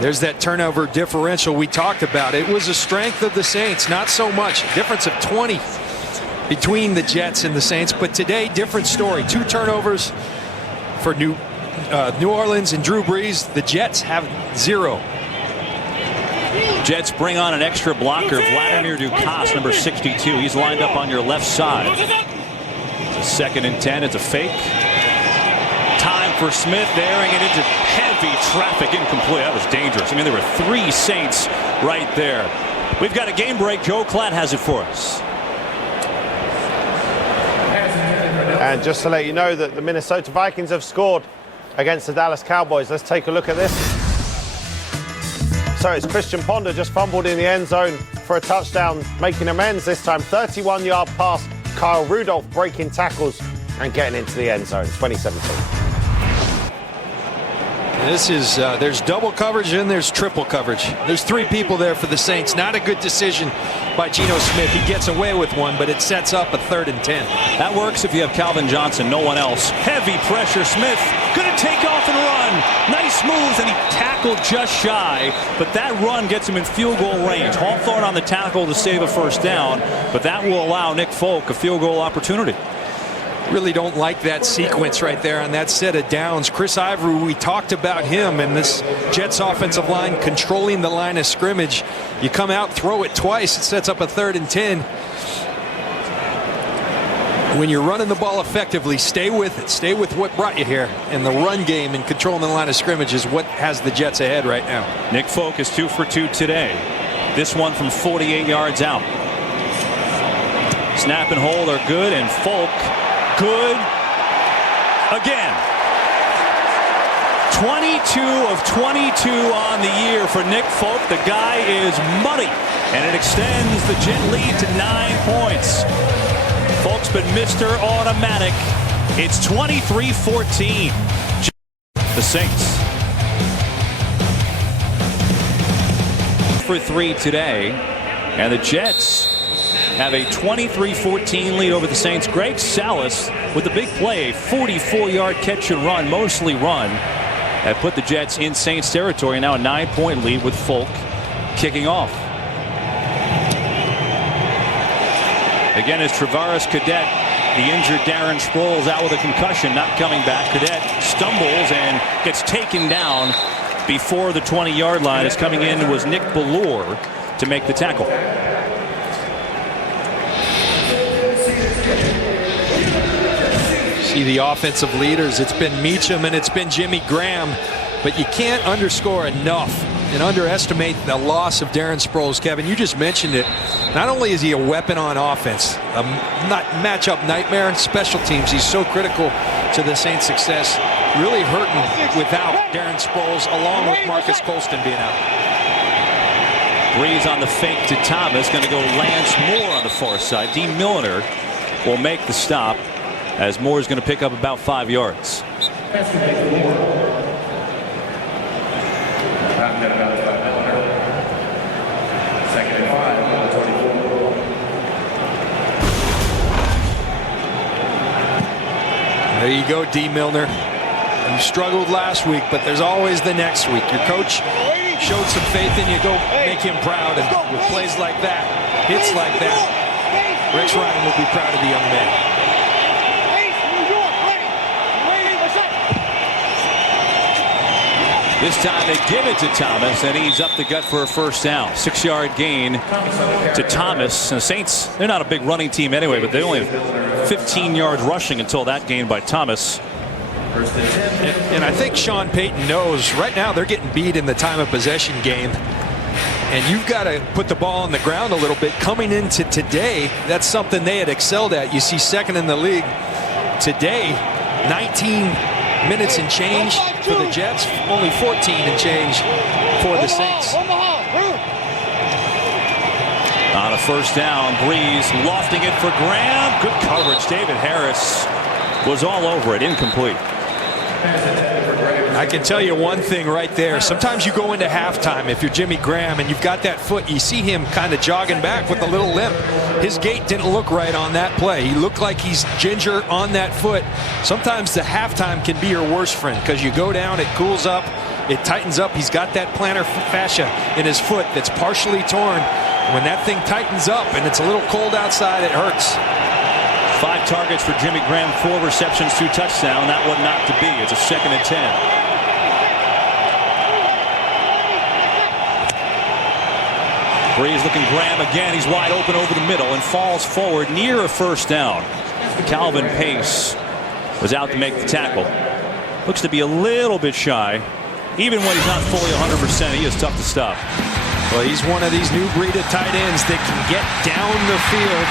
There's that turnover differential we talked about. It was a strength of the Saints, not so much. Difference of 20 between the Jets and the Saints. But today, different story. 2 turnovers for New Orleans and Drew Brees. The Jets have 0. Jets bring on an extra blocker, Vladimir Dukas, number 62. He's lined up on your left side. 2nd and 10. It's a fake. Time for Smith, airing it into heavy traffic, incomplete. That was dangerous. I mean, there were 3 Saints right there. We've got a game break. Joe Klatt has it for us. And just to let you know that the Minnesota Vikings have scored against the Dallas Cowboys. Let's take a look at this. So it's Christian Ponder just fumbled in the end zone for a touchdown, making amends this time. 31-yard pass. Kyle Rudolph breaking tackles and getting into the end zone. 2017. This is, there's double coverage and there's triple coverage. There's 3 people there for the Saints. Not a good decision by Geno Smith. He gets away with one, but it sets up a 3rd and 10. That works if you have Calvin Johnson, no one else. Heavy pressure. Smith going to take off and run. Nice moves, and he tackled just shy, but that run gets him in field goal range. Hawthorne on the tackle to save a 1st down, but that will allow Nick Folk a field goal opportunity. Really don't like that sequence right there on that set of downs. Chris Ivory, we talked about him and this Jets offensive line controlling the line of scrimmage. You come out, throw it twice, it sets up a 3rd and 10. When you're running the ball effectively, stay with it. Stay with what brought you here. And the run game and controlling the line of scrimmage is what has the Jets ahead right now. Nick Folk is 2 for 2 today. This one from 48 yards out. Snap and hold are good, and Folk good again. 22 of 22 on the year for Nick Folk. The guy is money, and it extends the Jet lead to 9 points. Folk's been Mr. Automatic. It's 23-14. The Saints. For 3 today, and the Jets have a 23-14 lead over the Saints. Greg Salas with the big play, 44-yard catch and run, mostly run, that put the Jets in Saints territory. Now a 9-point lead with Folk kicking off. Again is Travaris Cadet. The injured Darren Sproles out with a concussion, not coming back. Cadet stumbles and gets taken down before the 20-yard line. As coming in was Nick Ballore to make the tackle. See the offensive leaders. It's been Meacham and it's been Jimmy Graham, but you can't underscore enough and underestimate the loss of Darren Sproles. Kevin, you just mentioned it. Not only is he a weapon on offense, a matchup nightmare, special teams. He's so critical to the Saints' success. Really hurting without Darren Sproles, along with Marcus Colston being out. Breeze on the fake to Thomas. Going to go Lance Moore on the far side. Dean Milliner will make the stop, as Moore is going to pick up about 5 yards. There you go, D. Milner. You struggled last week, but there's always the next week. Your coach showed some faith in you. Go make him proud. And with plays like that, hits like that, Rex Ryan will be proud of the young man. This time they give it to Thomas, and he's up the gut for a 1st down. 6-yard gain to Thomas. And the Saints, they're not a big running team anyway, but they only have 15 yards rushing until that gain by Thomas. And I think Sean Payton knows right now they're getting beat in the time of possession game. And you've got to put the ball on the ground a little bit. Coming into today, that's something they had excelled at. You see 2nd in the league. Today, 19 minutes and change for the Jets, only 14 and change for the Saints. On a 1st down, Breeze lofting it for Graham. Good coverage. David Harris was all over it. Incomplete. I can tell you one thing right there. Sometimes you go into halftime if you're Jimmy Graham and you've got that foot. You see him kind of jogging back with a little limp. His gait didn't look right on that play. He looked like he's ginger on that foot. Sometimes the halftime can be your worst friend because you go down, it cools up, it tightens up. He's got that plantar fascia in his foot that's partially torn. When that thing tightens up and it's a little cold outside, it hurts. 5 targets for Jimmy Graham, 4 receptions, 2 touchdowns. That one not to be. It's a 2nd and 10. Breeze looking Graham again. He's wide open over the middle and falls forward near a 1st down. Calvin Pace was out to make the tackle. Looks to be a little bit shy. Even when he's not fully 100%, he is tough to stop. Well, he's one of these new breed of tight ends that can get down the field.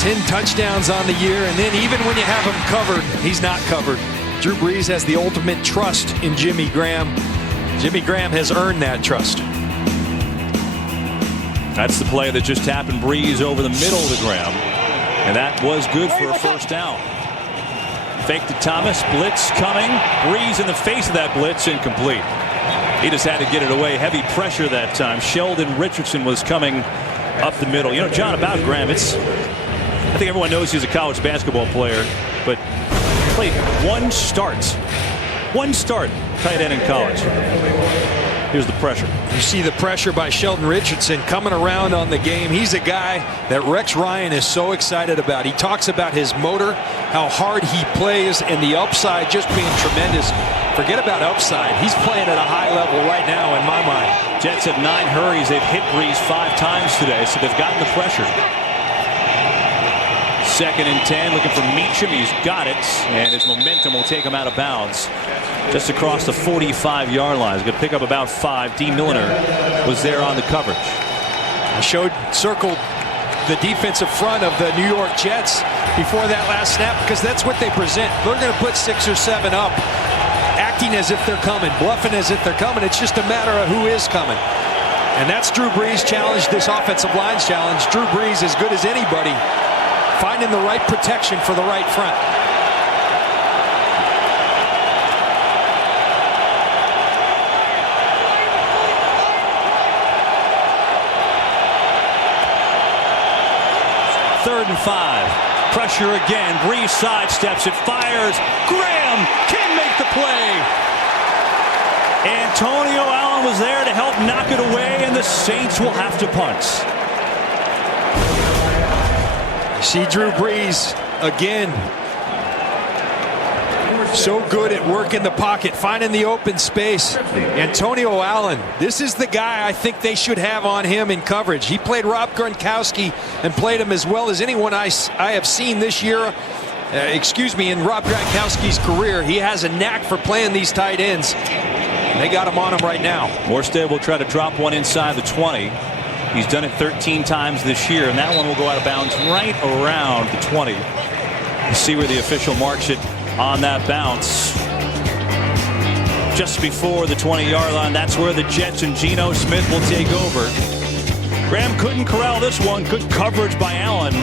10 touchdowns on the year, and then even when you have him covered, he's not covered. Drew Brees has the ultimate trust in Jimmy Graham. Jimmy Graham has earned that trust. That's the play that just happened. Breeze over the middle of the Graham, and that was good for a 1st down. Fake to Thomas. Blitz coming. Breeze in the face of that blitz. Incomplete. He just had to get it away. Heavy pressure that time. Sheldon Richardson was coming up the middle. You know, John, about Graham, I think everyone knows he's a college basketball player, but played one start, tight end in college. Here's the pressure. You see the pressure by Sheldon Richardson coming around on the game. He's a guy that Rex Ryan is so excited about. He talks about his motor, how hard he plays, and the upside just being tremendous. Forget about upside. He's playing at a high level right now in my mind. Jets have 9 hurries. They've hit Breeze 5 times today, so they've gotten the pressure. 2nd and 10, looking for Meacham. He's got it, and his momentum will take him out of bounds. Just across the 45-yard line. He's going to pick up about 5. D. Milliner was there on the coverage. I circled the defensive front of the New York Jets before that last snap because that's what they present. They're going to put 6 or 7 up, acting as if they're coming, bluffing as if they're coming. It's just a matter of who is coming. And that's Drew Brees' challenge, this offensive line's challenge. Drew Brees, as good as anybody, finding the right protection for the right front. Third and 5. Pressure again. Brees sidesteps it. Fires. Graham can make the play. Antonio Allen was there to help knock it away, and the Saints will have to punt. See Drew Brees again. So good at working the pocket, finding the open space. Antonio Allen, this is the guy I think they should have on him in coverage. He played Rob Gronkowski and played him as well as anyone I have seen this year. In Rob Gronkowski's career. He has a knack for playing these tight ends. And they got him on him right now. Morstead will try to drop one inside the 20. He's done it 13 times this year, and that one will go out of bounds right around the 20. You see where the official marks it on that bounce. Just before the 20-yard line, that's where the Jets and Geno Smith will take over. Graham couldn't corral this one. Good coverage by Allen.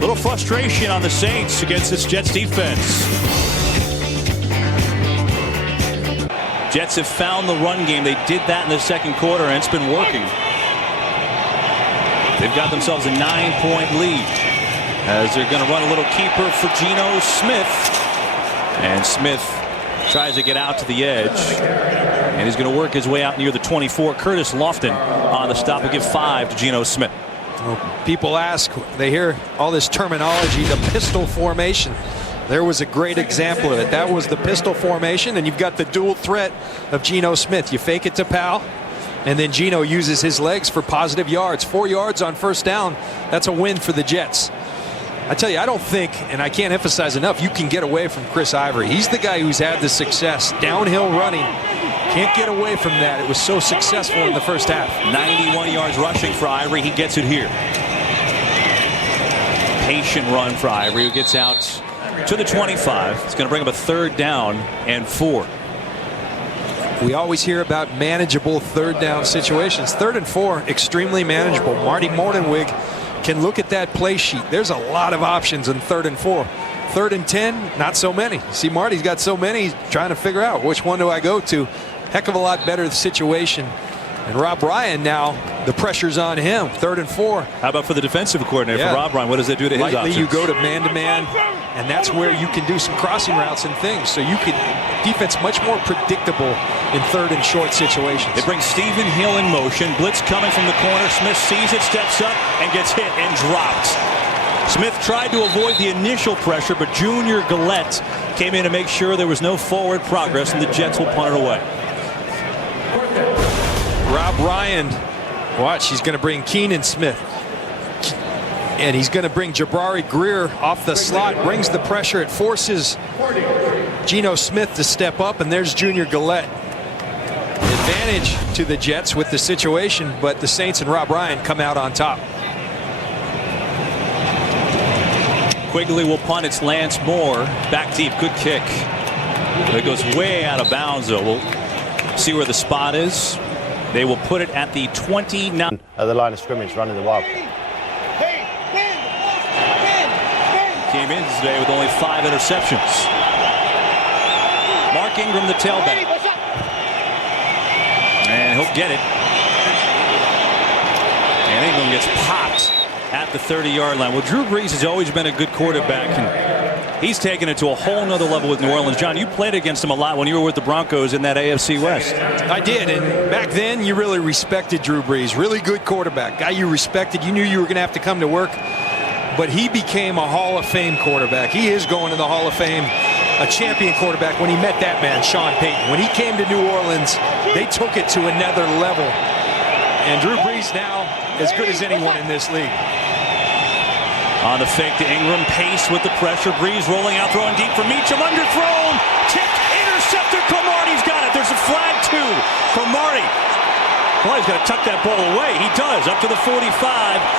Little frustration on the Saints against this Jets defense. Jets have found the run game. They did that in the second quarter, and it's been working. They've got themselves a 9-point lead as they're going to run a little keeper for Geno Smith. And Smith tries to get out to the edge, and he's going to work his way out near the 24. Curtis Lofton on the stop will give 5 to Geno Smith. Well, people ask, they hear all this terminology, the pistol formation. There was a great example of it. That was the pistol formation, and you've got the dual threat of Geno Smith. You fake it to Powell, and then Geno uses his legs for positive yards. 4 yards on first down. That's a win for the Jets. I tell you, I don't think, and I can't emphasize enough, you can get away from Chris Ivory. He's the guy who's had the success. Downhill running. Can't get away from that. It was so successful in the first half. 91 yards rushing for Ivory. He gets it here. Patient run for Ivory, who gets out to the 25. It's going to bring up a 3rd down and 4. We always hear about manageable 3rd down situations. 3rd and 4, extremely manageable. Marty Mornhinweg can look at that play sheet. There's a lot of options in 3rd and 4. 3rd and 10, not so many. See, Marty's got so many, he's trying to figure out which one do I go to. Heck of a lot better situation. And Rob Ryan now, the pressure's on him. 3rd and 4. How about for the defensive coordinator, for Rob Ryan? What does that do to his options? You go to man-to-man, and that's where you can do some crossing routes and things. So you can defense much more predictable in 3rd and short situations. It brings Stephen Hill in motion. Blitz coming from the corner. Smith sees it, steps up, and gets hit and dropped. Smith tried to avoid the initial pressure, but Junior Gillette came in to make sure there was no forward progress, and the Jets will punt it away. Rob Ryan, watch, he's going to bring Keenan Smith. And he's going to bring Jabari Greer off the slot, brings the pressure. It forces Geno Smith to step up, and there's Junior Gillette. Advantage to the Jets with the situation, but the Saints and Rob Ryan come out on top. Quigley will punt. It's Lance Moore. Back deep. Good kick. It goes way out of bounds, though. We'll see where the spot is. They will put it at the 29. At the line of scrimmage, running the wild. Came in today with only 5 interceptions. Mark Ingram, the tailback. And he'll get it. And Ingram gets popped at the 30-yard line. Well, Drew Brees has always been a good quarterback, and he's taken it to a whole nother level with New Orleans. John, you played against him a lot when you were with the Broncos in that AFC West. I did, and back then you really respected Drew Brees. Really good quarterback. Guy you respected. You knew you were going to have to come to work. But he became a Hall of Fame quarterback. He is going to the Hall of Fame. A champion quarterback when he met that man, Sean Payton. When he came to New Orleans, they took it to another level. And Drew Brees now as good as anyone in this league. On the fake to Ingram, pace with the pressure. Brees rolling out, throwing deep for Meacham, underthrown, tipped, intercepted. Cromartie's got it. There's a flag too. Cromartie. Well, he's got to tuck that ball away. He does, up to the 45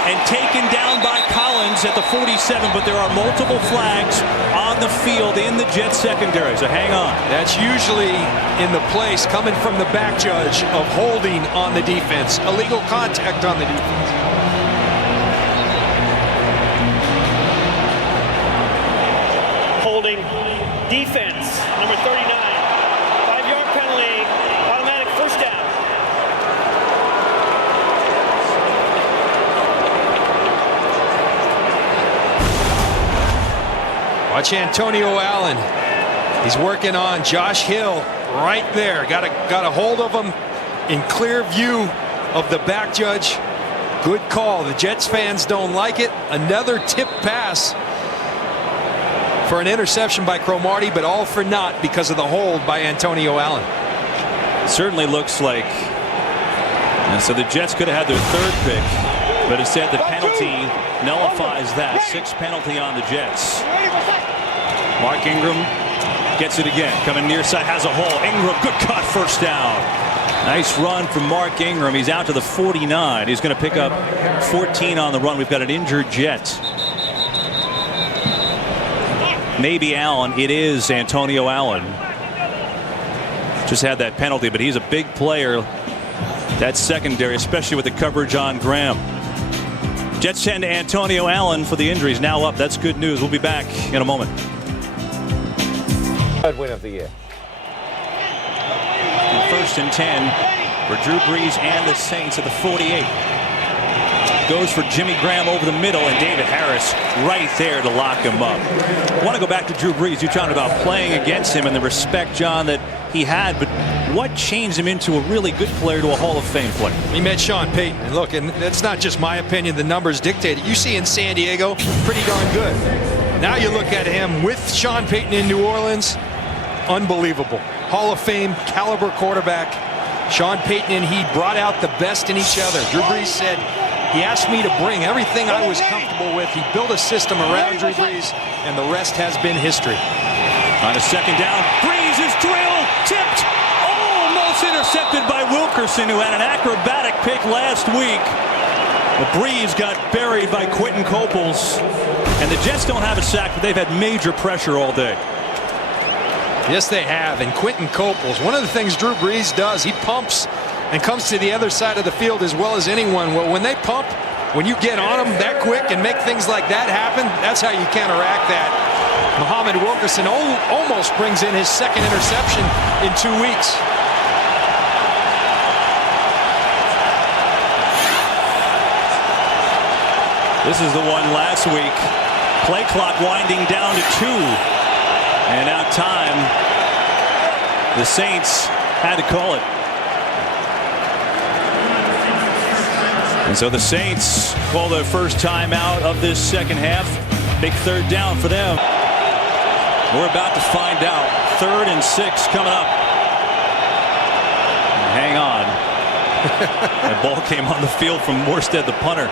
and taken down by Collins at the 47. But there are multiple flags on the field in the Jets secondary. So hang on. That's usually in the place coming from the back judge of holding on the defense. Illegal contact on the defense. Holding defense, number 39. 5-yard penalty, automatic first down. Watch Antonio Allen. He's working on Josh Hill right there. Got a hold of him in clear view of the back judge. Good call. The Jets fans don't like it. Another tip pass for an interception by Cromartie, but all for naught because of the hold by Antonio Allen. Certainly looks like. And so the Jets could have had their third pick, but instead the penalty nullifies that. 6th penalty on the Jets. Mark Ingram gets it again. Coming near side, has a hole. Ingram, good cut, first down. Nice run from Mark Ingram. He's out to the 49. He's going to pick up 14 on the run. We've got an injured Jet. Maybe Allen. It is Antonio Allen. Just had that penalty, but he's a big player. That secondary, especially with the coverage on Graham. Jets send Antonio Allen for the injuries. Now up. That's good news. We'll be back in a moment. Third win of the year. 1st and 10 for Drew Brees and the Saints at the 48. Goes for Jimmy Graham over the middle, and David Harris right there to lock him up. I want to go back to Drew Brees. You're talking about playing against him and the respect, John, that he had, but what changed him into a really good player to a Hall of Fame player? He met Sean Payton. And look, and that's not just my opinion. The numbers dictate it. You see in San Diego, pretty darn good. Now you look at him with Sean Payton in New Orleans, unbelievable. Hall of Fame caliber quarterback. Sean Payton and he brought out the best in each other. Drew Brees said, he asked me to bring everything I was comfortable with. He built a system around Drew Brees, and the rest has been history. On a 2nd down, Brees is drilled, tipped, almost intercepted by Wilkerson, who had an acrobatic pick last week. But Brees got buried by Quentin Coples. And the Jets don't have a sack, but they've had major pressure all day. Yes, they have. And Quentin Coples, one of the things Drew Brees does, he pumps and comes to the other side of the field as well as anyone. Well, when they pump, when you get on them that quick and make things like that happen, that's how you counteract that. Muhammad Wilkerson almost brings in his 2nd interception in 2 weeks. This is the one last week. Play clock winding down to 2. And now time. The Saints had to call it. And so the Saints call their first timeout of this 2nd half. Big 3rd down for them. We're about to find out. 3rd and 6 coming up. Hang on. That ball came on the field from Morstead, the punter.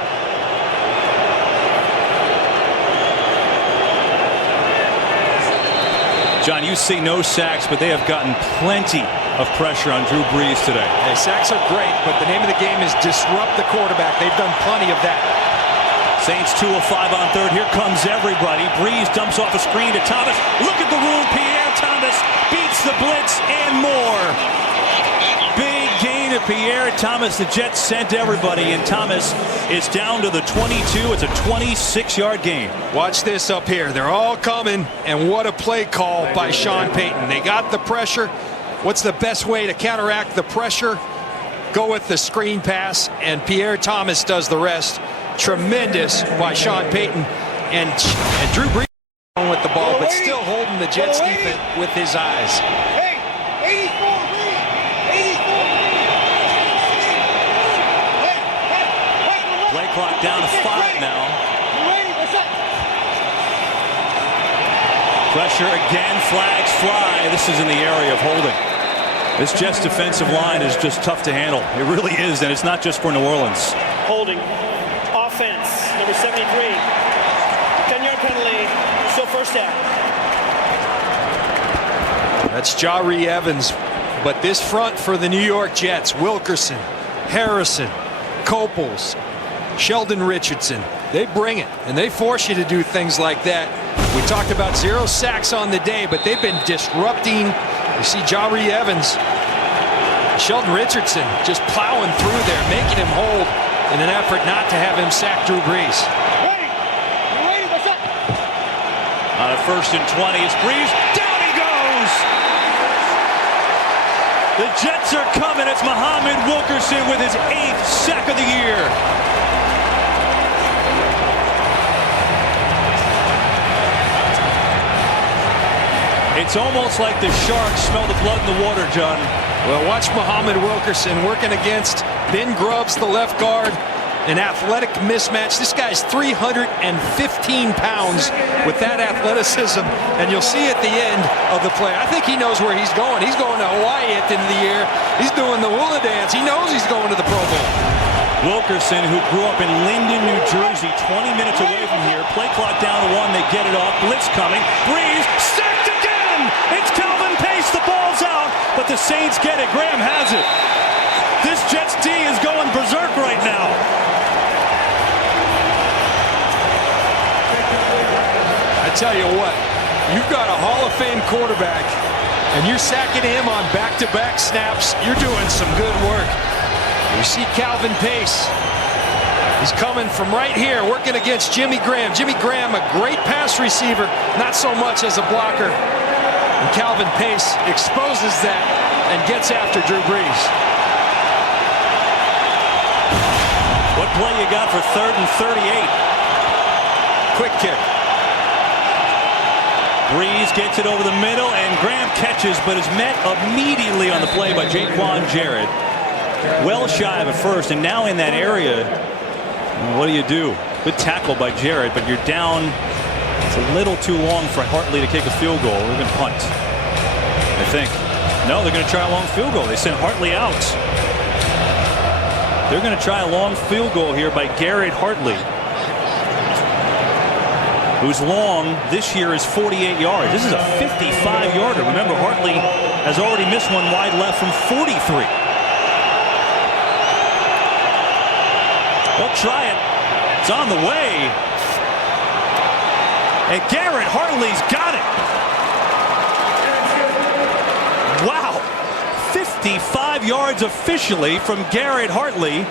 John, you see no sacks, but they have gotten plenty of pressure on Drew Brees today. Hey, sacks are great, but the name of the game is disrupt the quarterback. They've done plenty of that. Saints 2 of 5 on 3rd. Here comes everybody. Brees dumps off a screen to Thomas. Look at the room. Pierre Thomas beats the blitz and more. Big gain of Pierre Thomas. The Jets sent everybody, and Thomas is down to the 22. It's a 26-yard gain. Watch this up here. They're all coming, and what a play call by Sean Payton. They got the pressure. What's the best way to counteract the pressure? Go with the screen pass, and Pierre Thomas does the rest. Tremendous by Sean Payton, and Drew Brees with the ball, but still holding the Jets defense with his eyes. Hey, 84, Reed. 84. Play clock down to 5 now. Pressure again, flags fly. This is in the area of holding. This Jets defensive line is just tough to handle. It really is, and it's not just for New Orleans. Holding. Offense, number 73. 10-yard penalty. Still first down. That's Jahri Evans. But this front for the New York Jets, Wilkerson, Harrison, Copels, Sheldon Richardson, they bring it, and they force you to do things like that. We talked about 0 sacks on the day, but they've been disrupting. You see Jahri Evans, Sheldon Richardson just plowing through there, making him hold in an effort not to have him sack Drew Brees. On a 1st and 20, it's Brees. Down he goes! The Jets are coming. It's Muhammad Wilkerson with his 8th sack of the year. It's almost like the Sharks smell the blood in the water, John. Well, watch Muhammad Wilkerson working against Ben Grubbs, the left guard. An athletic mismatch. This guy's 315 pounds with that athleticism, and you'll see at the end of the play. I think he knows where he's going. He's going to Hawaii at the end of the year. He's doing the hula dance. He knows he's going to the Pro Bowl. Wilkerson, who grew up in Linden, New Jersey, 20 minutes away from here. Play clock down to 1. They get it off. Blitz coming. Brees sacked again. It's Calvin Pace. The ball's out, but the Saints get it. Graham has it. This Jets D is going berserk right now. I tell you what, you've got a Hall of Fame quarterback, and you're sacking him on back-to-back snaps. You're doing some good work. You see Calvin Pace. He's coming from right here, working against Jimmy Graham. Jimmy Graham, a great pass receiver, not so much as a blocker. And Calvin Pace exposes that and gets after Drew Brees. What play you got for 3rd and 38? Quick kick. Brees gets it over the middle, and Graham catches, but is met immediately on the play by Jaquan Jarrett. Well shy of a first, and now in that area, what do you do? Good tackle by Jarrett, but you're down. It's a little too long for Hartley to kick a field goal. They're going to punt, I think. No, they're going to try a long field goal. They sent Hartley out. They're going to try a long field goal here by Garrett Hartley, whose long this year is 48 yards. This is a 55-yarder. Remember, Hartley has already missed one wide left from 43. They'll try it. It's on the way. And Garrett Hartley's got it. Wow. 55 yards officially from Garrett Hartley.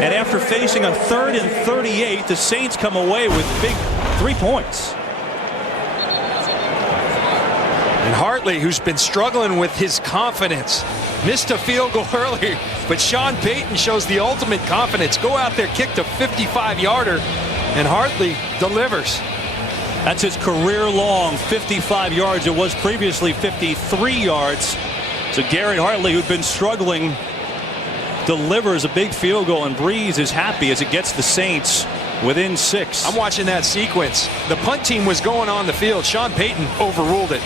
And after facing a 3rd and 38, the Saints come away with big 3 points. And Hartley, who's been struggling with his confidence, missed a field goal earlier, but Sean Payton shows the ultimate confidence. Go out there, kick the 55-yarder, and Hartley delivers. That's his career long 55 yards. It was previously 53 yards. So Garrett Hartley, who'd been struggling, delivers a big field goal, and Brees is happy as it gets the Saints within 6. I'm watching that sequence. The punt team was going on the field. Sean Payton overruled it.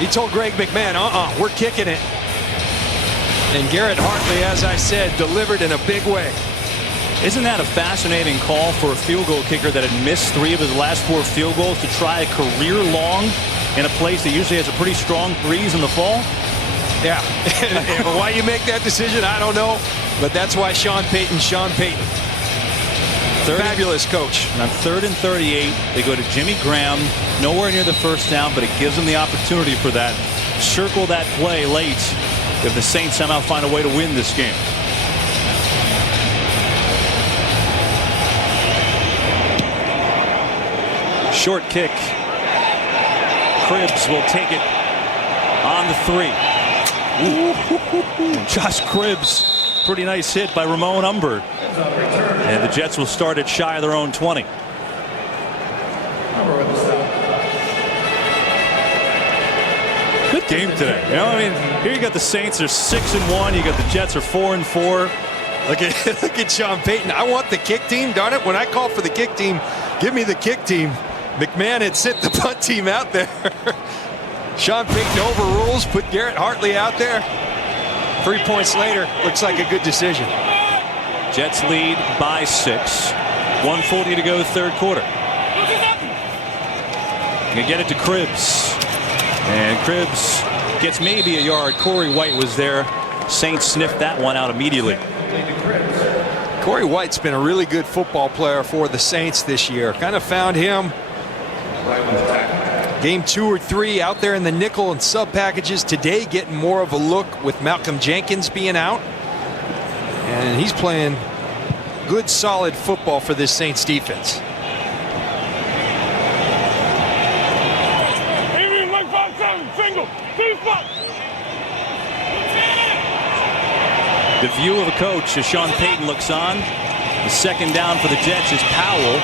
He told Greg McMahon, we're kicking it. And Garrett Hartley, as I said, delivered in a big way. Isn't that a fascinating call for a field goal kicker that had missed 3 of his last 4 field goals to try a career long in a place that usually has a pretty strong breeze in the fall? Yeah. Why you make that decision, I don't know. But that's why Sean Payton. Fabulous coach. And on 3rd and 38, they go to Jimmy Graham. Nowhere near the first down, but it gives them the opportunity for that. Circle that play late. if the Saints somehow find a way to win this game. Short kick. Cribbs will take it on the 3. Ooh. Josh Cribbs. Pretty nice hit by Ramon Umber. And the Jets will start at shy of their own 20. Good game today. You know, I mean, here you got the Saints are 6-1. You got the Jets are 4-4. Look at Sean Payton. I want the kick team, darn it. When I call for the kick team, give me the kick team. McMahon had sent the punt team out there. Sean Payton overrules, put Garrett Hartley out there. 3 points later, looks like a good decision. Jets lead by 6. 1:40 to go, third quarter. You get it to Cribbs. And Cribbs gets maybe a yard. Corey White was there. Saints sniffed that one out immediately. Corey White's been a really good football player for the Saints this year. Kind of found him game 2 or 3 out there in the nickel and sub packages. Today getting more of a look with Malcolm Jenkins being out. And he's playing good solid football for this Saints defense. The view of a coach as Sean Payton looks on. The second down for the Jets is Powell.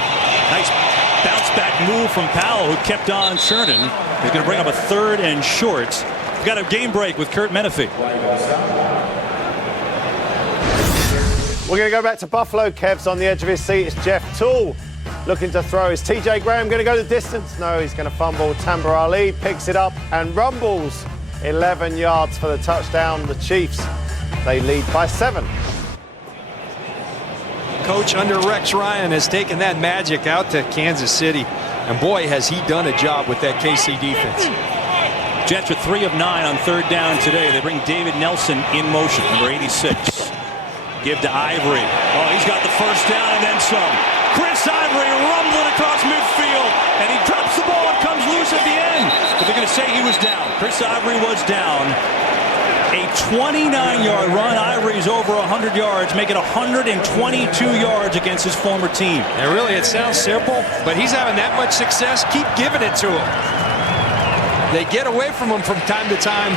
Nice bounce back move from Powell, who kept on churning. He's going to bring up a 3rd and short. We've got a game break with Kurt Menefee. We're going to go back to Buffalo. Kev's on the edge of his seat. It's Jeff Toole looking to throw. Is TJ Graham going to go the distance? No, he's going to fumble. Tamba Ali picks it up and rumbles 11 yards for the touchdown. The Chiefs, they lead by 7. Coach under Rex Ryan has taken that magic out to Kansas City. And boy, has he done a job with that KC defense. Jets are 3 of 9 on 3rd down today. They bring David Nelson in motion, number 86. Give to Ivory. Oh, he's got the first down and then some. Chris Ivory rumbling across midfield, and he drops the ball and comes loose at the end. But they're going to say he was down. Chris Ivory was down. A 29-yard run. Ivory's over 100 yards, making 122 yards against his former team. And really, it sounds simple, but he's having that much success. Keep giving it to him. They get away from him from time to time,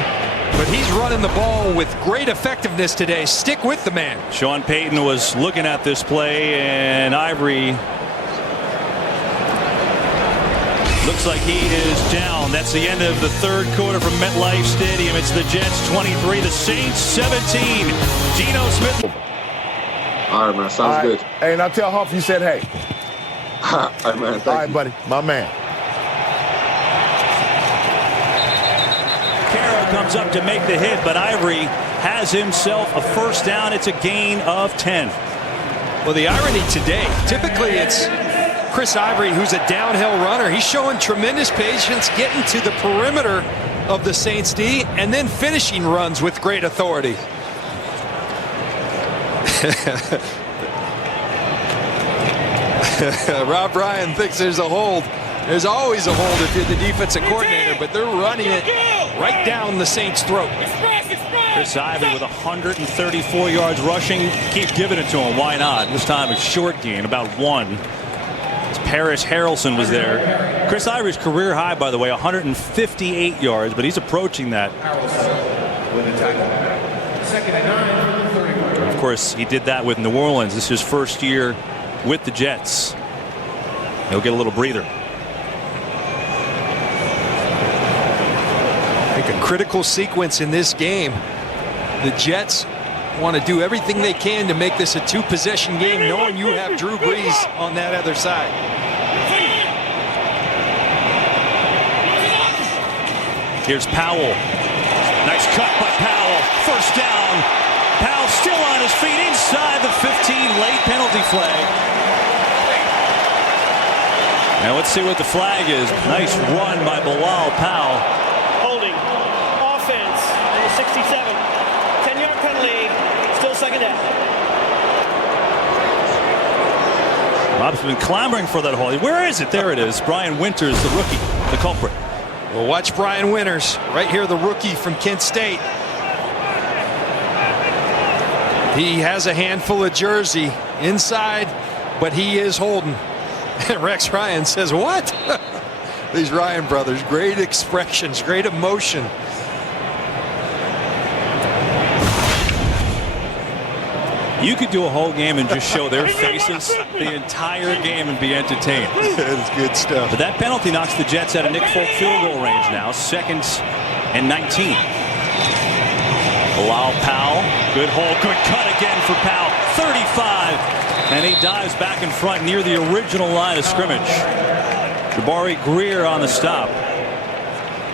but he's running the ball with great effectiveness today. Stick with the man. Sean Payton was looking at this play, and Ivory looks like he is down. That's the end of the third quarter from MetLife Stadium. It's the Jets 23, the Saints 17. Geno Smith. All right, man. Sounds good. Hey, now tell Huff you said hey. All right, man. Thank All right, you. buddy. My man. Carroll comes up to make the hit, but Ivory has himself a first down. It's a gain of 10. Well, the irony today, typically it's Chris Ivory, who's a downhill runner. He's showing tremendous patience getting to the perimeter of the Saints D and then finishing runs with great authority. Rob Ryan thinks there's a hold. There's always a hold if you're the defensive coordinator, but they're running it right down the Saints' throat. Chris Ivory with 134 yards rushing. Keep giving it to him. Why not? This time a short gain, about 1. Paris Harrelson was there. Chris Ivory's career high, by the way, 158 yards, but he's approaching that. Of course, he did that with New Orleans. This is his first year with the Jets. He'll get a little breather. I think a critical sequence in this game. The Jets want to do everything they can to make this a 2-possession game, knowing you have Drew Brees on that other side. Here's Powell. Nice cut by Powell. First down. Powell still on his feet inside the 15. Late penalty flag. Now let's see what the flag is. Nice run by Bilal Powell. Holding. Offense. Number 67. 10-yard penalty. Still second down. Bob's been clamoring for that hold. Where is it? There it is. Brian Winters, the rookie, the culprit. Well, watch Brian Winters right here, the rookie from Kent State. He has a handful of jersey inside, but he is holding. And Rex Ryan says, what? These Ryan brothers, great expressions, great emotion. You could do a whole game and just show their faces the entire game and be entertained. That's good stuff. But that penalty knocks the Jets out of Nick Folk field goal range now. 2nd and 19. Allow Powell. Good hole. Good cut again for Powell. 35. And he dives back in front near the original line of scrimmage. Jabari Greer on the stop.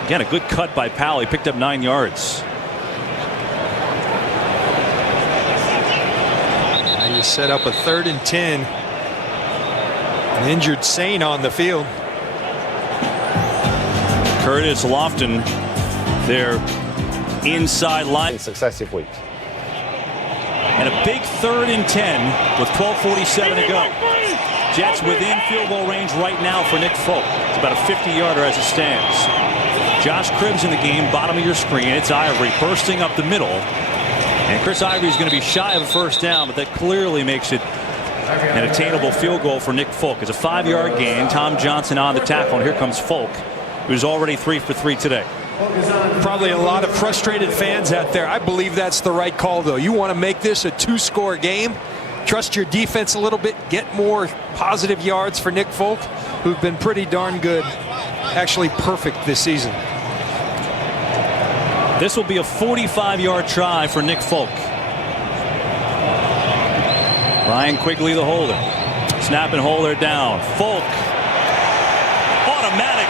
Again, a good cut by Powell. He picked up 9 yards. Now you set up a 3rd and 10. An injured Saint on the field. Curtis Lofton, their inside line. In successive weeks. And a big 3rd and 10 with 12:47 to go. Jets within field goal range right now for Nick Folk. It's about a 50-yarder as it stands. Josh Cribbs in the game, bottom of your screen. It's Ivory bursting up the middle. And Chris Ivory is going to be shy of a first down, but that clearly makes it an attainable field goal for Nick Folk. It's a 5-yard gain. Tom Johnson on the tackle, and here comes Folk, who's already 3 for 3 today. Probably a lot of frustrated fans out there. I believe that's the right call, though. You want to make this a 2-score game. Trust your defense a little bit. Get more positive yards for Nick Folk, who've been pretty darn good. Actually perfect this season. This will be a 45-yard try for Nick Folk. Ryan Quigley, the holder. Snap and holder down. Folk. Automatic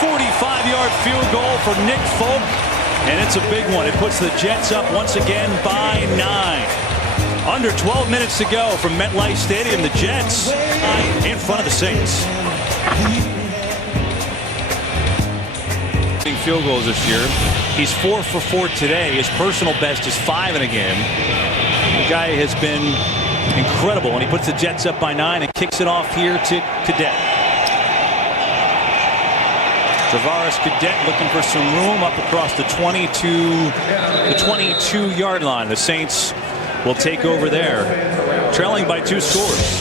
45-yard field goal for Nick Folk. And it's a big one. It puts the Jets up once again by 9. Under 12 minutes to go from MetLife Stadium. The Jets in front of the Saints. Field goals this year. He's 4 for 4 today. His personal best is 5 in a game. The guy has been incredible, and he puts the Jets up by 9 and kicks it off here to Cadet. Travaris Cadet looking for some room up across the 22-yard line. The Saints will take over there, trailing by 2 scores.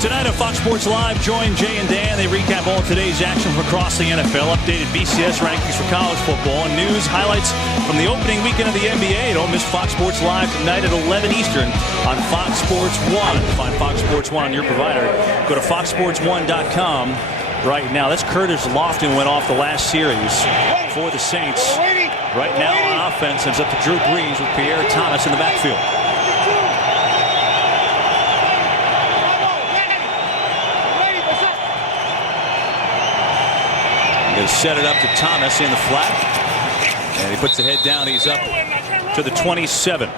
Tonight on Fox Sports Live, join Jay and Dan. They recap all of today's action from across the NFL, updated BCS rankings for college football, and news highlights from the opening weekend of the NBA. Don't miss Fox Sports Live tonight at 11 Eastern on Fox Sports 1. Find Fox Sports 1 on your provider. Go to foxsports1.com right now. That's Curtis Lofton, went off the last series for the Saints. Right now on offense, it's up to Drew Brees with Pierre Thomas in the backfield. Going to set it up to Thomas in the flat. And he puts the head down. He's up to the 27. A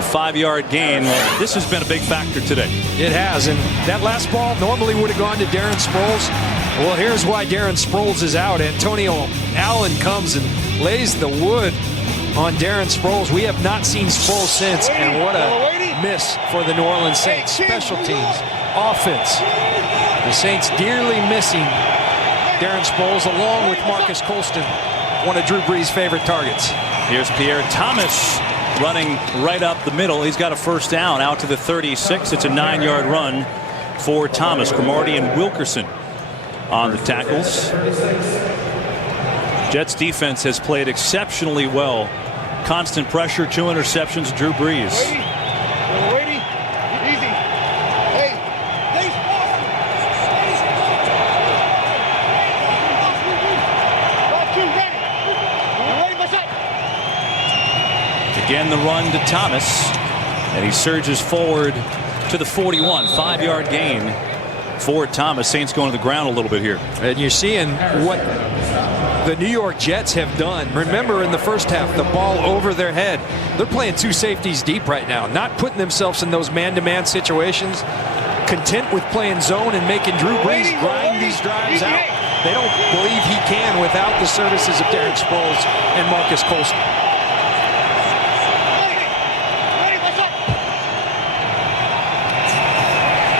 5-yard gain. Well, this has been a big factor today. It has. And that last ball normally would have gone to Darren Sproles. Well, here's why Darren Sproles is out. Antonio Allen comes and lays the wood on Darren Sproles. We have not seen Sproles since. And what a miss for the New Orleans Saints. Special teams, offense. The Saints dearly missing Darren Sproles, along with Marcus Colston, one of Drew Brees' favorite targets. Here's Pierre Thomas running right up the middle. He's got a first down out to the 36. It's a 9-yard run for Thomas. Cromartie and Wilkerson on the tackles. Jets defense has played exceptionally well. Constant pressure, 2 interceptions. Drew Brees. Again, the run to Thomas, and he surges forward to the 41. 5-yard gain for Thomas. Saints going to the ground a little bit here. And you're seeing what the New York Jets have done. Remember, in the first half, the ball over their head. They're playing 2 safeties deep right now, not putting themselves in those man-to-man situations, content with playing zone and making Drew Brees grind these drives out. They don't believe he can without the services of Darren Sproles and Marcus Colston.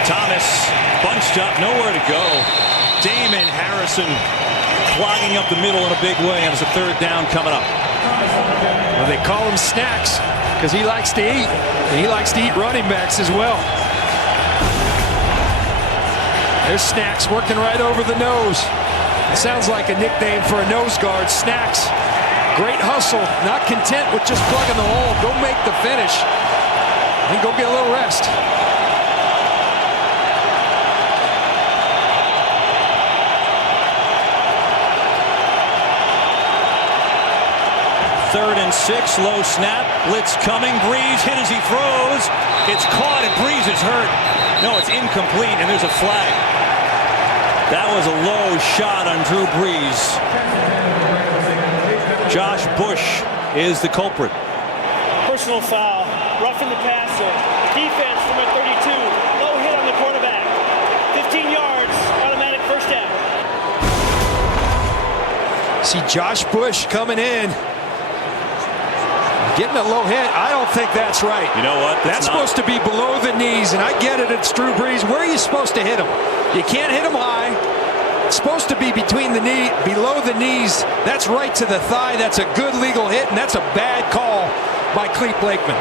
Thomas bunched up, nowhere to go. Damon Harrison clogging up the middle in a big way, and it's a 3rd down coming up. Well, they call him Snacks because he likes to eat, and he likes to eat running backs as well. There's Snacks working right over the nose. It sounds like a nickname for a nose guard. Snacks, great hustle, not content with just plugging the hole. Go make the finish and go get a little rest. Third and 6, low snap, blitz coming, Breeze hit as he throws. It's caught and Breeze is hurt. No, it's incomplete and there's a flag. That was a low shot on Drew Brees. Josh Bush is the culprit. Personal foul, roughing the passer. Defense number 32, low hit on the quarterback. 15 yards, automatic first down. See Josh Bush coming in. Getting a low hit, I don't think that's right. You know what? That's supposed to be below the knees, and I get it, it's Drew Brees. Where are you supposed to hit him? You can't hit him high. It's supposed to be between the knee, below the knees. That's right to the thigh. That's a good legal hit, and that's a bad call by Clete Blakeman.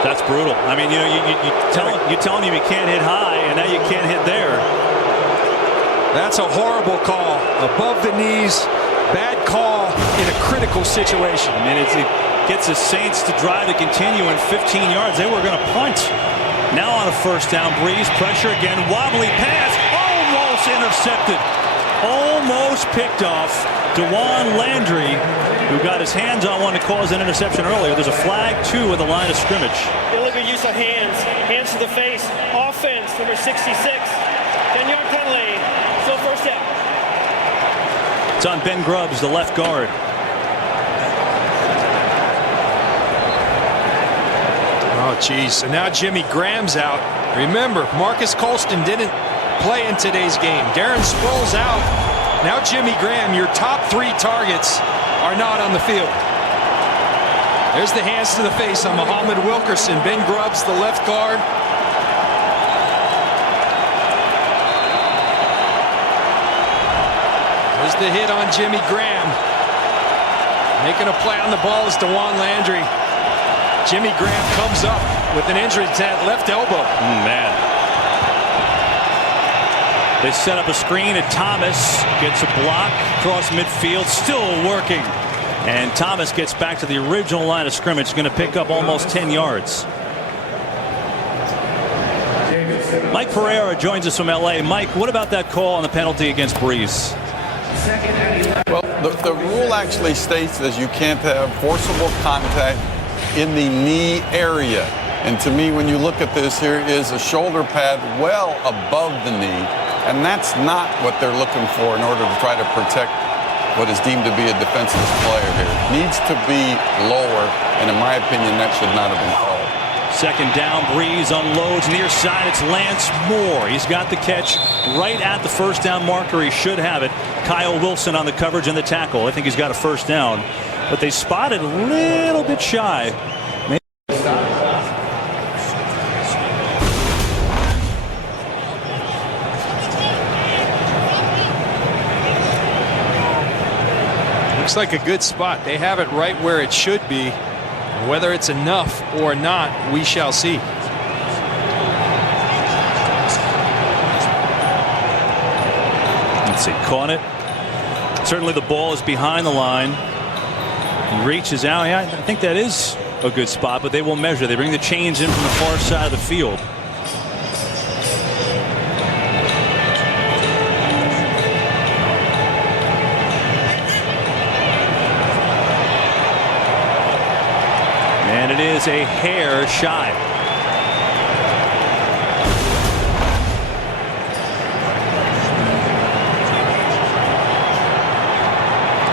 That's brutal. I mean, you know, you're telling him you can't hit high, and now you can't hit there. That's a horrible call. Above the knees. Bad call in a critical situation. I mean, it gets the Saints to drive to continue in 15 yards. They were going to punt. Now on a first down, Breeze, pressure again, wobbly pass, almost intercepted. Almost picked off. DeJuan Landry, who got his hands on one to cause an interception earlier. There's a flag, 2 at the line of scrimmage. Illegal use of hands. Hands to the face. Offense, number 66. 10-yard penalty. Still first down. It's on Ben Grubbs, the left guard. Oh, geez. And now Jimmy Graham's out. Remember, Marcus Colston didn't play in today's game. Darren Sproles out. Now Jimmy Graham, your top 3 targets are not on the field. There's the hands to the face on Muhammad Wilkerson. Ben Grubbs, the left guard. There's the hit on Jimmy Graham. Making a play on the ball is DeJuan Landry. Jimmy Graham comes up with an injury to that left elbow. Man. They set up a screen and Thomas gets a block across midfield, still working. And Thomas gets back to the original line of scrimmage, going to pick up almost 10 yards. Mike Pereira joins us from LA. Mike, what about that call on the penalty against Breeze? Well, the rule actually states that you can't have forcible contact in the knee area. And to me, when you look at this, here is a shoulder pad well above the knee. And that's not what they're looking for in order to try to protect what is deemed to be a defenseless player here. It needs to be lower, and in my opinion, that should not have been called. Second down, Breeze unloads near side. It's Lance Moore. He's got the catch right at the first down marker. He should have it. Kyle Wilson on the coverage and the tackle. I think he's got a first down, but they spotted a little bit shy. Looks like a good spot. They have it right where it should be. Whether it's enough or not, we shall see. Let's see, caught it. Certainly the ball is behind the line. He reaches out. Yeah, I think that is a good spot, but they will measure. They bring the chains in from the far side of the field. And it is a hair shy.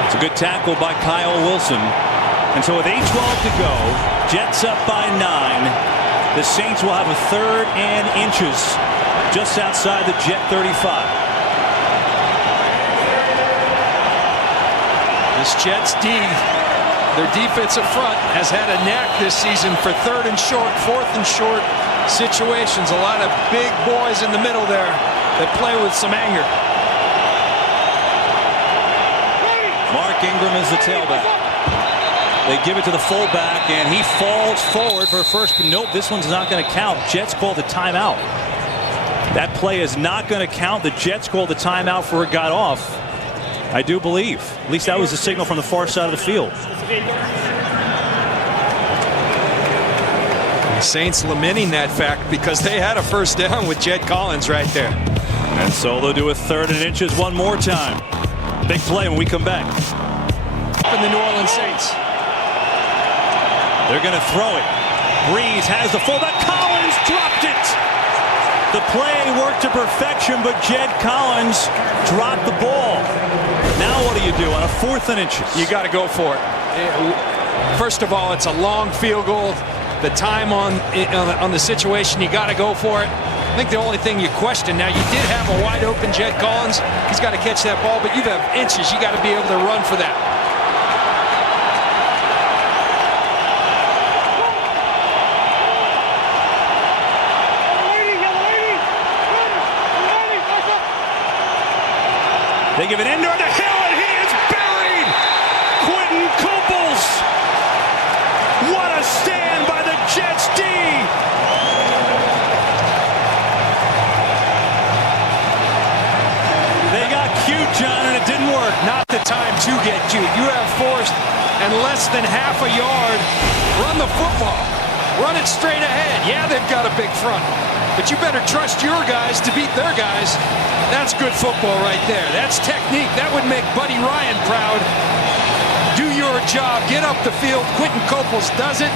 It's a good tackle by Kyle Wilson. And so with 8:12 to go, Jets up by 9. The Saints will have a 3rd and inches just outside the Jet 35. This Jets D, their defensive front, has had a knack this season for 3rd and short, 4th and short situations. A lot of big boys in the middle there that play with some anger. Ingram is the tailback. They give it to the fullback, and he falls forward for a first. But nope, this one's not going to count. Jets call the timeout. That play is not going to count. The Jets called the timeout for it got off. I do believe. At least that was the signal from the far side of the field. The Saints lamenting that fact because they had a first down with Jed Collins right there. And so they'll do a 3rd and inches one more time. Big play when we come back. And the New Orleans Saints. They're going to throw it. Breeze has the fullback. Collins dropped it. The play worked to perfection, but Jed Collins dropped the ball. Now what do you do on a 4th and inches? You got to go for it. First of all, it's a long field goal. The time on the situation, you got to go for it. I think the only thing you question now, you did have a wide open Jed Collins. He's got to catch that ball, but you have inches. You got to be able to run for that. They give it into the hill, and he is buried! Quentin Coples! What a stand by the Jets D! They got cute, John, and it didn't work. Not the time to get cute. You have forced and less than half a yard. Run the football. Run it straight ahead. Yeah, they've got a big front, but you better trust your guys to beat their guys. That's good football right there. That's technique. That would make Buddy Ryan proud. Do your job. Get up the field. Quentin Coples does it.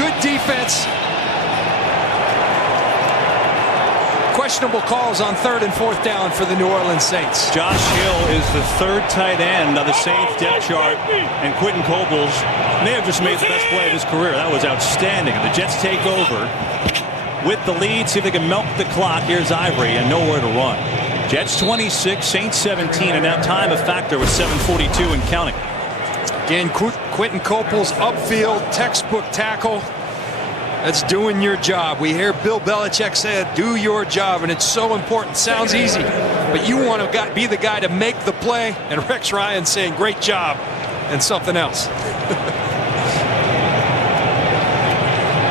Good defense. Questionable calls on 3rd and 4th down for the New Orleans Saints. Josh Hill is the 3rd tight end on the Saints depth chart, and Quentin Coples may have just made the best play of his career. That was outstanding. The Jets take over with the lead, see if they can milk the clock. Here's Ivory and nowhere to run. Jets 26, Saints 17, and now time a factor with 7:42 and counting. Again, Quentin Coples upfield, textbook tackle. That's doing your job. We hear Bill Belichick say, do your job, and it's so important. Sounds easy, but you want to be the guy to make the play, and Rex Ryan saying, great job, and something else.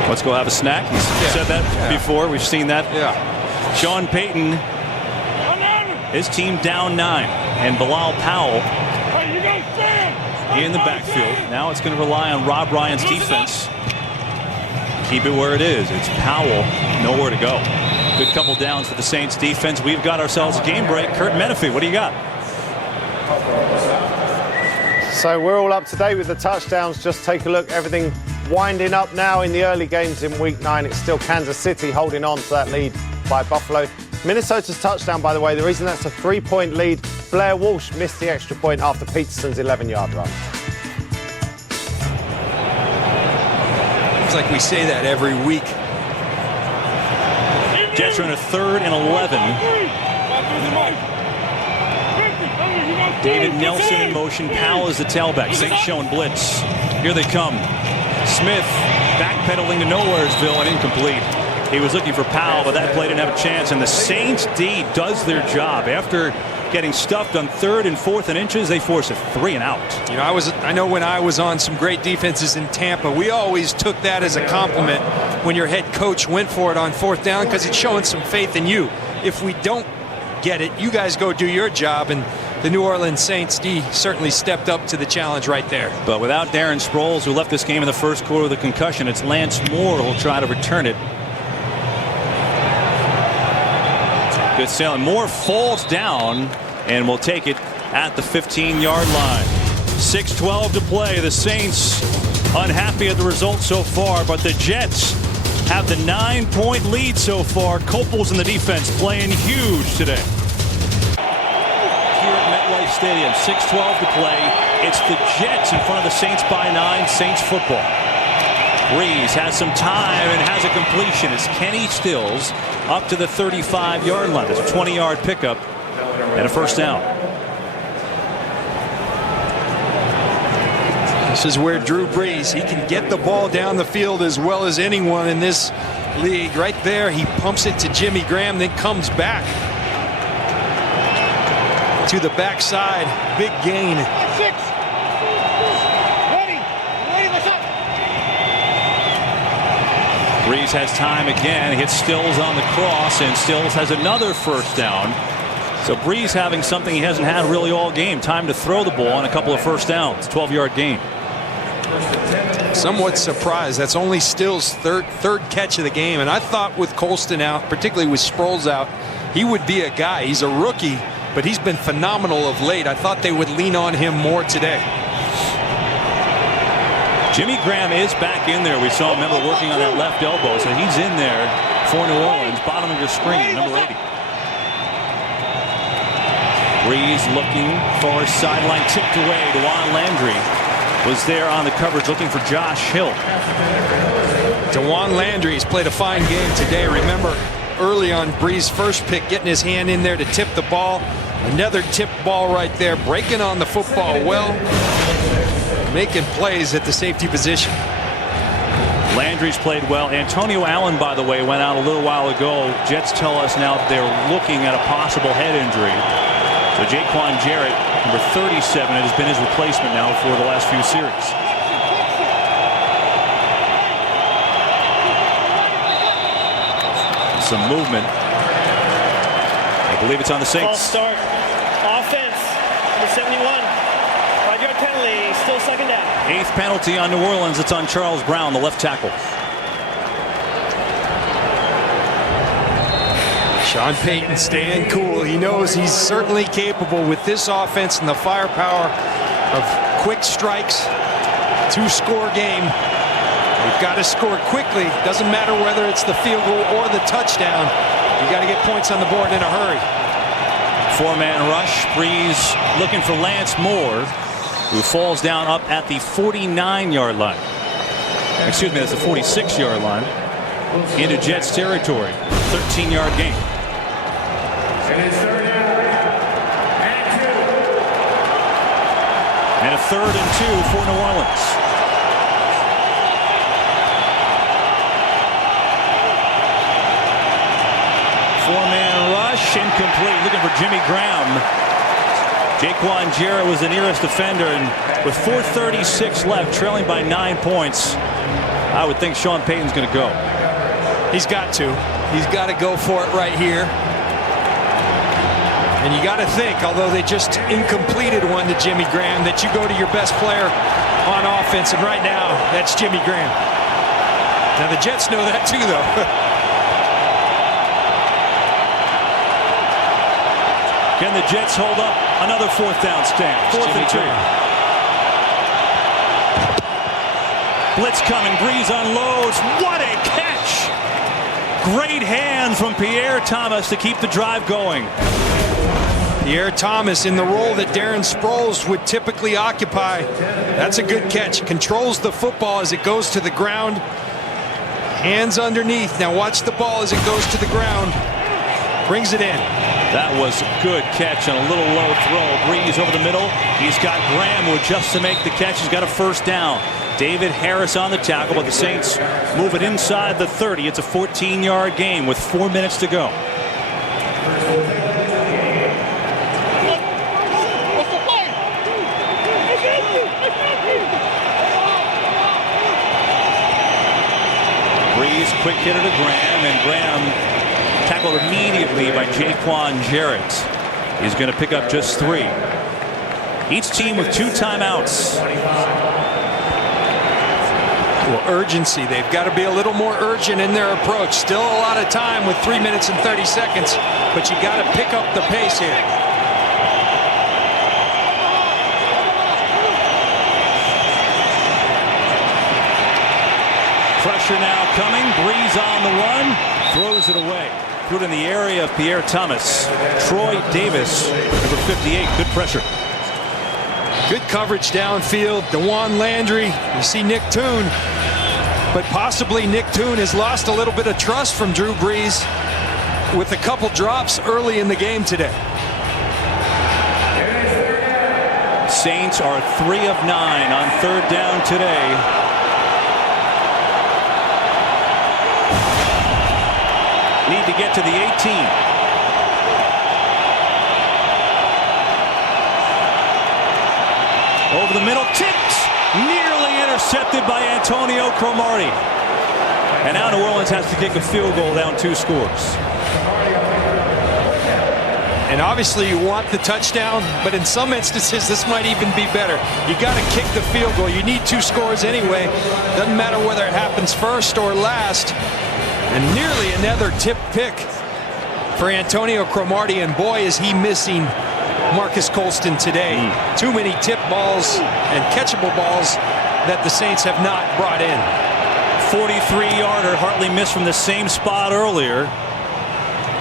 Let's go have a snack. He's said that before. We've seen that. Yeah. Sean Payton, his team down 9, and Bilal Powell in the backfield. Now it's going to rely on Rob Ryan's defense. Keep it where it is. It's Powell, nowhere to go. Good couple downs for the Saints defense. We've got ourselves a game break. Kurt Menefee, what do you got? So we're all up to date with the touchdowns. Just take a look. Everything winding up now in the early games in Week 9. It's still Kansas City holding on to that lead by Buffalo. Minnesota's touchdown, by the way, the reason that's a 3-point lead, Blair Walsh missed the extra point after Peterson's 11-yard run. It's like we say that every week. Jets are in a 3rd and 11. David Nelson in motion. Powell is the tailback. Saints showing blitz. Here they come. Smith backpedaling to Nowheresville and incomplete. He was looking for Powell, but that play didn't have a chance. And the Saints D does their job. After getting stuffed on 3rd and 4th and inches, they force a 3 and out. You know, I know when I was on some great defenses in Tampa, we always took that as a compliment when your head coach went for it on 4th down, because it's showing some faith in you. If we don't get it, you guys go do your job, and the New Orleans Saints D certainly stepped up to the challenge right there. But without Darren Sproles, who left this game in the first quarter with a concussion, it's Lance Moore who'll try to return it. Good sailing. Moore falls down and will take it at the 15-yard line. 6:12 to play. The Saints unhappy at the result so far, but the Jets have the 9-point lead so far. Coples in the defense playing huge today. Here at MetLife Stadium, 6:12 to play. It's the Jets in front of the Saints by 9. Saints football. Breeze has some time and has a completion. It's Kenny Stills up to the 35-yard line. It's a 20-yard pickup and a first down. This is where Drew Brees, he can get the ball down the field as well as anyone in this league. Right there, he pumps it to Jimmy Graham, then comes back. to the backside. Big gain. 6. Ready, let's up. Breeze has time again. Hits Stills on the cross, and Stills has another first down. So Breeze having something he hasn't had really all game. Time to throw the ball on a couple of first downs. 12-yard gain. Somewhat surprised. That's only Stills' third catch of the game. And I thought with Colston out, particularly with Sproles out, he would be a guy. He's a rookie, but he's been phenomenal of late. I thought they would lean on him more today. Jimmy Graham is back in there. We saw him, remember, working on that left elbow. So he's in there for New Orleans. Bottom of your screen, number 80. Breeze looking for sideline, tipped away. DeJuan Landry was there on the coverage looking for Josh Hill. DeJuan Landry has played a fine game today. Remember, early on Breeze's first pick, getting his hand in there to tip the ball. Another tip ball right there, breaking on the football well, making plays at the safety position. Landry's played well. Antonio Allen, by the way, went out a little while ago. Jets tell us now they're looking at a possible head injury. So Jaquan Jarrett, number 37, it has been his replacement now for the last few series. Some movement. I believe it's on the Saints. False start. Offense. Number 71. 5-yard penalty. Still second down. 8th penalty on New Orleans. It's on Charles Brown, the left tackle. Sean Payton staying cool. He knows he's certainly capable with this offense and the firepower of quick strikes, 2-score game. We've got to score quickly. Doesn't matter whether it's the field goal or the touchdown. You got to get points on the board in a hurry. 4-man rush. Breeze looking for Lance Moore, who falls down up at the 49-yard line. Excuse me, that's the 46-yard line. Into Jets territory. 13-yard gain. And a 3rd and 2 for New Orleans. Four-man rush, incomplete. Looking for Jimmy Graham. Jaquan Jarrett was the nearest defender, and with 4:36 left, trailing by 9 points, I would think Sean Payton's going to go. He's got to. He's got to go for it right here. And you got to think, although they just incompleted one to Jimmy Graham, that you go to your best player on offense, and right now, that's Jimmy Graham. Now the Jets know that too, though. Can the Jets hold up another 4th down stand? 4th and 2. Blitz coming. Breeze unloads. What a catch! Great hands from Pierre Thomas to keep the drive going. Pierre Thomas in the role that Darren Sproles would typically occupy. That's a good catch. Controls the football as it goes to the ground. Hands underneath. Now watch the ball as it goes to the ground. Brings it in. That was a good catch and a little low throw. Breeze over the middle. He's got Graham who just to make the catch. He's got a first down. David Harris on the tackle, but the Saints move it inside the 30. It's a 14-yard gain with 4 minutes to go. Breeze, quick hitter to Graham, and Graham tackled immediately by Jaquan Jarrett. He's going to pick up just 3. Each team with 2 timeouts. Well, urgency. They've got to be a little more urgent in their approach. Still a lot of time with 3 minutes and 30 seconds, but you got to pick up the pace here. Pressure now coming. Breeze on the run. Throws it away. Threw it in the area of Pierre Thomas. Troy Davis, number 58. Good pressure. Good coverage downfield. DeJuan Landry. You see Nick Toon. But possibly Nick Toon has lost a little bit of trust from Drew Brees with a couple drops early in the game today. Saints are 3 of 9 on 3rd down today. Need to get to the 18. Over the middle, tipped, nearly intercepted by Antonio Cromartie. And now New Orleans has to kick a field goal down 2 scores. And obviously you want the touchdown, but in some instances this might even be better. You got to kick the field goal. You need 2 scores anyway. Doesn't matter whether it happens first or last. And nearly another tip pick for Antonio Cromartie, and boy is he missing Marcus Colston today. Too many tip balls and catchable balls that the Saints have not brought in. 43-yarder, Hartley missed from the same spot earlier.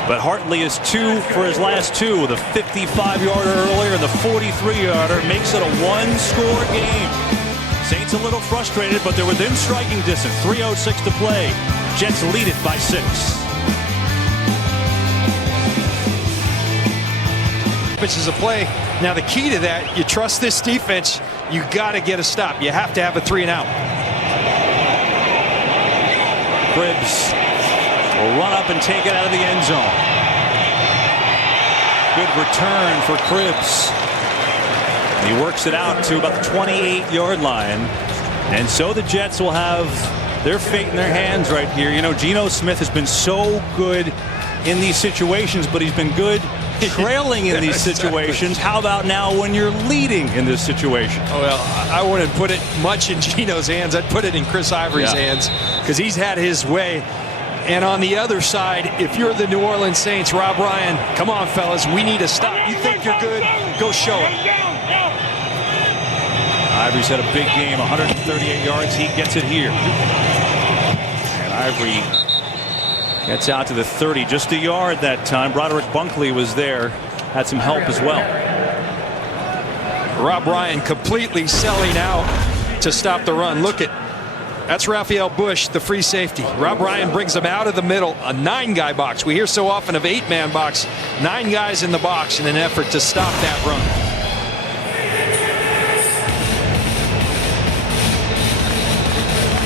But Hartley is 2 for his last 2 with a 55-yarder earlier, and the 43-yarder makes it a 1-score game. Saints a little frustrated, but they're within striking distance. 3:06 to play. Jets lead it by 6. Which is a play. Now the key to that, you trust this defense, you got to get a stop. You have to have a 3-and-out. Cribbs will run up and take it out of the end zone. Good return for Cribbs. He works it out to about the 28-yard line. And so the Jets will have their fate in their hands right here. You know, Geno Smith has been so good in these situations, but he's been good trailing in these situations. How about now when you're leading in this situation? Well, I wouldn't put it much in Geno's hands. I'd put it in Chris Ivory's hands because he's had his way. And on the other side, if you're the New Orleans Saints, Rob Ryan, come on, fellas, we need a stop. You think you're good? Go show it. Ivory's had a big game, 138 yards. He gets it here. And Ivory gets out to the 30, just a yard that time. Broderick Bunkley was there, had some help as well. Rob Ryan completely selling out to stop the run. Look at that's Raphael Bush, the free safety. Rob Ryan brings him out of the middle, a 9-guy box. We hear so often of 8-man box. 9 guys in the box in an effort to stop that run.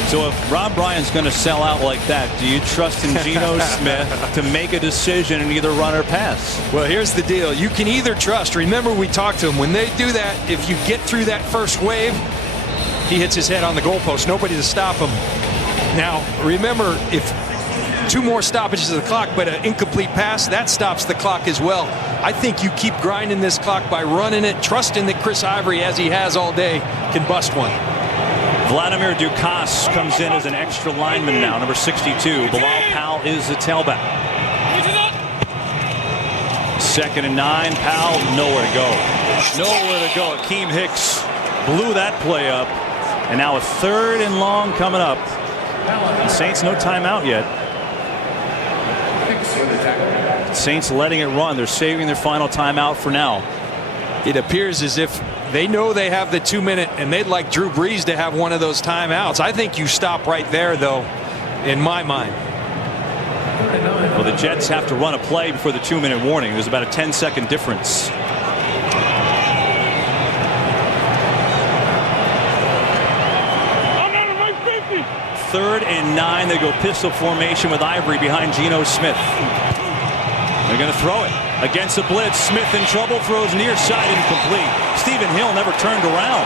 So if Rob Ryan's going to sell out like that, do you trust in Geno Smith to make a decision and either run or pass? Well, here's the deal. You can either trust. Remember, we talked to him. When they do that, if you get through that first wave, he hits his head on the goalpost. Nobody to stop him. Now, remember, if 2 more stoppages of the clock, but an incomplete pass, that stops the clock as well. I think you keep grinding this clock by running it, trusting that Chris Ivory, as he has all day, can bust one. Vladimir Dukas comes in as an extra lineman now, number 62. Bilal Powell is the tailback. 2nd and 9. Powell, nowhere to go. Nowhere to go. Akeem Hicks blew that play up. And now a 3rd and long coming up. The Saints no timeout yet. Saints letting it run. They're saving their final timeout for now. It appears as if they know they have the 2-minute, and they'd like Drew Brees to have one of those timeouts. I think you stop right there, though, in my mind. Well, the Jets have to run a play before the 2-minute warning. There's about a 10-second difference. 3rd and 9. They go pistol formation with Ivory behind Geno Smith. They're going to throw it against the blitz. Smith in trouble, throws near side, incomplete. Stephen Hill never turned around.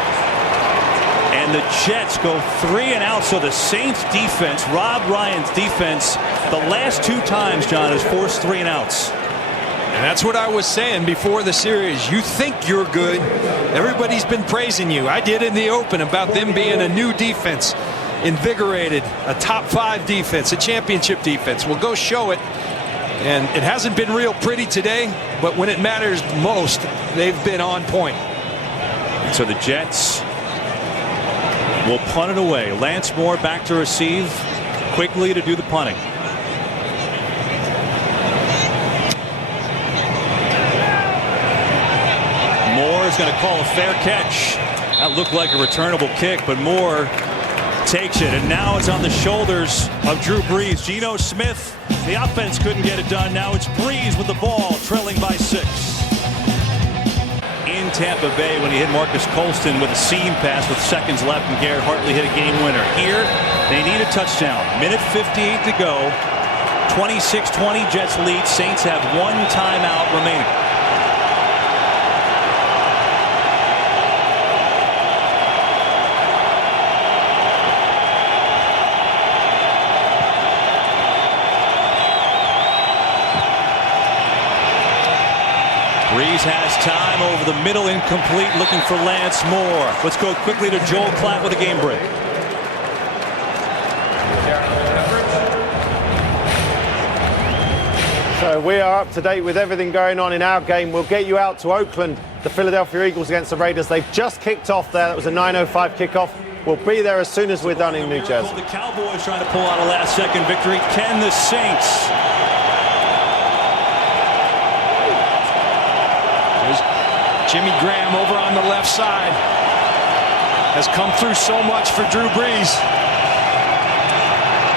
And the Jets go 3 and out. So the Saints defense, Rob Ryan's defense, the last 2 times, John, has forced 3 and outs. And that's what I was saying before the series. You think you're good. Everybody's been praising you. I did in the open about them being a new defense, invigorated, a top 5 defense, a championship defense. Well, go show it. And it hasn't been real pretty today, but when it matters most, they've been on point. And so the Jets will punt it away. Lance Moore back to receive, quickly to do the punting. Moore is going to call a fair catch. That looked like a returnable kick, but Moore takes it, and now it's on the shoulders of Drew Brees. Geno Smith, the offense couldn't get it done. Now it's Brees with the ball, trailing by 6. In Tampa Bay when he hit Marcus Colston with a seam pass with seconds left, and Garrett Hartley hit a game winner. Here, they need a touchdown. Minute 58 to go. 26-20, Jets lead. Saints have 1 timeout remaining. Breeze has time over the middle, incomplete, looking for Lance Moore. Let's go quickly to Joel Klatt with a game break. So we are up to date with everything going on in our game. We'll get you out to Oakland, the Philadelphia Eagles against the Raiders. They've just kicked off there. That was a 9:05 kickoff. We'll be there as soon as we're done in New Jersey. The Cowboys trying to pull out a last-second victory. Can the Saints? There's Jimmy Graham over on the left side. Has come through so much for Drew Brees.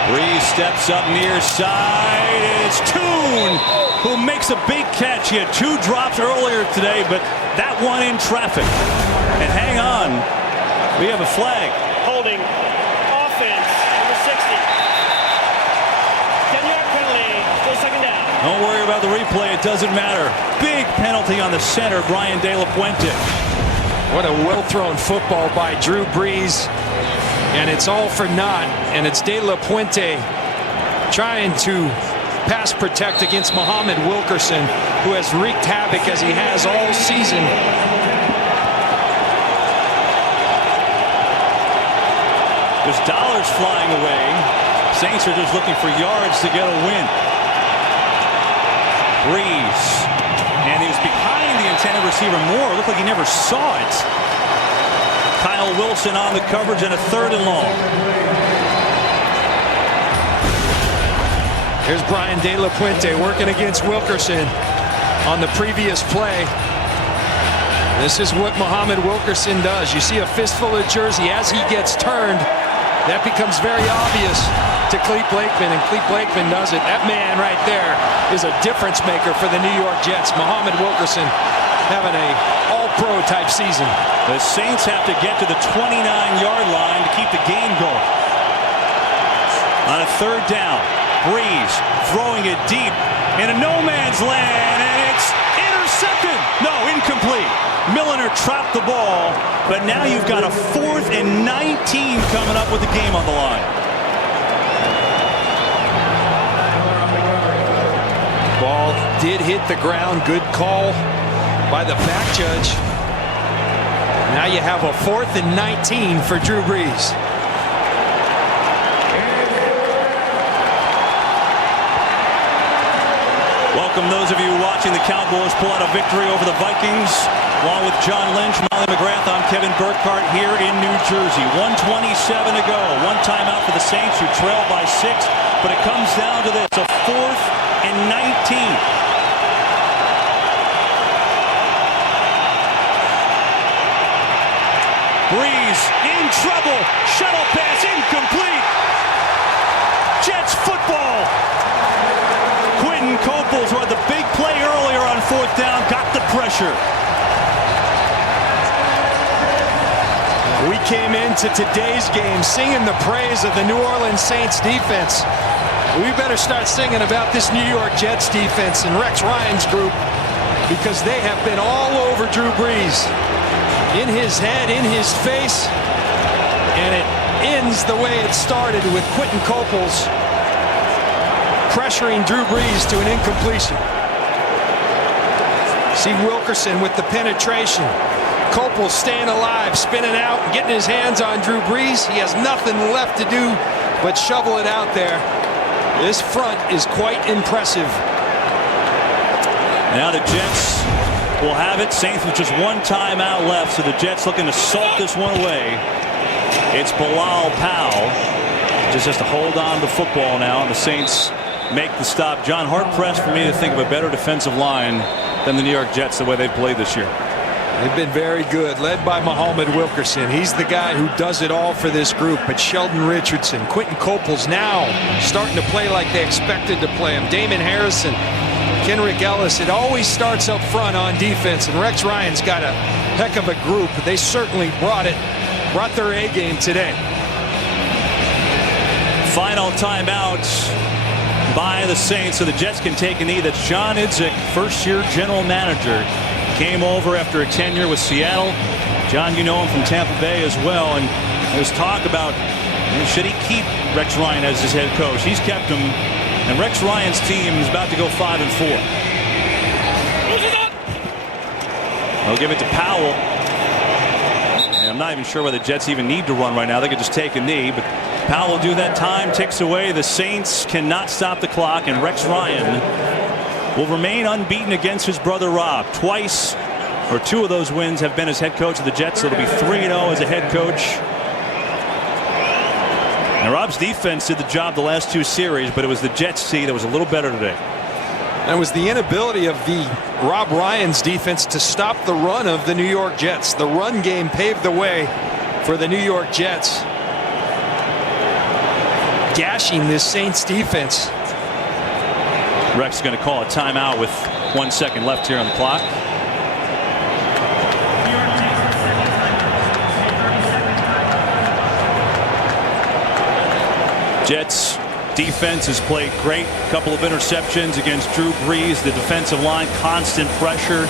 Brees steps up near side. It's Toon who makes a big catch. He had 2 drops earlier today, but that one in traffic. And hang on, we have a flag. Holding offense, number 60. 10-yard penalty, still second down. Don't worry about the replay, it doesn't matter. Big penalty on the center, Brian De La Puente. What a well-thrown football by Drew Brees. And it's all for naught. And it's De La Puente trying to pass protect against Muhammad Wilkerson, who has wreaked havoc as he has all season. There's dollars flying away. Saints are just looking for yards to get a win. Brees. And he was behind the intended receiver Moore. It looked like he never saw it. Kyle Wilson on the coverage and a 3rd and long. Here's Brian De La Puente working against Wilkerson on the previous play. This is what Muhammad Wilkerson does. You see a fistful of jersey as he gets turned. That becomes very obvious to Clete Blakeman, and Clete Blakeman does it. That man right there is a difference maker for the New York Jets. Muhammad Wilkerson having a all-pro type season. The Saints have to get to the 29-yard line to keep the game going. On a 3rd down, Brees throwing it deep in a no-man's land, and it's intercepted. No, incomplete. Milliner trapped the ball, but now you've got a 4th and 19 coming up with the game on the line. Ball did hit the ground. Good call by the back judge. Now you have a 4th and 19 for Drew Brees. Welcome those of you watching the Cowboys pull out a victory over the Vikings. Along with John Lynch, Molly McGrath, I'm Kevin Burkhardt here in New Jersey. 1:27 to go. One timeout for the Saints, who trail by 6. But it comes down to this, a 4th and 19. Brees in trouble. Shuttle pass incomplete. Jets football. Quentin Coples, who had the big play earlier on 4th down, got the pressure. We came into today's game singing the praise of the New Orleans Saints defense. We better start singing about this New York Jets defense and Rex Ryan's group, because they have been all over Drew Brees. In his head, in his face, and it ends the way it started with Quentin Coples pressuring Drew Brees to an incompletion. See Wilkerson with the penetration. Coples staying alive, spinning out, and getting his hands on Drew Brees. He has nothing left to do but shovel it out there. This front is quite impressive. Now the Jets will have it. Saints with just 1 timeout left, so the Jets looking to salt this one away. It's Bilal Powell. Just has to hold on to the football now, and the Saints make the stop. John, hard-pressed for me to think of a better defensive line than the New York Jets the way they've played this year. They've been very good, led by Muhammad Wilkerson. He's the guy who does it all for this group. But Sheldon Richardson, Quentin Coples now starting to play like they expected to play him. Damon Harrison, Kenrick Ellis. It always starts up front on defense, and Rex Ryan's got a heck of a group. They certainly brought their A game today. Final timeout by the Saints, so the Jets can take a knee. That's John Idzik, first-year general manager. Came over after a tenure with Seattle. John, you know him from Tampa Bay as well, and there's talk about should he keep Rex Ryan as his head coach. He's kept him, and Rex Ryan's team is about to go 5-4. They'll give it to Powell. And I'm not even sure whether the Jets even need to run right now. They could just take a knee, but Powell will do that. Time ticks away. The Saints cannot stop the clock, and Rex Ryan will remain unbeaten against his brother Rob. Twice, or 2 of those wins have been as head coach of the Jets, so it'll be 3-0 as a head coach. Now, Rob's defense did the job the last 2 series, but it was the Jets' D that was a little better today. And it was the inability of the Rob Ryan's defense to stop the run of the New York Jets. The run game paved the way for the New York Jets, gashing this Saints defense. Rex is going to call a timeout with 1 second left here on the clock. Jets defense has played great. A couple of interceptions against Drew Brees. The defensive line, constant pressure.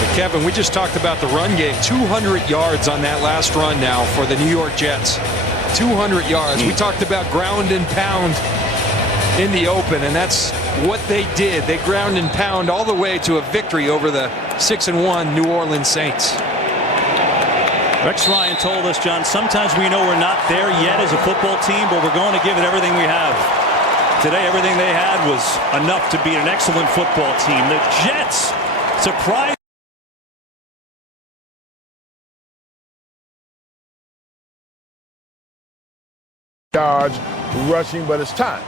But Kevin, we just talked about the run game. 200 yards on that last run now for the New York Jets. 200 yards. We talked about ground and pound in the open, and that's what they did. They ground and pound all the way to a victory over the 6-1 New Orleans Saints. Rex Ryan told us, John, sometimes we know we're not there yet as a football team, but we're going to give it everything we have. Today, everything they had was enough to be an excellent football team. The Jets surprised. Yards rushing, but it's time